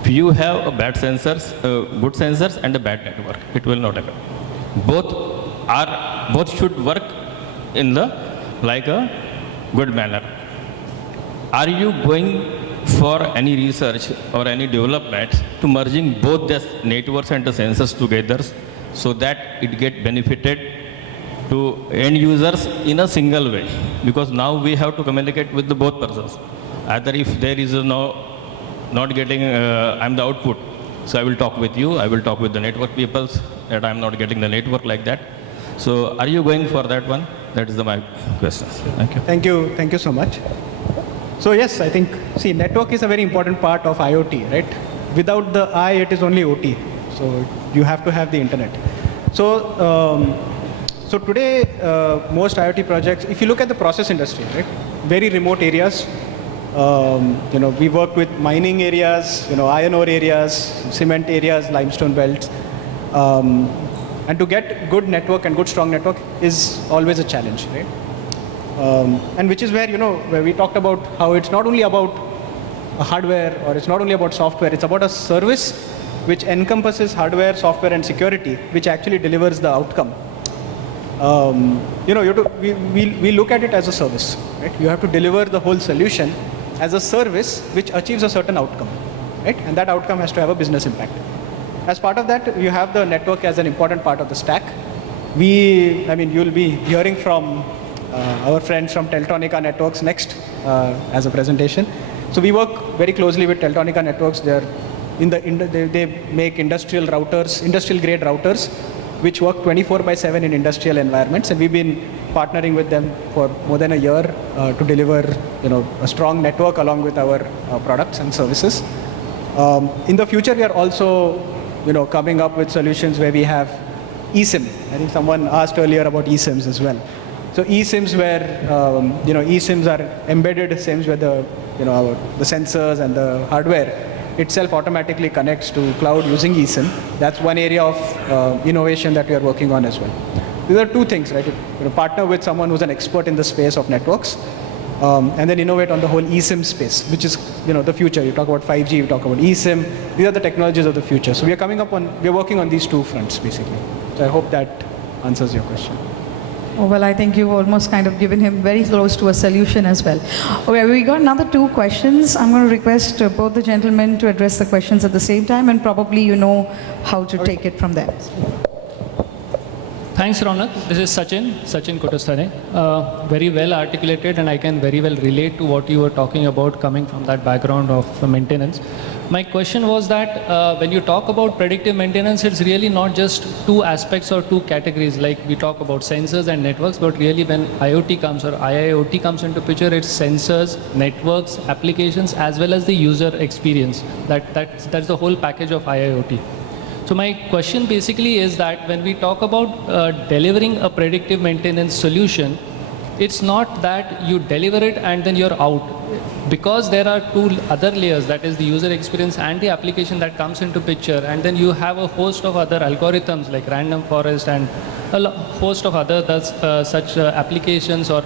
If you have a bad sensors, good sensors and a bad network, it will not happen. Both should work in the like a good manner. Are you going for any research or any development to merging both the networks and the sensors together so that it get benefited to end users in a single way? Because now we have to communicate with the both persons. Either if there is not getting, I'm the output, so I will talk with you, I will talk with the network people that I'm not getting the network like that. So are you going for that one? That is my question. Thank you. Thank you so much. So yes, I think, see, network is a very important part of IoT, right? Without the I, it is only OT. So you have to have the internet. So, so today, most IoT projects, if you look at the process industry, right? Very remote areas. We work with mining areas, iron ore areas, cement areas, limestone belts. And to get good network and good strong network is always a challenge, right? And which is where, where we talked about how it's not only about hardware or it's not only about software, it's about a service which encompasses hardware, software, and security, which actually delivers the outcome. We look at it as a service, right? You have to deliver the whole solution as a service which achieves a certain outcome, right? And that outcome has to have a business impact. As part of that, you have the network as an important part of the stack. You'll be hearing from our friends from Teltonika Networks next as a presentation. So we work very closely with Teltonika Networks. They make industrial routers, industrial grade routers, which work 24/7 in industrial environments. And we've been partnering with them for more than a year to deliver a strong network along with our products and services. In the future, we are also coming up with solutions where we have eSIM. I think someone asked earlier about eSIMs as well. So eSIMs where, eSIMs are embedded SIMs where the sensors and the hardware itself automatically connects to cloud using eSIM. That's one area of innovation that we are working on as well. These are 2 things, right? Partner with someone who's an expert in the space of networks, and then innovate on the whole eSIM space, which is, the future. You talk about 5G, you talk about eSIM. These are the technologies of the future. So we are working on these 2 fronts, basically. So I hope that answers your question. Oh, well, I think you've almost kind of given him very close to a solution as well. Okay, we got another 2 questions. I'm going to request both the gentlemen to address the questions at the same time, and probably you know how to take it from there. Thanks, Raunak. This is Sachin Kotostane. Very well articulated, and I can very well relate to what you were talking about coming from that background of maintenance. My question was that when you talk about predictive maintenance, it's really not just 2 aspects or 2 categories, like we talk about sensors and networks, but really when IoT comes or IIoT comes into picture, it's sensors, networks, applications, as well as the user experience. That's the whole package of IIoT. So my question basically is that when we talk about delivering a predictive maintenance solution, it's not that you deliver it and then you're out. Because there are two other layers, that is the user experience and the application that comes into picture, and then you have a host of other algorithms like random forest and a host of other such applications or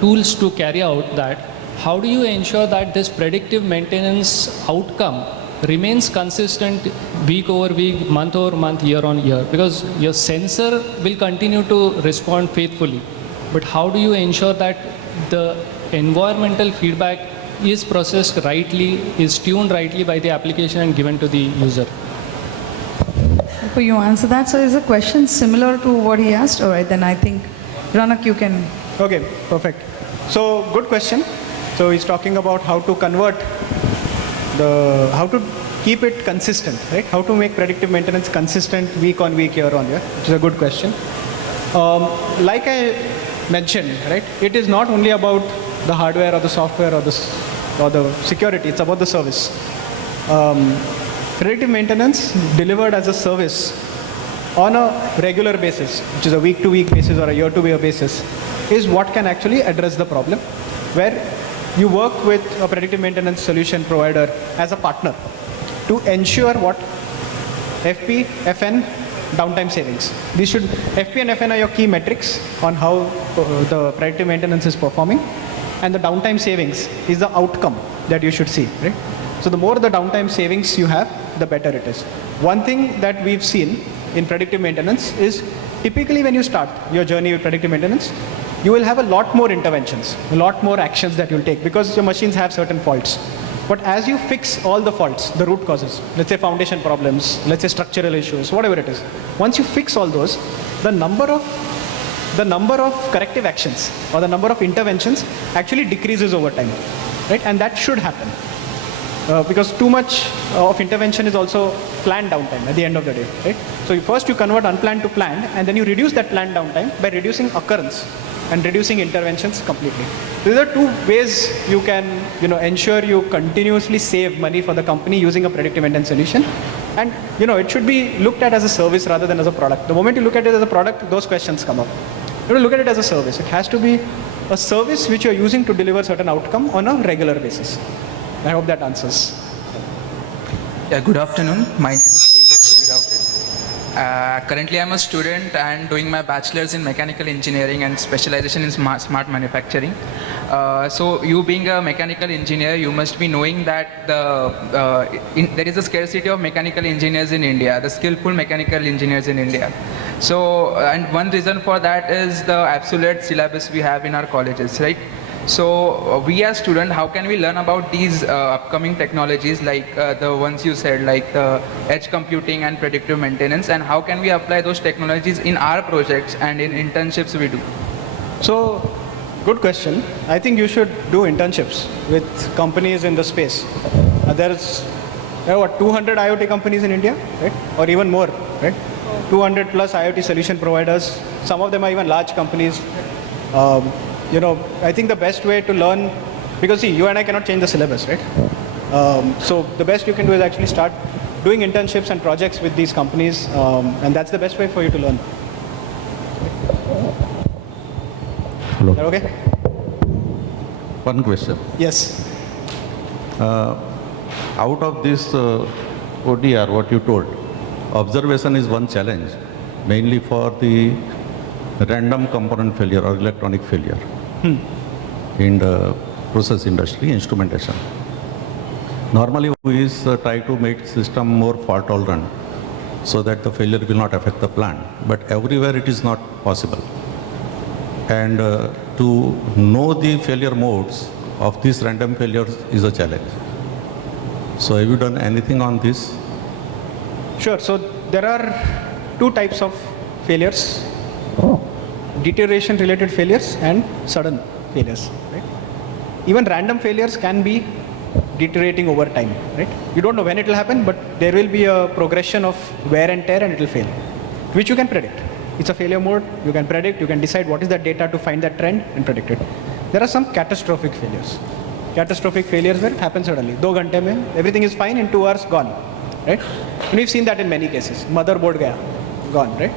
tools to carry out that. How do you ensure that this predictive maintenance outcome remains consistent week over week, month over month, year on year? Because your sensor will continue to respond faithfully, but how do you ensure that the environmental feedback is processed rightly, is tuned rightly by the application and given to the user? Before you answer that, so is a question similar to what he asked? All right, then I think, Raunak, you can. Okay, perfect. So, good question. So, he's talking about how to convert how to keep it consistent, right? How to make predictive maintenance consistent week on week, year on year, which is a good question. Like I mentioned, right, it is not only about the hardware or the software or the security, it's about the service. Predictive maintenance delivered as a service on a regular basis, which is a week-to-week basis or a year-to-year basis, is what can actually address the problem, where you work with a predictive maintenance solution provider as a partner to ensure what FP, FN, downtime savings. These should, FP and FN are your key metrics on how the predictive maintenance is performing, and the downtime savings is the outcome that you should see, right? So the more the downtime savings you have, the better it is. One thing that we've seen in predictive maintenance is typically when you start your journey with predictive maintenance, you will have a lot more interventions, a lot more actions that you'll take because your machines have certain faults. But as you fix all the faults, the root causes, let's say foundation problems, let's say structural issues, whatever it is, once you fix all those, the number of corrective actions or the number of interventions actually decreases over time, right? And that should happen. Because too much of intervention is also planned downtime at the end of the day, right? So first you convert unplanned to planned, and then you reduce that planned downtime by reducing occurrence and reducing interventions completely. These are two ways you can ensure you continuously save money for the company using a predictive maintenance solution. And it should be looked at as a service rather than as a product. The moment you look at it as a product, those questions come up. You look at it as a service. It has to be a service which you're using to deliver certain outcome on a regular basis. I hope that answers. Yeah, good afternoon. My name is currently I'm a student and doing my bachelor's in mechanical engineering and specialization in smart manufacturing. So you being a mechanical engineer, you must be knowing that there is a scarcity of mechanical engineers in India, the skillful mechanical engineers in India. So, and one reason for that is the absolute syllabus we have in our colleges, right? So we as students, how can we learn about these upcoming technologies like the ones you said, like the edge computing and predictive maintenance, and how can we apply those technologies in our projects and in internships we do? So, good question. I think you should do internships with companies in the space. There are what, 200 IoT companies in India, right? Or even more, right? 200 plus IoT solution providers. Some of them are even large companies. I think the best way to learn, because see, you and I cannot change the syllabus, right? So the best you can do is actually start doing internships and projects with these companies, and that's the best way for you to learn. Hello. Is that okay? One question. Yes. Out of this ODR, what you told, observation is one challenge, mainly for the random component failure or electronic failure in the process industry, instrumentation. Normally, we try to make system more fault tolerant so that the failure will not affect the plant. But everywhere it is not possible. And to know the failure modes of these random failures is a challenge. So have you done anything on this? Sure. So there are two types of failures. Deterioration related failures and sudden failures, right? Even random failures can be deteriorating over time, right? You don't know when it will happen, but there will be a progression of wear and tear and it will fail, which you can predict. It's a failure mode, you can predict, you can decide what is that data to find that trend and predict it. There are some catastrophic failures. Catastrophic failures where it happens suddenly. 2 ghante mein, everything is fine, in 2 hours, gone, right? And we've seen that in many cases. Motherboard gaya, gone, right?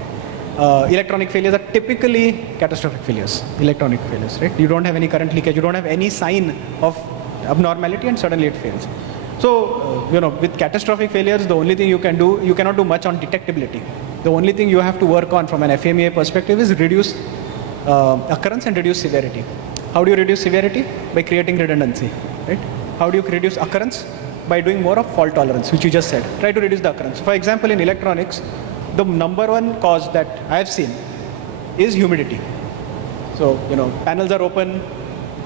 electronic failures are typically catastrophic failures, electronic failures, right? You don't have any current leakage, you don't have any sign of abnormality, and suddenly it fails. So, with catastrophic failures, the only thing you can do, you cannot do much on detectability. The only thing you have to work on from an FMEA perspective is reduce occurrence and reduce severity. How do you reduce severity? By creating redundancy, right? How do you reduce occurrence? By doing more of fault tolerance, which you just said. Try to reduce the occurrence. For example, in electronics, the number one cause that I have seen is humidity. So, panels are open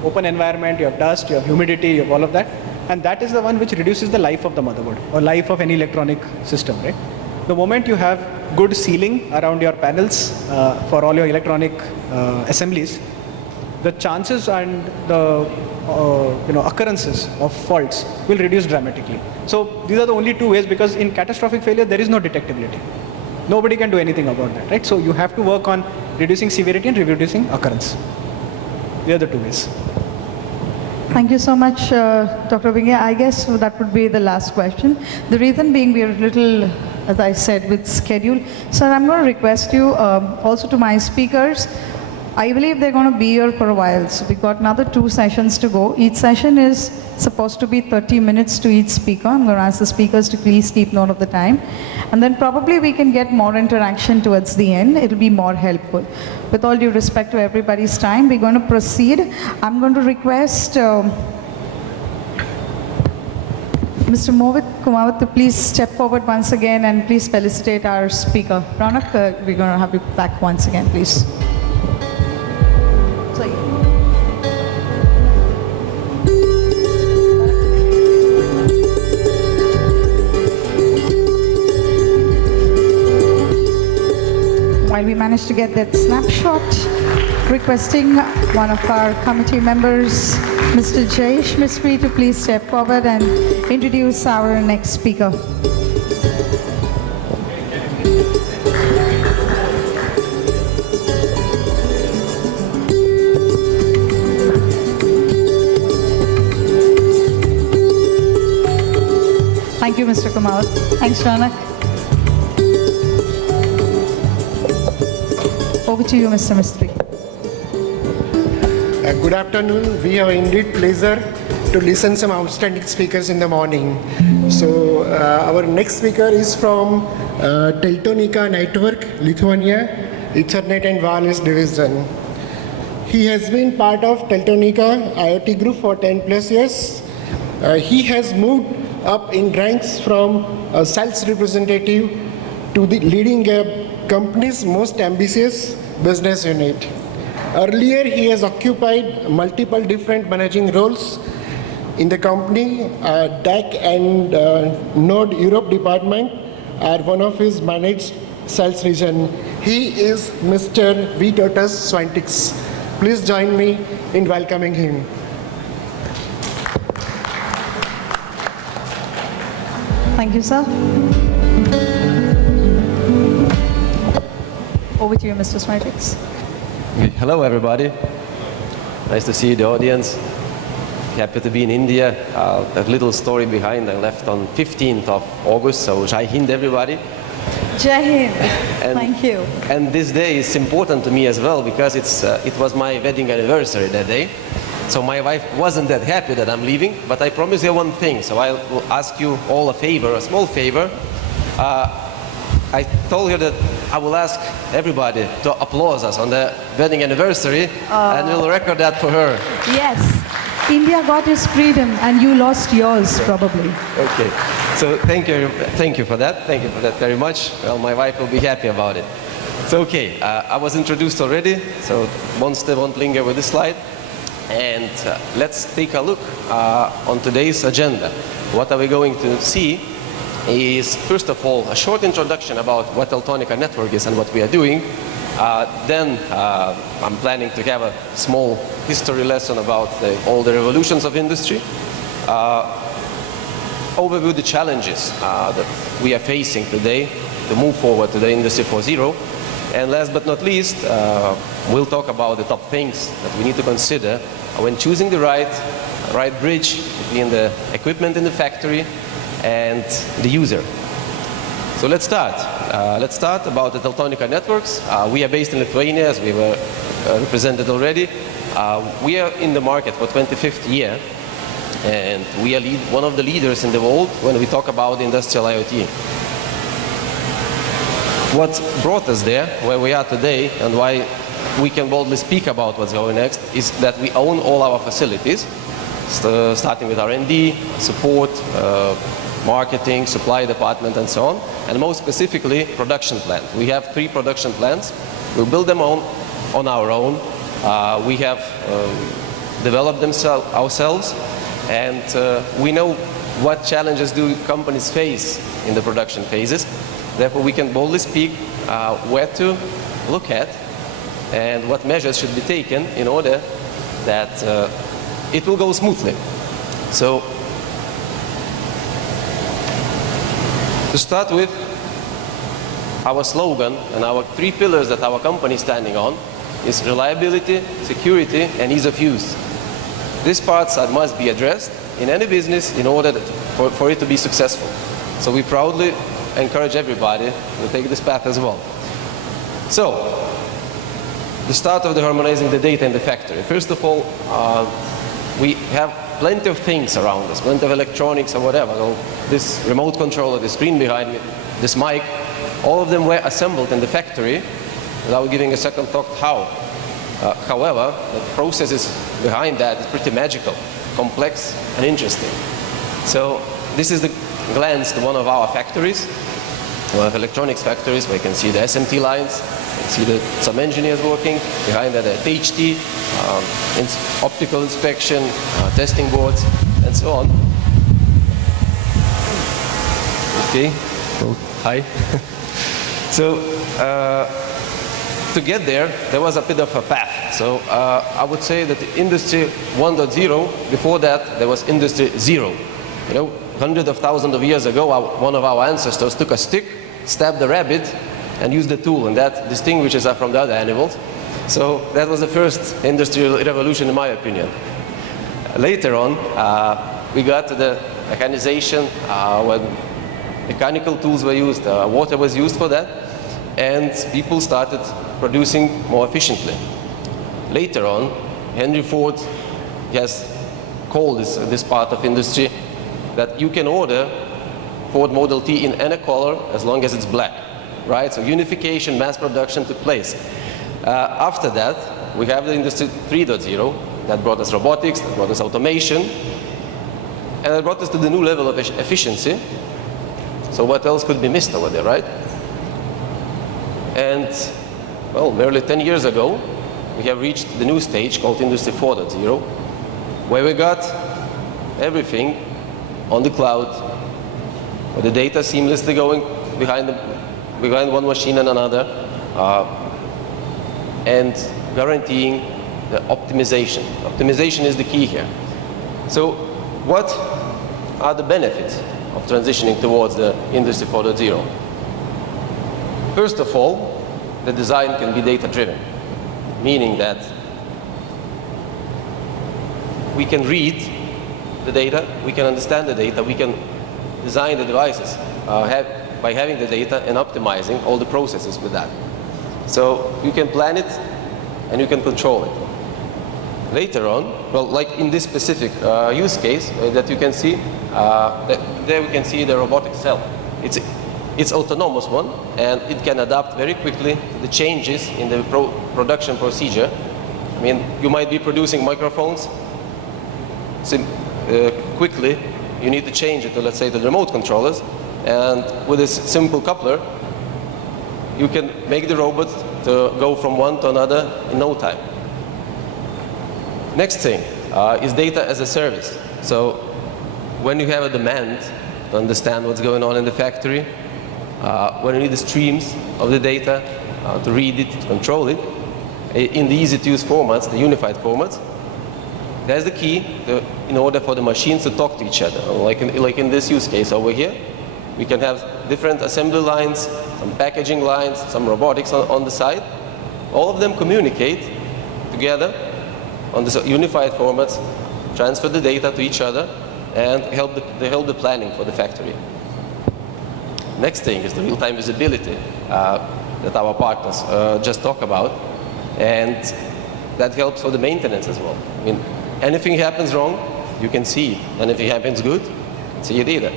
environment, you have dust, you have humidity, you have all of that. And that is the one which reduces the life of the motherboard or life of any electronic system, right? The moment you have good sealing around your panels for all your electronic assemblies, the chances and the occurrences of faults will reduce dramatically. So these are the only two ways, because in catastrophic failure there is no detectability. Nobody can do anything about that, right? So you have to work on reducing severity and reducing occurrence. These are the two ways. Thank you so much, Dr. Bhinge. I guess that would be the last question. The reason being we are a little, as I said, with schedule. Sir, I'm going to request you also to my speakers. I believe they're going to be here for a while. So we've got another 2 sessions to go. Each session is supposed to be 30 minutes to each speaker. I'm going to ask the speakers to please keep note of the time. And then probably we can get more interaction towards the end. It'll be more helpful. With all due respect to everybody's time, we're going to proceed. I'm going to request Mr. Mohit Kumawat to please step forward once again and please felicitate our speaker. Raunak, we're going to have you back once again, please. While we managed to get that snapshot, requesting one of our committee members, Mr. Jayesh Mistry, to please step forward and introduce our next speaker. Thank you, Mr. Kumar. Thanks, Raunak. Over to you, Mr. Mistry. Good afternoon. We have indeed pleasure to listen some outstanding speakers in the morning. So our next speaker is from Teltonika Network, Lithuania, Ethernet and Wireless Division. He has been part of Teltonika IoT group for 10 plus years. He has moved up in ranks from a sales representative to the leading a company's most ambitious business unit. Earlier, he has occupied multiple different managing roles in the company. DAC and Node Europe department are one of his managed sales region. He is Mr. Vytautas Sventickas. Please join me in welcoming him. Thank you, sir. Over to you, Mr. Sventickas. Okay. Hello, everybody. Nice to see the audience. Happy to be in India. A little story behind. I left on 15th of August, so Jai Hind, everybody. Jai Hind. Thank you. And this day is important to me as well because it was my wedding anniversary that day. So my wife wasn't that happy that I'm leaving, but I promise you one thing. So I will ask you all a favor, a small favor. I told her that I will ask everybody to applaud us on the wedding anniversary, and we'll record that for her. Yes. India got its freedom, and you lost yours, probably. Okay. So thank you for that. Thank you for that very much. Well, my wife will be happy about it. So okay, I was introduced already, so won't linger with this slide. And let's take a look on today's agenda. What are we going to see is, first of all, a short introduction about what Teltonika Network is and what we are doing. Then I'm planning to have a small history lesson about all the revolutions of industry. Overview the challenges that we are facing today to move forward to the Industry 4.0. And last but not least, we'll talk about the top things that we need to consider when choosing the right bridge between the equipment in the factory and the user. So let's start. let's start about the Teltonika networks. We are based in Lithuania, as we were represented already. We are in the market for 25th year, and we are one of the leaders in the world when we talk about industrial IoT. What brought us there, where we are today, and why we can boldly speak about what's going next, is that we own all our facilities, starting with R&D, support, marketing, supply department, and so on, and most specifically, production plant. We have 3 production plants. We build them on our own. We have developed them ourselves, and we know what challenges do companies face in the production phases. Therefore, we can boldly speak where to look at and what measures should be taken in order that it will go smoothly. So, to start with, our slogan and our 3 pillars that our company is standing on is reliability, security, and ease of use. These parts must be addressed in any business in order for it to be successful. So we proudly encourage everybody to take this path as well. So, the start of the harmonizing the data in the factory. First of all, we have plenty of things around us, plenty of electronics or whatever. So this remote controller, the screen behind me, this mic, all of them were assembled in the factory without giving a second thought how. However, the processes behind that is pretty magical, complex, and interesting. So this is the glance to one of our factories. We have electronics factories where you can see the SMT lines, you can see some engineers working, behind that AT&T, optical inspection, testing boards, and so on. Okay, well, hi. So, to get there was a bit of a path. So, I would say that the Industry 1.0, before that, there was Industry 0. You know, hundreds of thousands of years ago, one of our ancestors took a stick, stabbed the rabbit, and used the tool, and that distinguishes us from the other animals. So that was the first industrial revolution, in my opinion. Later on, we got to the mechanization, when mechanical tools were used, water was used for that, and people started producing more efficiently. Later on, Henry Ford has called this part of industry that you can order Ford Model T in any color as long as it's black, right? So unification, mass production took place. After that, we have the Industry 3.0 that brought us robotics, that brought us automation, and that brought us to the new level of efficiency. So what else could be missed over there, right? And, well, nearly 10 years ago, we have reached the new stage called Industry 4.0, where we got everything on the cloud, with the data seamlessly going behind one machine and another, and guaranteeing the optimization. Optimization is the key here. So what are the benefits of transitioning towards the Industry 4.0? First of all, the design can be data-driven, meaning that we can read the data, we can understand the data, we can design the devices by having the data and optimizing all the processes with that. So you can plan it and you can control it. Later on, well, like in this specific use case that you can see, there we can see the robotic cell. It's autonomous one, and it can adapt very quickly to the changes in the production procedure. I mean, you might be producing microphones. Quickly, you need to change it to, let's say, the remote controllers, and with this simple coupler, you can make the robot to go from one to another in no time. Next thing is data as a service. So when you have a demand to understand what's going on in the factory, when you need the streams of the data to read it, to control it, in the easy-to-use formats, the unified formats, that's the key in order for the machines to talk to each other. Like in this use case over here, we can have different assembly lines, some packaging lines, some robotics on the side. All of them communicate together on the unified formats, transfer the data to each other, and help the planning for the factory. Next thing is the real-time visibility that our partners just talk about, and that helps for the maintenance as well. I mean, anything happens wrong, you can see it. Anything happens good, see it either.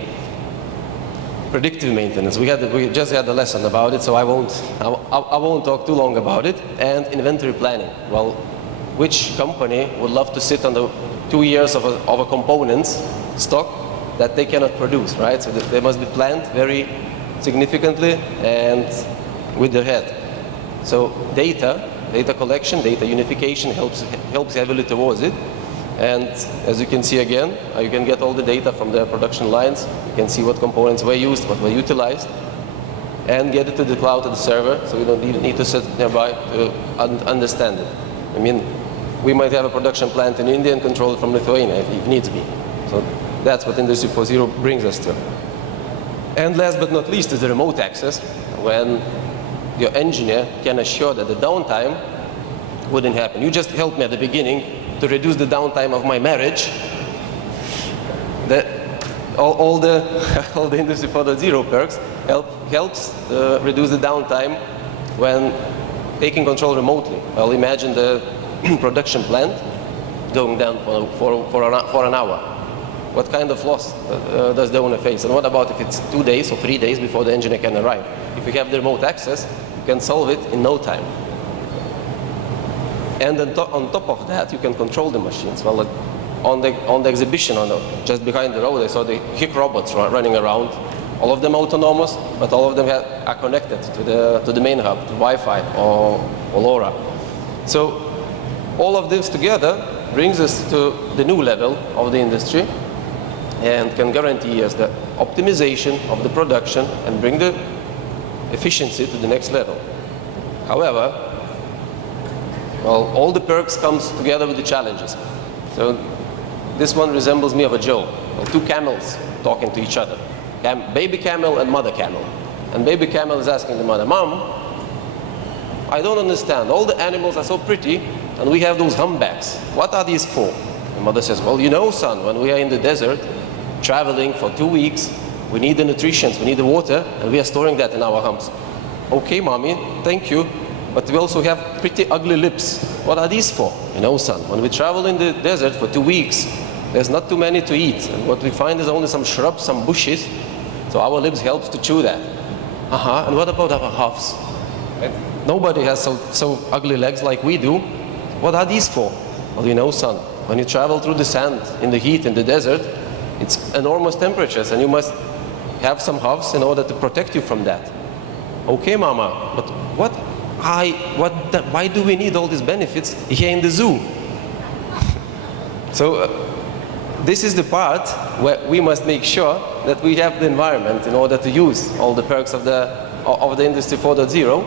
Predictive maintenance, we just had a lesson about it, so I won't talk too long about it. And inventory planning. Well, which company would love to sit on the 2 years of a components stock that they cannot produce, right? So they must be planned very significantly and with their head. So data collection, data unification helps heavily towards it. And as you can see again, you can get all the data from the production lines. You can see what components were used, what were utilized, and get it to the cloud, to the server, so you don't even need to sit nearby to understand it. I mean, we might have a production plant in India and control it from Lithuania if needs be. So that's what Industry 4.0 brings us to. And last but not least is the remote access, when your engineer can assure that the downtime wouldn't happen. You just helped me at the beginning to reduce the downtime of my marriage. All the Industry 4.0 perks helps reduce the downtime when taking control remotely. Well, imagine the production plant going down for an hour. What kind of loss does the owner face? And what about if it's 2 days or 3 days before the engineer can arrive? If you have the remote access, you can solve it in no time. And then on top of that, you can control the machines. Well, on the exhibition, just behind the road, I saw the HIC robots running around. All of them autonomous, but all of them are connected to the main hub, to Wi-Fi or LoRa. So all of this together brings us to the new level of the industry and can guarantee us the optimization of the production and bring the efficiency to the next level. However, well, all the perks comes together with the challenges. So this one resembles me of a joke. Well, two camels talking to each other. Baby camel and mother camel. And baby camel is asking the mother, Mom, I don't understand. All the animals are so pretty and we have those humpbacks. What are these for? The mother says, well, you know, son, when we are in the desert, traveling for 2 weeks, we need the nutrition, we need the water, and we are storing that in our humps. Okay, mommy, thank you. But we also have pretty ugly lips. What are these for? You know, son, when we travel in the desert for 2 weeks, there's not too many to eat. And what we find is only some shrubs, some bushes. So our lips helps to chew that. And what about our hooves? Right? Nobody has so ugly legs like we do. What are these for? Well, you know, son, when you travel through the sand, in the heat, in the desert, it's enormous temperatures, and you must have some hooves in order to protect you from that. Okay, mama, but why do we need all these benefits here in the zoo? So this is the part where we must make sure that we have the environment in order to use all the perks of the Industry 4.0.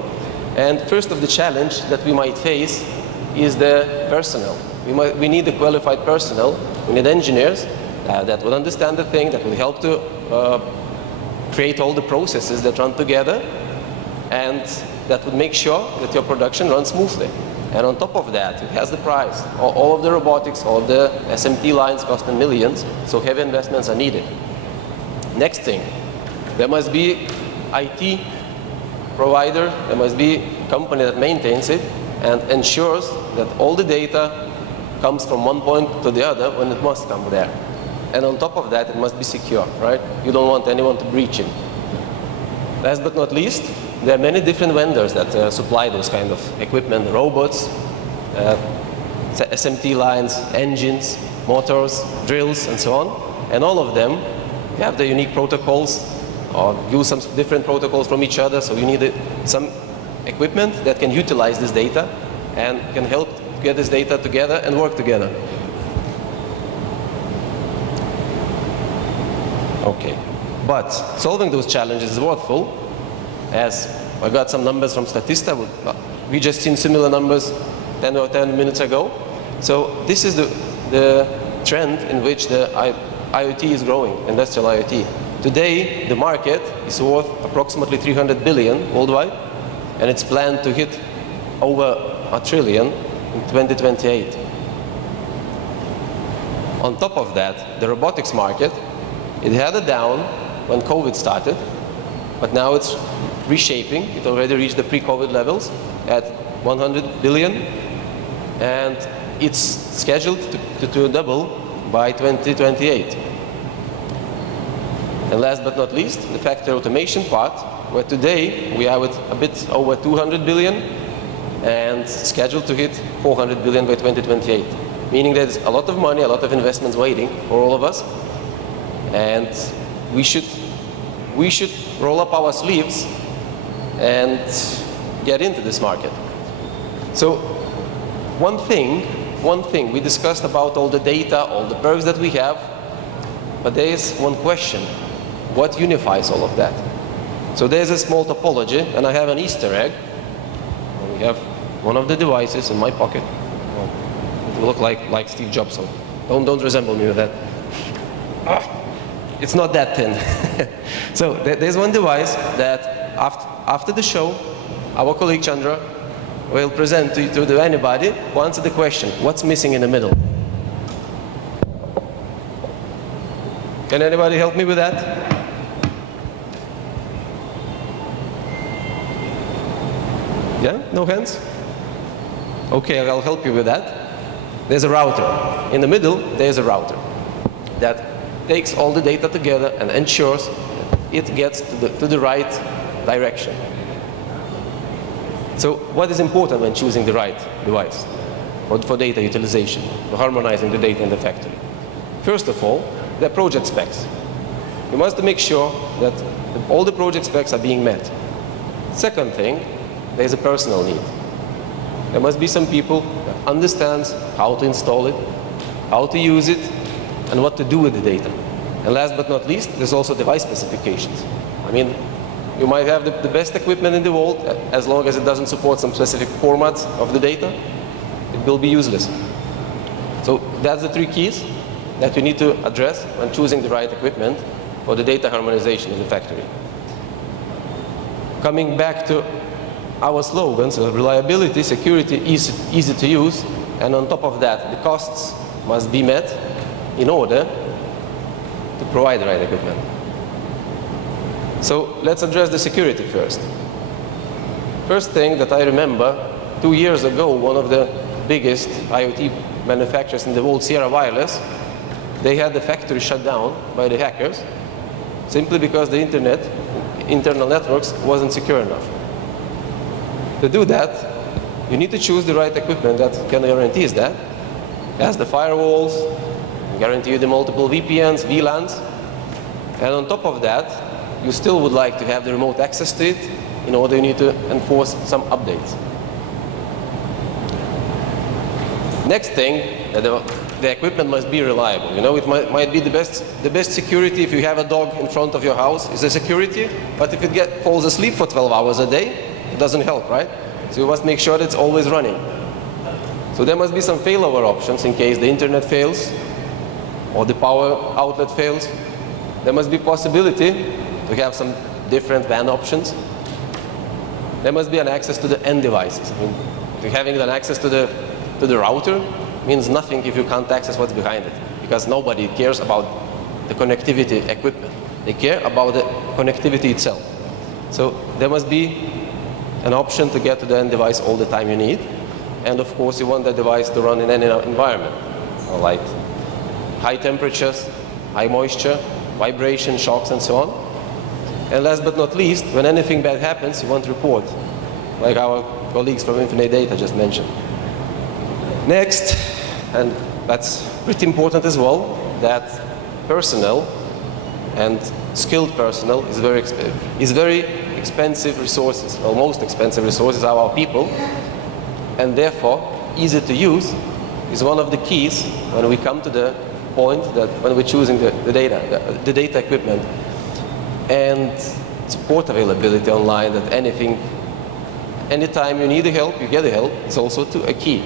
And first of the challenge that we might face is the personnel. We need the qualified personnel. We need engineers that will understand the thing, that will help to create all the processes that run together, and that would make sure that your production runs smoothly. And on top of that, it has the price. All of the robotics, all the SMT lines cost millions, so heavy investments are needed. Next thing, there must be IT provider, there must be a company that maintains it and ensures that all the data comes from one point to the other when it must come there. And on top of that, it must be secure, right? You don't want anyone to breach it. Last but not least, there are many different vendors that supply those kind of equipment, robots, SMT lines, engines, motors, drills, and so on. And all of them have their unique protocols or use some different protocols from each other. So you need some equipment that can utilize this data and can help get this data together and work together. Okay, but solving those challenges is worthwhile. As I got some numbers from Statista, we just seen similar numbers 10 minutes ago. So this is the trend in which the IoT is growing, industrial IoT. Today, the market is worth approximately 300 billion worldwide, and it's planned to hit over $1 trillion in 2028. On top of that, the robotics market, it had a down when COVID started, but now it's reshaping. It already reached the pre-COVID levels at 100 billion, and it's scheduled to double by 2028. And last but not least, the factory automation part, where today we are with a bit over 200 billion and scheduled to hit 400 billion by 2028. Meaning there's a lot of money, a lot of investments waiting for all of us, and we should roll up our sleeves and get into this market. So one thing we discussed about all the data, all the perks that we have, but there is one question: what unifies all of that? So there's a small topology, and I have an Easter egg. We have one of the devices in my pocket. It will look like Steve Jobs, so don't resemble me with that. It's not that thin. So there's one device that after the show, our colleague Chandra will present to anybody who answers the question, what's missing in the middle? Can anybody help me with that? Yeah? No hands? Okay, I'll help you with that. There's a router. In the middle, there's a router that takes all the data together and ensures it gets to the right direction. So what is important when choosing the right device for data utilization, for harmonizing the data in the factory? First of all, the project specs. You must make sure that all the project specs are being met. Second thing, there's a personal need. There must be some people that understands how to install it, how to use it, and what to do with the data. And last but not least, there's also device specifications. I mean, you might have the best equipment in the world, as long as it doesn't support some specific formats of the data, it will be useless. So that's the three keys that you need to address when choosing the right equipment for the data harmonization in the factory. Coming back to our slogans, reliability, security, easy to use, and on top of that, the costs must be met in order to provide the right equipment. So let's address the security first. First thing that I remember, 2 years ago, one of the biggest IoT manufacturers in the world, Sierra Wireless, they had the factory shut down by the hackers simply because the internal networks wasn't secure enough. To do that, you need to choose the right equipment that can guarantee that. Has the firewalls, guarantee you the multiple VPNs, VLANs, and on top of that, you still would like to have the remote access to it. In order, you need to enforce some updates. Next thing, the equipment must be reliable. You know, it might be the best security if you have a dog in front of your house is the security, but if it falls asleep for 12 hours a day, it doesn't help, right? So you must make sure that it's always running. So there must be some failover options in case the internet fails or the power outlet fails. There must be possibility to have some different WAN options. There must be an access to the end devices. I mean, having an access to the router means nothing if you can't access what's behind it, because nobody cares about the connectivity equipment. They care about the connectivity itself. So there must be an option to get to the end device all the time you need. And of course, you want that device to run in any environment, like high temperatures, high moisture, vibration, shocks, and so on. And last but not least, when anything bad happens, you want to report, like our colleagues from Infinite Data just mentioned. Next, and that's pretty important as well, that personnel and skilled personnel is very expensive resources. Well, most expensive resources are our people, and therefore easy to use is one of the keys when we come to the point that when we're choosing the data equipment. And support availability online, that anytime you need the help, you get the help, is also a key.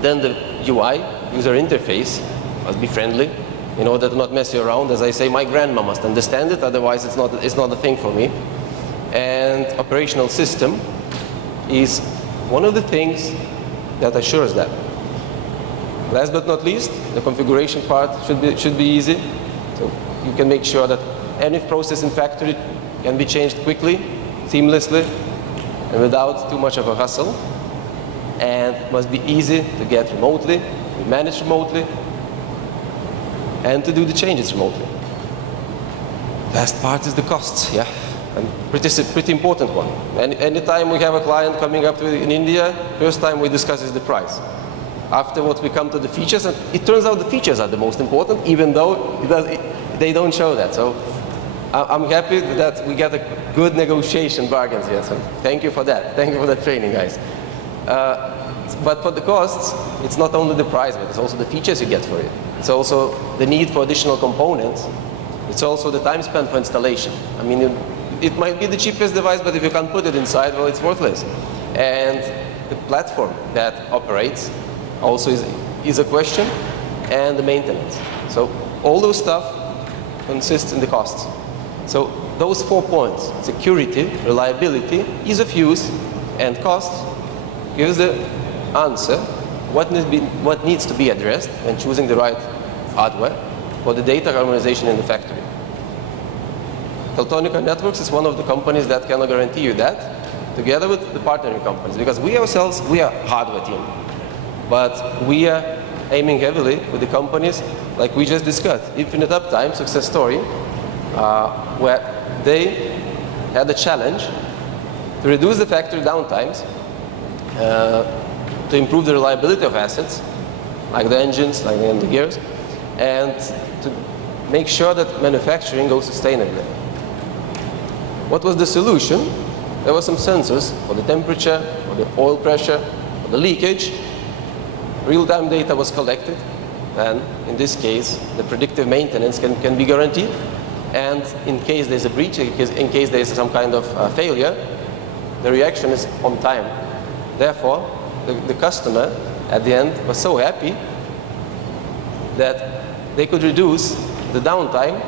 Then the UI, user interface, must be friendly in order to not mess you around. As I say, my grandma must understand it, otherwise it's not a thing for me. And operational system is one of the things that assures that. Last but not least, the configuration part should be easy. So you can make sure that any process in factory can be changed quickly, seamlessly, and without too much of a hassle. And it must be easy to get remotely, to manage remotely, and to do the changes remotely. Last part is the costs, yeah, and pretty important one. And anytime we have a client coming up in India, first time we discuss is the price. Afterwards we come to the features, and it turns out the features are the most important, even though they don't show that. So I'm happy that we get a good negotiation bargains here. So thank you for that. Thank you for the training, guys. But for the costs, it's not only the price, but it's also the features you get for it. It's also the need for additional components. It's also the time spent for installation. I mean, it might be the cheapest device, but if you can't put it inside, well, it's worthless. And the platform that operates also is a question, and the maintenance. So all those stuff consists in the costs. So those 4 points, security, reliability, ease of use, and cost, gives the answer what needs to be addressed when choosing the right hardware for the data harmonization in the factory. Teltonika Networks is one of the companies that can guarantee you that, together with the partnering companies, because we ourselves, we are a hardware team, but we are aiming heavily with the companies like we just discussed. Infinite Uptime success story, where they had a challenge to reduce the factory downtimes, to improve the reliability of assets, like the engines, like the gears, and to make sure that manufacturing goes sustainably. What was the solution? There were some sensors for the temperature, for the oil pressure, for the leakage. Real-time data was collected, and in this case, the predictive maintenance can be guaranteed. And in case there's a breach, in case there's some kind of failure, the reaction is on time. Therefore, the customer at the end was so happy that they could reduce the downtime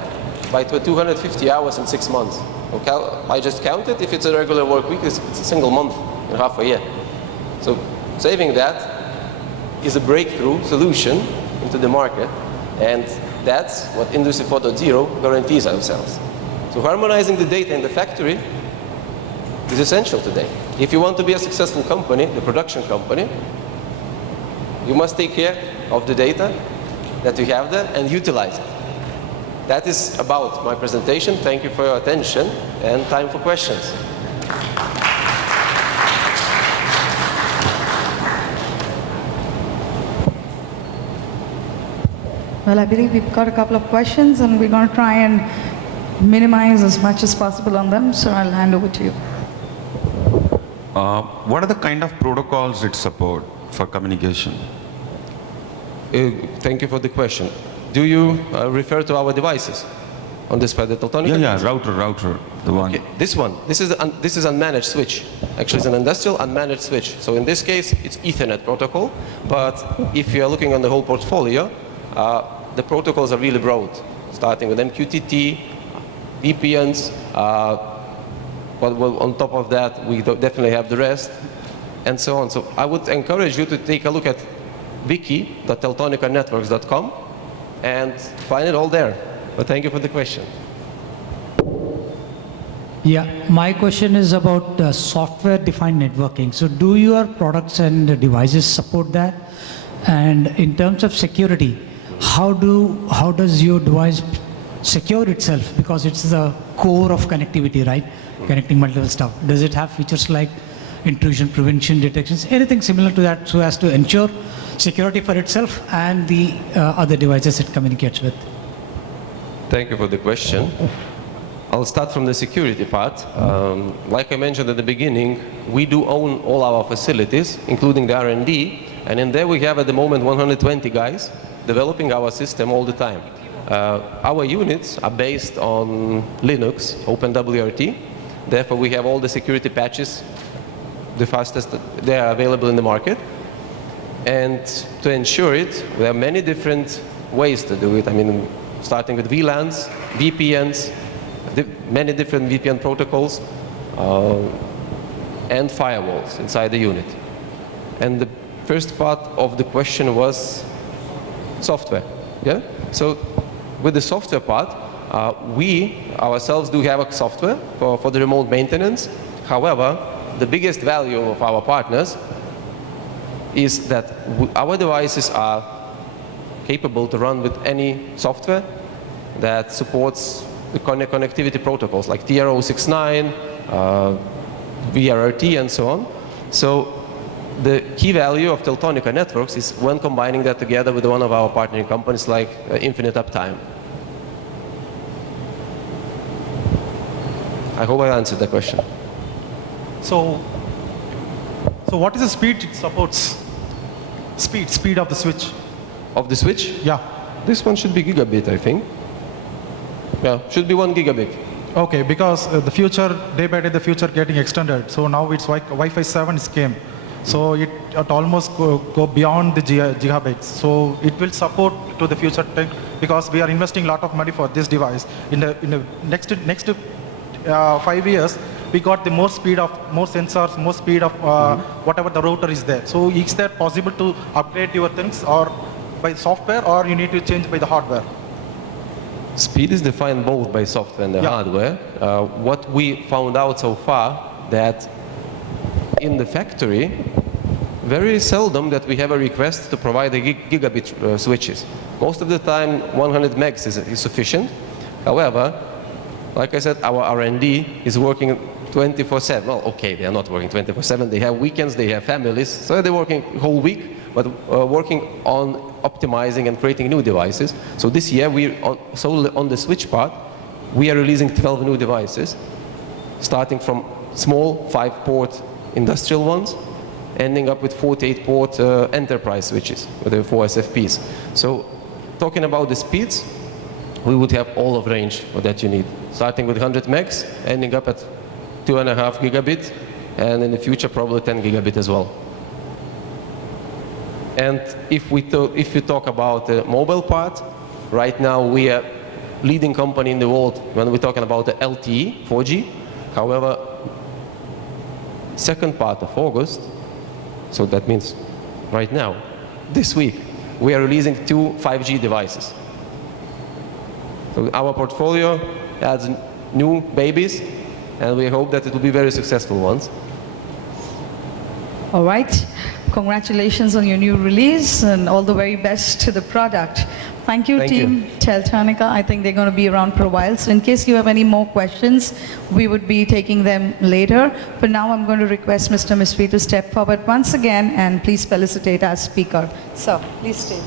by 250 hours in 6 months. Okay, I just counted, if it's a regular work week, it's a single month and half a year. So saving that is a breakthrough solution into the market, and that's what Industry 4.0 guarantees ourselves. So harmonizing the data in the factory is essential today. If you want to be a successful company, the production company, you must take care of the data that you have there and utilize it. That is about my presentation. Thank you for your attention, and time for questions. Well, I believe we've got a couple of questions, and we're going to try and minimize as much as possible on them, so I'll hand over to you. What are the kind of protocols it support for communication? Thank you for the question. Do you refer to our devices on this side, the Teltonika? Yeah, router, the one. Okay. This one, this is unmanaged switch. Actually, it's an industrial unmanaged switch. So in this case, it's Ethernet protocol. But if you are looking on the whole portfolio, the protocols are really broad, starting with MQTT, VPNs. But on top of that, we definitely have the rest, and so on. So I would encourage you to take a look at wiki.teltonikanetworks.com and find it all there. But thank you for the question. Yeah, my question is about software-defined networking. So do your products and devices support that? And in terms of security, how does your device secure itself? Because it's the core of connectivity, right? Connecting multiple stuff. Does it have features like intrusion prevention, detections, anything similar to that, so as to ensure security for itself and the other devices it communicates with? Thank you for the question. I'll start from the security part. Like I mentioned at the beginning, we do own all our facilities, including the R&D, and in there we have at the moment 120 guys developing our system all the time. Our units are based on Linux, OpenWRT. Therefore, we have all the security patches, the fastest they are available in the market. And to ensure it, there are many different ways to do it. I mean, starting with VLANs, VPNs, many different VPN protocols, and firewalls inside the unit. And the first part of the question was software. Yeah? So with the software part, We ourselves do have a software for the remote maintenance. However, the biggest value of our partners is that our devices are capable to run with any software that supports the connectivity protocols like TR069, VRRT, and so on. So the key value of Teltonika networks is when combining that together with one of our partnering companies like Infinite Uptime. I hope I answered the question. So what is the speed it supports? Speed of the switch. Of the switch? Yeah. This one should be gigabit, I think. Yeah, should be 1 gigabit. Okay, because the future, day by day, the future getting extended. So now it's Wi-Fi 7 came. So it almost go beyond the gigabytes. So it will support to the future because we are investing a lot of money for this device. In the next 5 years, we got the more sensors, more speed of whatever the router is there. So is that possible to upgrade your things or by software, or you need to change by the hardware? Speed is defined both by software and the hardware. What we found out so far that in the factory, very seldom that we have a request to provide the gigabit switches. Most of the time, 100 megs is sufficient. However, like I said, our R&D is working 24/7. Well, okay, they are not working 24/7. They have weekends, they have families, so they're working whole week, but working on optimizing and creating new devices. So this year, solely on the switch part, we are releasing 12 new devices, starting from small 5-port industrial ones, ending up with 48-port enterprise switches with the 4 SFPs. So talking about the speeds, we would have all of range that you need, starting with 100 megs, ending up at 2.5 gigabit, and in the future probably 10 gigabit as well. And if you talk about the mobile part, right now we are leading company in the world when we're talking about the LTE 4G. However, second part of August, so that means right now, this week, we are releasing 2 5G devices. So our portfolio adds new babies, and we hope that it will be very successful ones. All right. Congratulations on your new release and all the very best to the product. Thank you, team Teltonika. I think they're going to be around for a while. So in case you have any more questions, we would be taking them later. But now I'm going to request Mr. Misri to step forward once again and please felicitate our speaker. So please stay.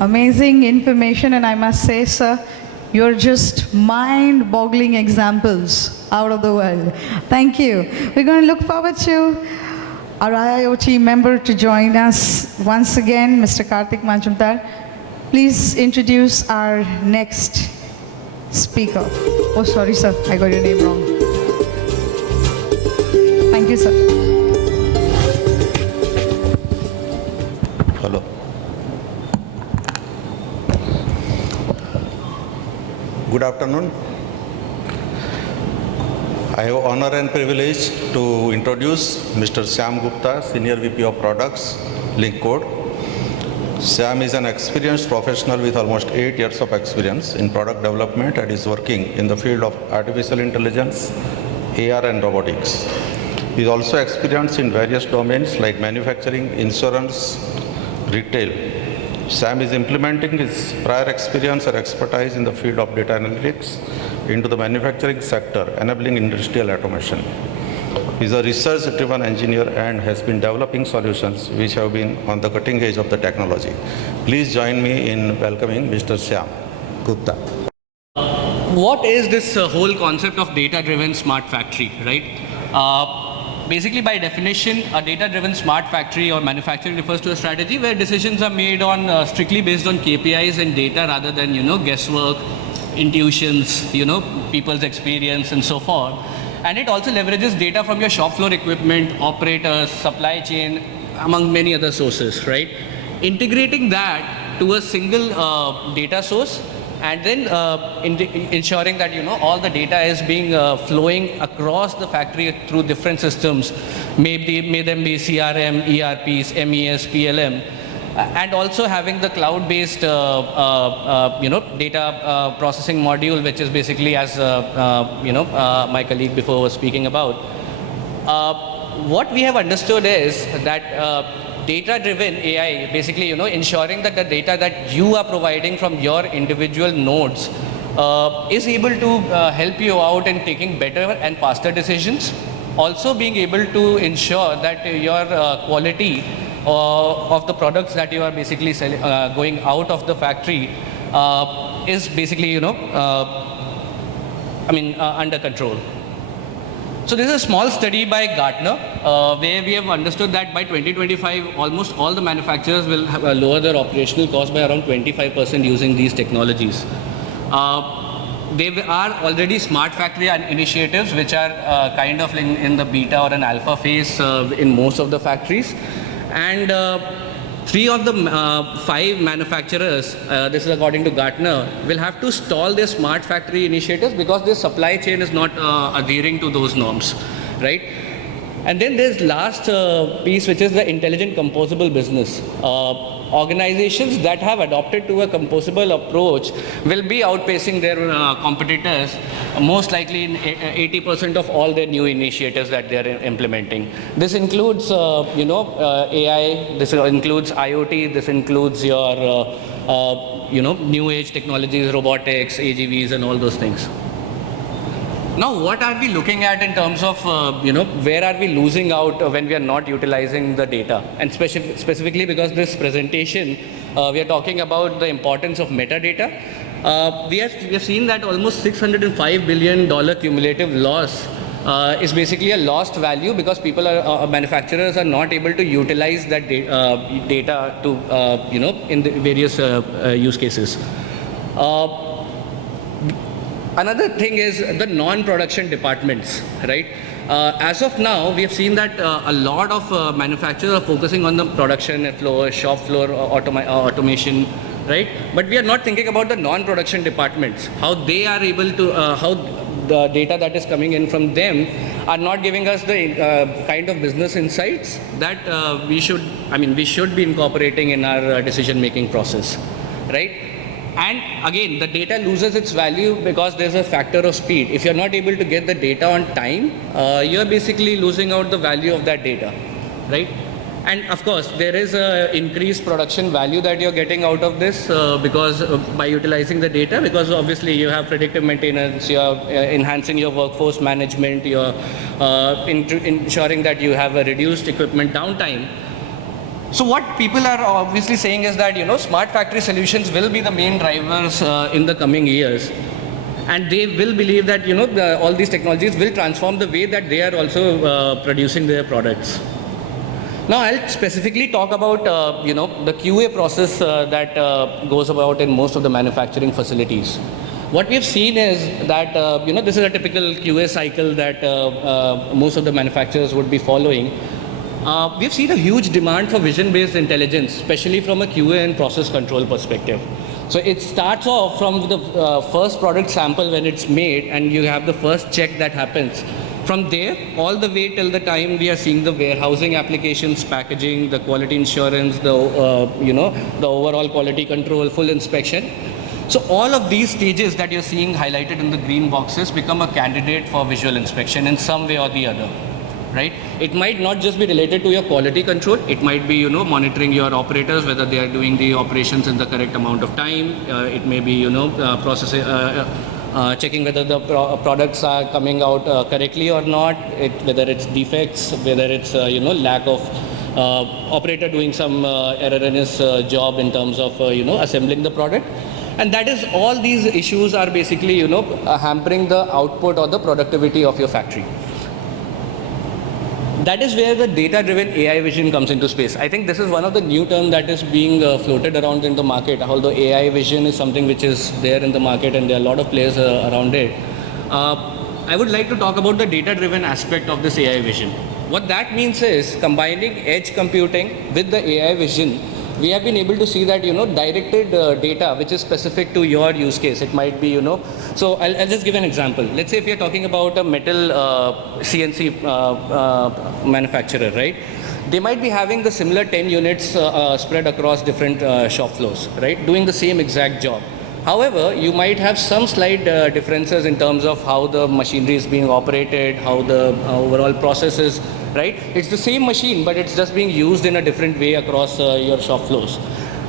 Amazing information, and I must say, sir, you're just mind-boggling examples out of the world. Thank you. We're going to look forward to our IIoT member to join us once again, Mr. Karthik Manjumdar. Please introduce our next speaker. Oh, sorry, sir, I got your name wrong. Thank you, sir. Hello. Good afternoon. I have honor and privilege to introduce Mr. Shyam Gupta, Senior VP of Products, Lincode. Shyam is an experienced professional with almost 8 years of experience in product development and is working in the field of artificial intelligence, AR and robotics. He is also experienced in various domains like manufacturing, insurance, retail. Shyam is implementing his prior experience or expertise in the field of data analytics into the manufacturing sector, enabling industrial automation. He is a research-driven engineer and has been developing solutions which have been on the cutting edge of the technology. Please join me in welcoming Mr. Shyam Gupta. What is this whole concept of data-driven smart factory, right? basically, by definition, a data-driven smart factory or manufacturing refers to a strategy where decisions are made on strictly based on KPIs and data rather than, guesswork, intuitions, people's experience and so forth. And it also leverages data from your shop floor equipment, operators, supply chain, among many other sources, right? Integrating that to a single data source and then ensuring that all the data is being flowing across the factory through different systems, may them be CRM, ERPs, MES, PLM, and also having the cloud-based data processing module, which is basically, as my colleague before was speaking about. What we have understood is that data-driven AI, basically, ensuring that the data that you are providing from your individual nodes is able to help you out in taking better and faster decisions. Also being able to ensure that your quality of the products that you are basically going out of the factory is basically, under control. So this is a small study by Gartner, where we have understood that by 2025, almost all the manufacturers will lower their operational cost by around 25% using these technologies. There are already smart factory initiatives, which are kind of in the beta or an alpha phase in most of the factories. And 3 of the 5 manufacturers, this is according to Gartner, will have to stall their smart factory initiatives because their supply chain is not adhering to those norms, right? And then there's last piece, which is the intelligent composable business. Organizations that have adopted to a composable approach will be outpacing their competitors, most likely in 80% of all their new initiatives that they're implementing. This includes, AI, this includes IoT, this includes your, new age technologies, robotics, AGVs, and all those things. Now, what are we looking at in terms of, where are we losing out when we are not utilizing the data? And specifically because this presentation, we are talking about the importance of metadata. We have seen that almost $605 billion cumulative loss is basically a lost value because manufacturers are not able to utilize that data to, in the various use cases. Another thing is the non-production departments, right? As of now, we have seen that a lot of manufacturers are focusing on the production floor, shop floor automation, right? But we are not thinking about the non-production departments, how they are able to, how the data that is coming in from them are not giving us the kind of business insights that we should be incorporating in our decision-making process, right? And again, the data loses its value because there's a factor of speed. If you're not able to get the data on time, you're basically losing out the value of that data, right? And of course, there is an increased production value that you're getting out of this because by utilizing the data, because obviously you have predictive maintenance, you're enhancing your workforce management, you're ensuring that you have a reduced equipment downtime. So what people are obviously saying is that, smart factory solutions will be the main drivers in the coming years. And they will believe that, all these technologies will transform the way that they are also producing their products. Now, I'll specifically talk about, the QA process that goes about in most of the manufacturing facilities. What we've seen is that, this is a typical QA cycle that most of the manufacturers would be following. We've seen a huge demand for vision-based intelligence, especially from a QA and process control perspective. So it starts off from the first product sample when it's made, and you have the first check that happens. From there, all the way till the time we are seeing the warehousing applications, packaging, the quality insurance, the overall quality control, full inspection. So all of these stages that you're seeing highlighted in the green boxes become a candidate for visual inspection in some way or the other. Right? It might not just be related to your quality control. It might be, monitoring your operators, whether they are doing the operations in the correct amount of time. It may be, processing, checking whether the products are coming out correctly or not, whether it's defects, whether it's, lack of operator doing some error in his job in terms of, assembling the product. And that is, all these issues are basically, hampering the output or the productivity of your factory. that is where the data-driven AI vision comes into space. I think this is one of the new terms that is being floated around in the market, although AI vision is something which is there in the market and there are a lot of players around it. I would like to talk about the data-driven aspect of this AI vision. What that means is combining edge computing with the AI vision. We have been able to see that, directed data, which is specific to your use case. It might be, so I'll just give an example. Let's say if you're talking about a metal CNC manufacturer, right? They might be having the similar 10 units spread across different shop floors, right? Doing the same exact job. However, you might have some slight differences in terms of how the machinery is being operated, how the overall process is, right? It's the same machine, but it's just being used in a different way across your shop floors.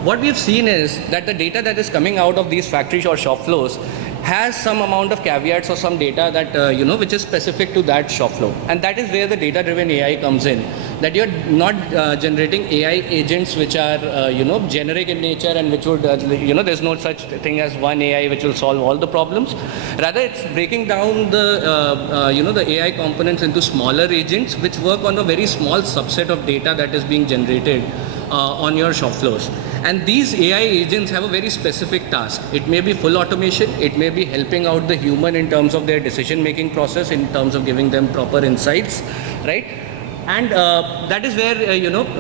What we've seen is that the data that is coming out of these factories or shop floors has some amount of caveats or some data that, which is specific to that shop floor. And that is where the data-driven AI comes in. That you're not generating AI agents which are, generic in nature and which would, there's no such thing as one AI which will solve all the problems. Rather, it's breaking down the, the AI components into smaller agents which work on a very small subset of data that is being generated on your shop floors. And these AI agents have a very specific task. It may be full automation. It may be helping out the human in terms of their decision-making process, in terms of giving them proper insights, right? And that is where,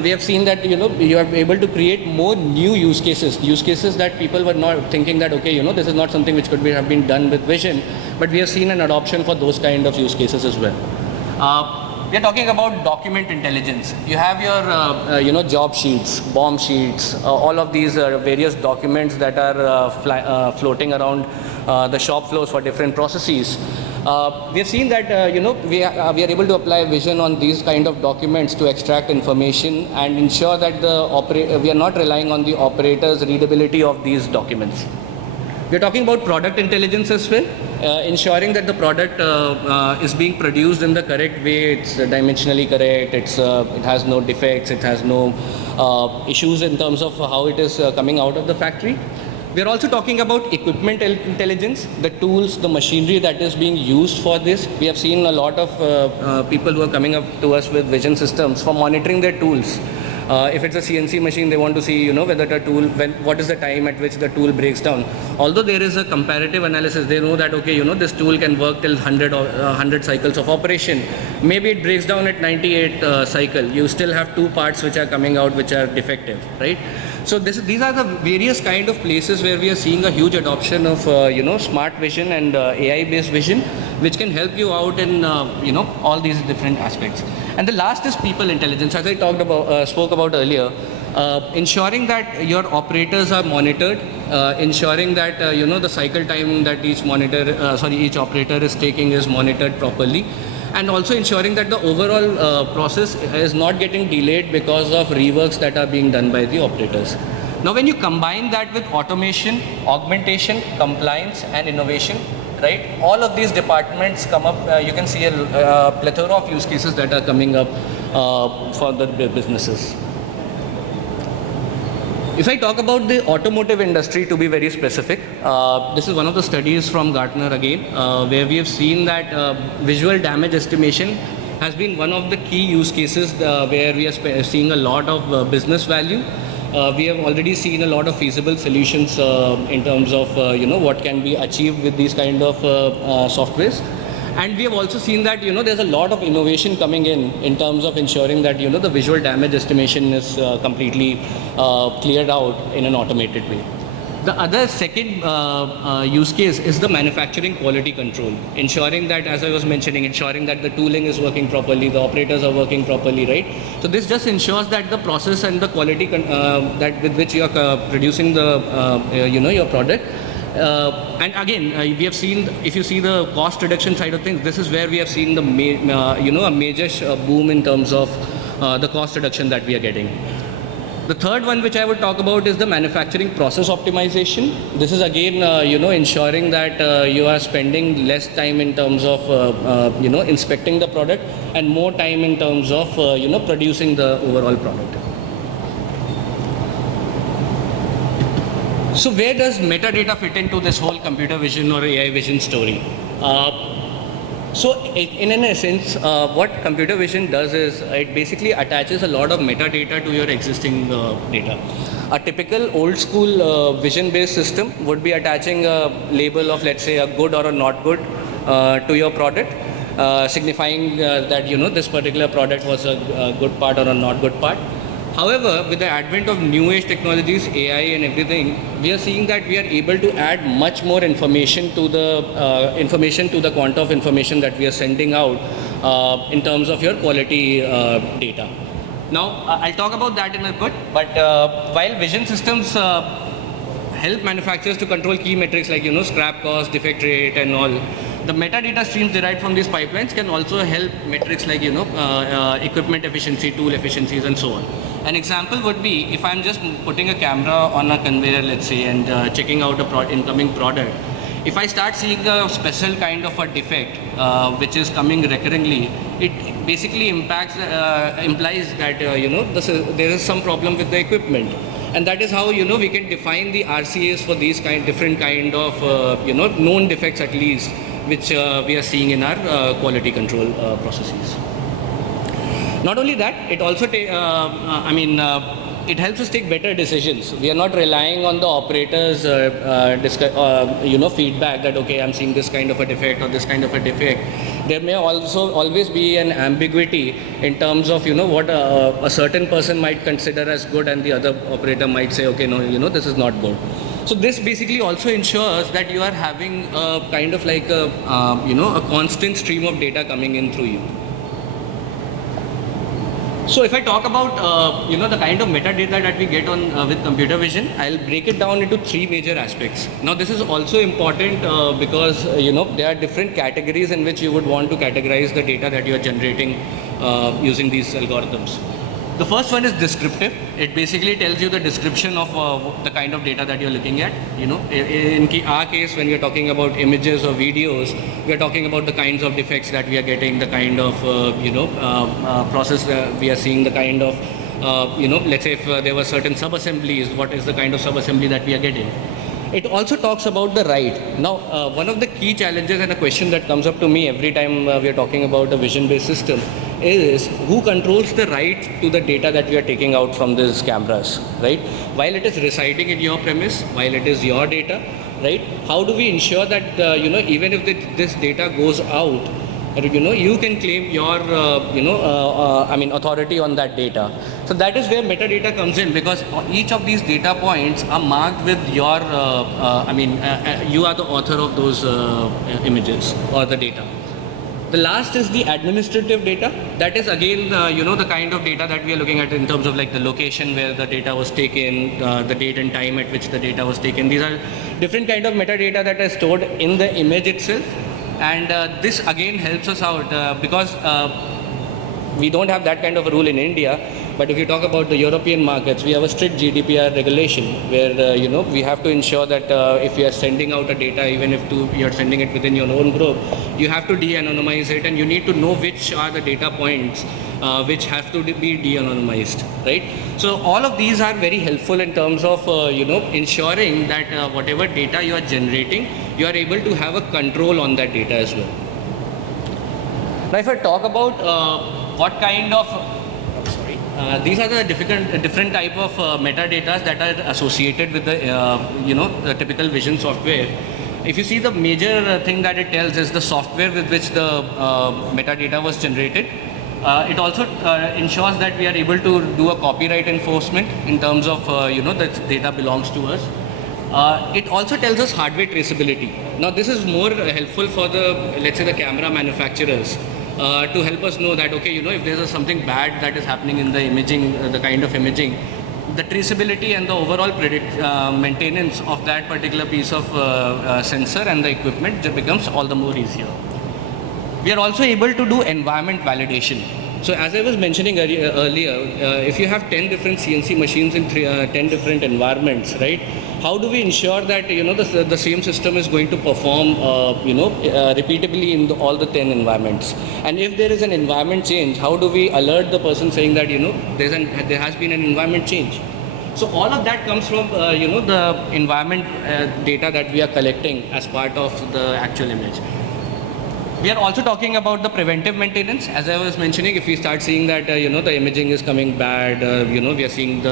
we have seen that, you are able to create more new use cases that people were not thinking that, okay, this is not something which could have been done with vision, but we have seen an adoption for those kind of use cases as well. We are talking about document intelligence. You have your, job sheets, BOM sheets, all of these various documents that are floating around the shop floors for different processes. We have seen that, we are able to apply vision on these kind of documents to extract information and ensure that we are not relying on the operator's readability of these documents. We are talking about product intelligence as well, ensuring that the product is being produced in the correct way, it's dimensionally correct, it has no defects, it has no issues in terms of how it is coming out of the factory. We are also talking about equipment intelligence, the tools, the machinery that is being used for this. We have seen a lot of people who are coming up to us with vision systems for monitoring their tools. If it's a CNC machine, they want to see, whether the tool, what is the time at which the tool breaks down. Although there is a comparative analysis, they know that, okay, this tool can work till 100 cycles of operation. Maybe it breaks down at 98 cycle. You still have two parts which are coming out which are defective, right? So these are the various kind of places where we are seeing a huge adoption of, smart vision and AI-based vision, which can help you out in, all these different aspects. And the last is people intelligence, as I spoke about earlier, ensuring that your operators are monitored, ensuring that, the cycle time that each operator is taking is monitored properly, and also ensuring that the overall process is not getting delayed because of reworks that are being done by the operators. Now, when you combine that with automation, augmentation, compliance, and innovation, right, all of these departments come up, you can see a plethora of use cases that are coming up for the businesses. If I talk about the automotive industry, to be very specific, this is one of the studies from Gartner again, where we have seen that visual damage estimation has been one of the key use cases where we are seeing a lot of business value. We have already seen a lot of feasible solutions in terms of what can be achieved with these kind of softwares. And we have also seen that there's a lot of innovation coming in terms of ensuring that the visual damage estimation is completely cleared out in an automated way. The other second use case is the manufacturing quality control, ensuring that, as I was mentioning, ensuring that the tooling is working properly, the operators are working properly, right? So this just ensures that the process and the quality that with which you are producing the your product. And again, we have seen, if you see the cost reduction side of things, this is where we have seen the a major boom in terms of the cost reduction that we are getting. The third one which I would talk about is the manufacturing process optimization. This is again, ensuring that you are spending less time in terms of, inspecting the product and more time in terms of, producing the overall product. So where does metadata fit into this whole computer vision or AI vision story? So in an essence, what computer vision does is it basically attaches a lot of metadata to your existing data. A typical old school vision-based system would be attaching a label of, let's say, a good or a not good to your product, signifying that this particular product was a good part or a not good part. However, with the advent of new age technologies, AI and everything, we are seeing that we are able to add much more information to the quanta of information that we are sending out in terms of your quality data. Now, I'll talk about that in a bit, but while vision systems help manufacturers to control key metrics like scrap cost, defect rate and all, the metadata streams derived from these pipelines can also help metrics like equipment efficiency, tool efficiencies and so on. An example would be if I'm just putting a camera on a conveyor, let's say, and checking out a incoming product. If I start seeing a special kind of a defect which is coming recurringly, it basically implies that there is some problem with the equipment, and that is how we can define the RCAs for these different kind of known defects at least, which we are seeing in our quality control processes. Not only that, it also it helps us take better decisions. We are not relying on the operator's feedback that, okay, I'm seeing this kind of a defect or this kind of a defect. There may also always be an ambiguity in terms of what a certain person might consider as good and the other operator might say, okay, no, this is not good. So this basically also ensures that you are having a kind of like a constant stream of data coming in through you. So if I talk about the kind of metadata that we get on with computer vision, I'll break it down into three major aspects. Now this is also important because there are different categories in which you would want to categorize the data that you are generating using these algorithms. The first one is descriptive. It basically tells you the description of the kind of data that you're looking at. In our case, when we're talking about images or videos, we're talking about the kinds of defects that we are getting, the kind of process we are seeing, the kind of let's say if there were certain sub-assemblies, what is the kind of sub-assembly that we are getting. It also talks about the right. Now, one of the key challenges and a question that comes up to me every time we are talking about a vision-based system is who controls the right to the data that we are taking out from these cameras, right? While it is residing in your premise, while it is your data, right? How do we ensure that, even if this data goes out, you can claim your, authority on that data. So that is where metadata comes in, because each of these data points are marked with your, you are the author of those images or the data. The last is the administrative data. That is again, the kind of data that we are looking at in terms of like the location where the data was taken, the date and time at which the data was taken. These are different kind of metadata that are stored in the image itself. And this again helps us out because we don't have that kind of a rule in India. But if you talk about the European markets, we have a strict GDPR regulation where, we have to ensure that if you are sending out a data, even if you are sending it within your own group, you have to de-anonymize it, and you need to know which are the data points which have to be de-anonymized, right? So all of these are very helpful in terms of, ensuring that whatever data you are generating, you are able to have a control on that data as well. Now, if I talk about what kind of these are the different type of metadata that are associated with the the typical vision software. If you see, the major thing that it tells is the software with which the metadata was generated. It also ensures that we are able to do a copyright enforcement in terms of that data belongs to us. It also tells us hardware traceability. Now this is more helpful for the, let's say, the camera manufacturers. To help us know that, okay, if there's something bad that is happening in the imaging, the kind of imaging, the traceability and the overall maintenance of that particular piece of sensor and the equipment just becomes all the more easier. We are also able to do environment validation. So as I was mentioning earlier, if you have 10 different CNC machines in 10 different environments, right? How do we ensure that the same system is going to perform repeatably in all the 10 environments? And if there is an environment change, how do we alert the person saying that there has been an environment change? So all of that comes from the environment data that we are collecting as part of the actual image. We are also talking about the preventive maintenance. As I was mentioning, if we start seeing that the imaging is coming bad, we are seeing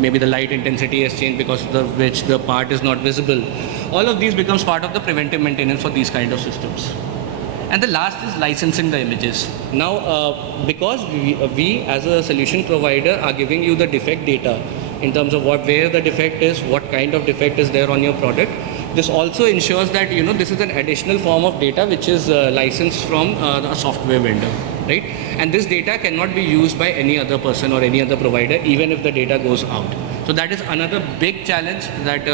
maybe the light intensity has changed because of which the part is not visible. All of these becomes part of the preventive maintenance for these kind of systems. And the last is licensing the images. Now, because we as a solution provider are giving you the defect data in terms of where the defect is, what kind of defect is there on your product. This also ensures that this is an additional form of data which is licensed from a software vendor, right? And this data cannot be used by any other person or any other provider, even if the data goes out. So that is another big challenge that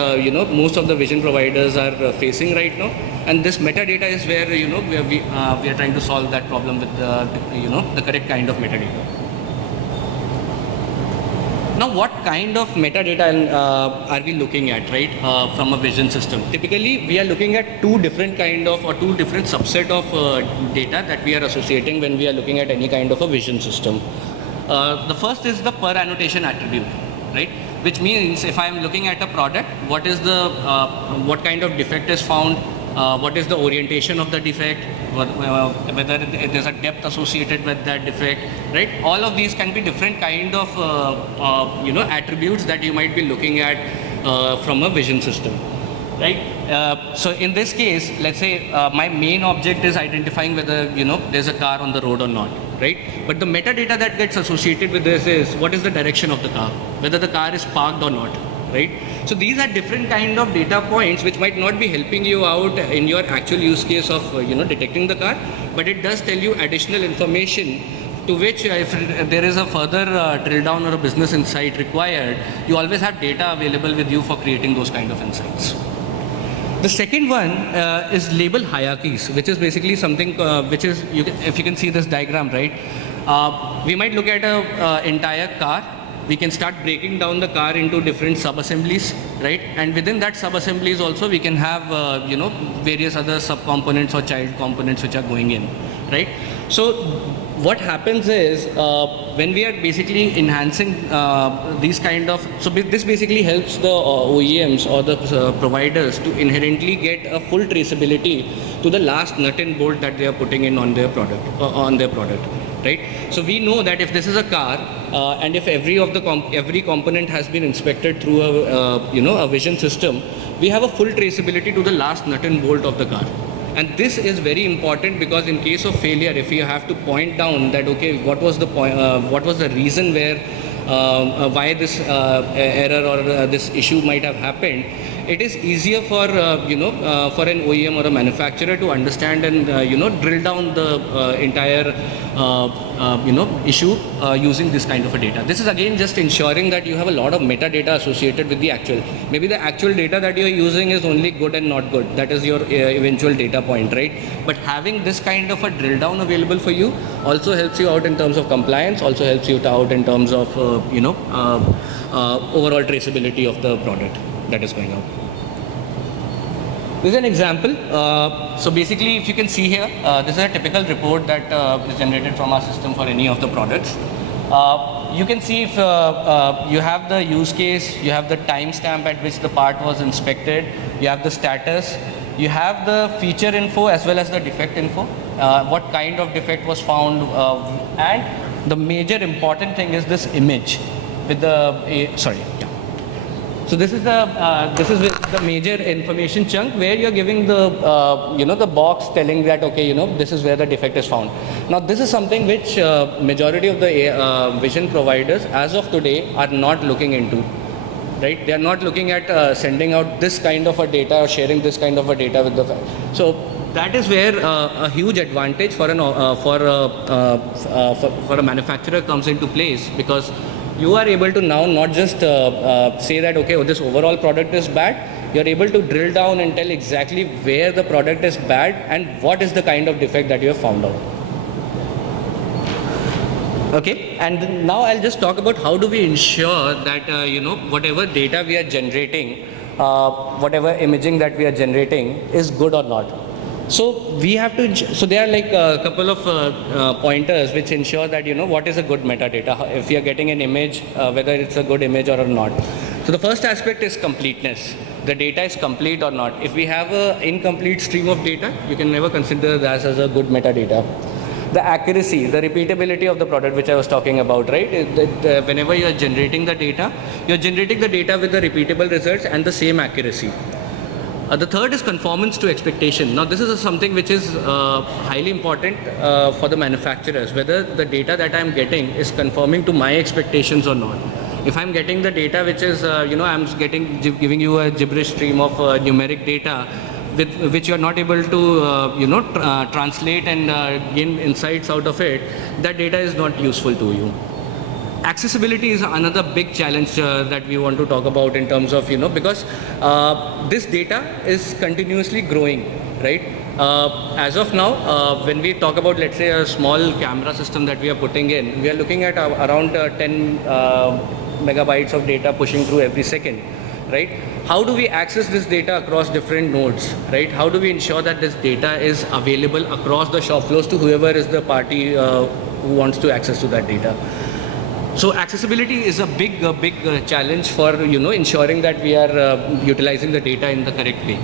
most of the vision providers are facing right now. And this metadata is where we are trying to solve that problem with the correct kind of metadata. Now, what kind of metadata are we looking at, right, from a vision system? Typically, we are looking at two different subset of data that we are associating when we are looking at any kind of a vision system. The first is the per annotation attribute, right? Which means if I am looking at a product, what kind of defect is found, what is the orientation of the defect, whether there's a depth associated with that defect, right? All of these can be different kind of attributes that you might be looking at from a vision system, right? So in this case, let's say my main object is identifying whether there's a car on the road or not, right? But the metadata that gets associated with this is what is the direction of the car, whether the car is parked or not, right? So these are different kind of data points which might not be helping you out in your actual use case of detecting the car, but it does tell you additional information to which if there is a further drill down or a business insight required, you always have data available with you for creating those kind of insights. The second one is label hierarchies, which is basically something which is, if you can see this diagram, right? We might look at an entire car. We can start breaking down the car into different sub-assemblies, right? And within that sub-assemblies also we can have, various other sub-components or child components which are going in, right? So what happens is when we are basically enhancing these kind of, so this basically helps the OEMs or the providers to inherently get a full traceability to the last nut and bolt that they are putting in on their product, right? So we know that if this is a car and if every component has been inspected through a vision system, we have a full traceability to the last nut and bolt of the car. And this is very important because in case of failure, if you have to point down that, okay, what was the reason where, why this error or this issue might have happened, it is easier for, for an OEM or a manufacturer to understand and, drill down the entire, issue using this kind of a data. This is again just ensuring that you have a lot of metadata associated with the actual. Maybe the actual data that you are using is only good and not good. That is your eventual data point, right? But having this kind of a drill down available for you also helps you out in terms of compliance, also helps you out in terms of, overall traceability of the product that is going out. This is an example. So basically, if you can see here, this is a typical report that is generated from our system for any of the products. You can see if you have the use case, you have the timestamp at which the part was inspected, you have the status, you have the feature info as well as the defect info, what kind of defect was found, and the major important thing is this image with the, So this is the major information chunk where you're giving the, the box telling that, okay, this is where the defect is found. Now this is something which majority of the vision providers as of today are not looking into, right? They are not looking at sending out this kind of a data or sharing this kind of a data with the, so that is where a huge advantage for a manufacturer comes into place, because you are able to now not just say that, okay, this overall product is bad. You're able to drill down and tell exactly where the product is bad and what is the kind of defect that you have found out. Okay, and now I'll just talk about how do we ensure that, whatever data we are generating, whatever imaging that we are generating is good or not. So we have to, so there are like a couple of pointers which ensure that, what is a good metadata, if you are getting an image, whether it's a good image or not. So the first aspect is completeness. the data is complete or not. If we have an incomplete stream of data, you can never consider that as a good metadata. The accuracy, the repeatability of the product, which I was talking about, right? Whenever you are generating the data with the repeatable results and the same accuracy. The third is conformance to expectation. Now, this is something which is highly important for the manufacturers, whether the data that I'm getting is conforming to my expectations or not. If I'm getting the data which is, I'm giving you a gibberish stream of numeric data, with which you're not able to, translate and gain insights out of it, that data is not useful to you. Accessibility is another big challenge that we want to talk about in terms of, because this data is continuously growing, right? As of now, when we talk about, let's say, a small camera system that we are putting in, we are looking at around 10 megabytes of data pushing through every second, right? How do we access this data across different nodes, right? How do we ensure that this data is available across the shop floors to whoever is the party who wants to access to that data? So accessibility is a big challenge for ensuring that we are utilizing the data in the correct way.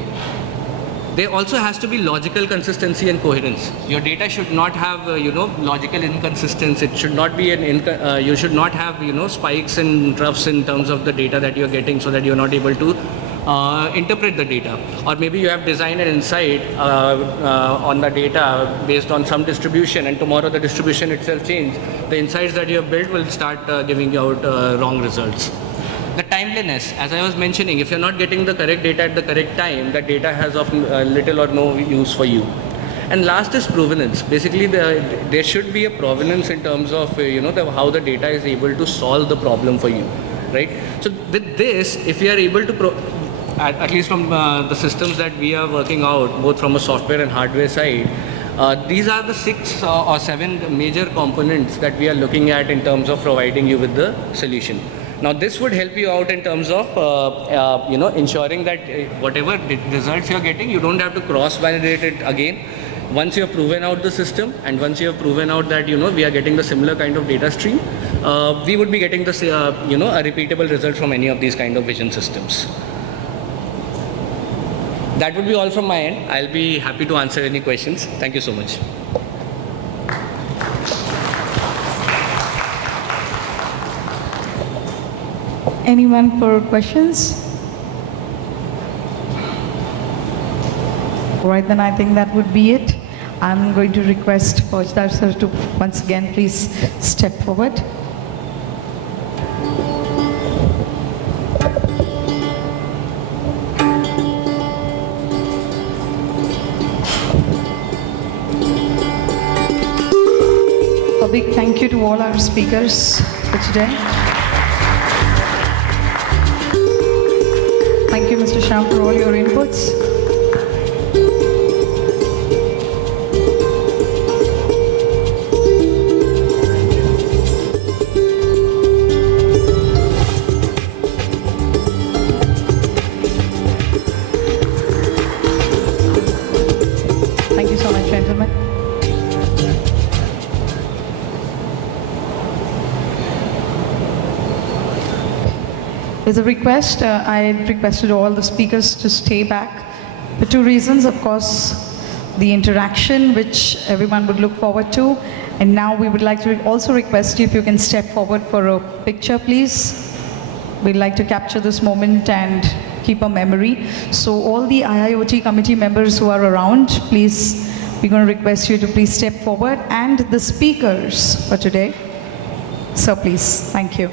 There also has to be logical consistency and coherence. Your data should not have logical inconsistency. It should not be you should not have spikes and troughs in terms of the data that you're getting, so that you're not able to interpret the data. Or maybe you have designed an insight on the data based on some distribution, and tomorrow the distribution itself changes. The insights that you have built will start giving you out wrong results. The timeliness, as I was mentioning, if you're not getting the correct data at the correct time, that data has of little or no use for you. And last is provenance. Basically, there should be a provenance in terms of how the data is able to solve the problem for you, right? So with this, if we are able to at least from the systems that we are working out, both from a software and hardware side, these are the 6 or 7 major components that we are looking at in terms of providing you with the solution. Now, this would help you out in terms of, ensuring that whatever results you're getting, you don't have to cross-validate it again. Once you have proven out the system, and once you have proven out that, we are getting the similar kind of data stream, we would be getting this, a repeatable result from any of these kind of vision systems. That would be all from my end. I'll be happy to answer any questions. Thank you so much. Anyone for questions? All right, then I think that would be it. I'm going to request Vytautas sir to once again please step forward. A big thank you to all our speakers for today. Thank you, Mr. Shyam, for all your inputs. Thank you so much, gentlemen. There's a request. I requested all the speakers to stay back for 2 reasons. Of course, the interaction, which everyone would look forward to. And now we would like to also request you if you can step forward for a picture, please. We'd like to capture this moment and keep a memory. So all the IIoT committee members who are around, please, we're going to request you to please step forward. And the speakers for today. So please, thank you.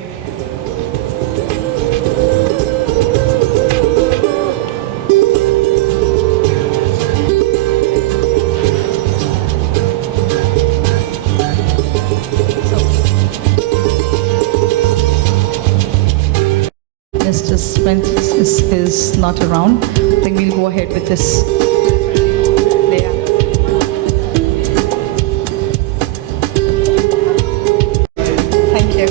Mr. Sventickas is not around. I think we'll go ahead with this. There. Thank you.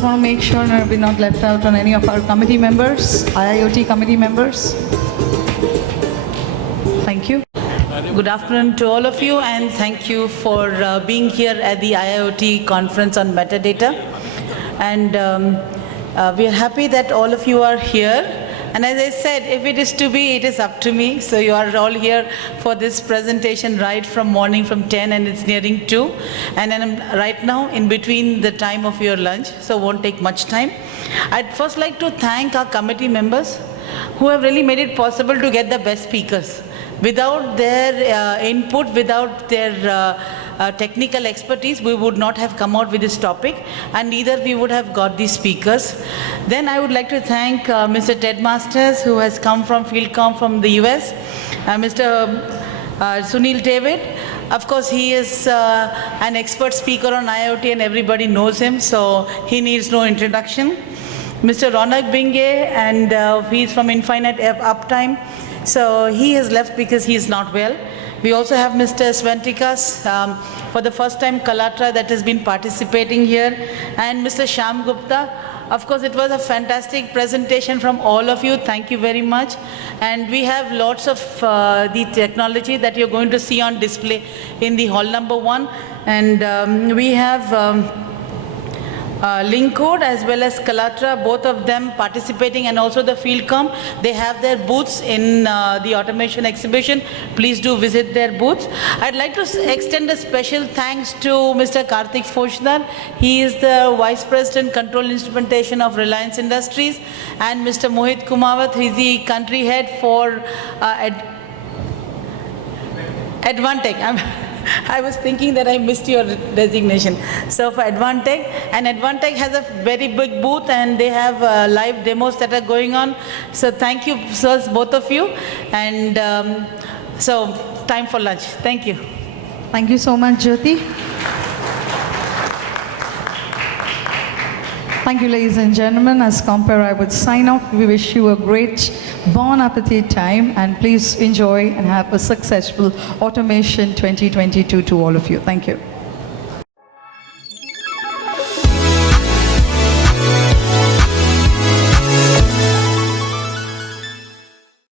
just want to make sure we're not left out on any of our committee members, IIoT committee members. Thank you. Good afternoon to all of you, and thank you for being here at the IIoT conference on metadata. And we are happy that all of you are here. And as I said, if it is to be, it is up to me. So you are all here for this presentation right from morning from 10 and it's nearing 2. And then I'm right now in between the time of your lunch, so won't take much time. I'd first like to thank our committee members who have really made it possible to get the best speakers. Without their input, without their technical expertise, we would not have come out with this topic, and neither we would have got these speakers. Then I would like to thank Mr. Ted Masters, who has come from Fieldcomm from the US, Mr. Sunil David. Of course, he is an expert speaker on IoT and everybody knows him, so he needs no introduction. Mr. Raunak Bhinge, and he's from Infinite Uptime. So he has left because he is not well. We also have Mr. Sventickas, for the first time Kalatra that has been participating here, and Mr. Shyam Gupta. Of course, it was a fantastic presentation from all of you. Thank you very much. And we have lots of the technology that you're going to see on display in the hall number 1. And we have Lincode as well as Kalatra, both of them participating, and also the Fieldcomm. They have their booths in the Automation Exhibition. Please do visit their booths. I'd like to extend a special thanks to Mr. Karthik Foshdar. He is the Vice President Control Instrumentation of Reliance Industries, and Mr. Mohit Kumawat, who is the country head for Advantech. I was thinking that I missed your designation. So for Advantech, and Advantech has a very big booth, and they have live demos that are going on. So thank you, sirs, both of you. And so time for lunch. Thank you. Thank you so much, Jyoti. Thank you, ladies and gentlemen. As compare, I would sign off. We wish you a great bon appetit time, and please enjoy and have a successful Automation 2022 to all of you. Thank you.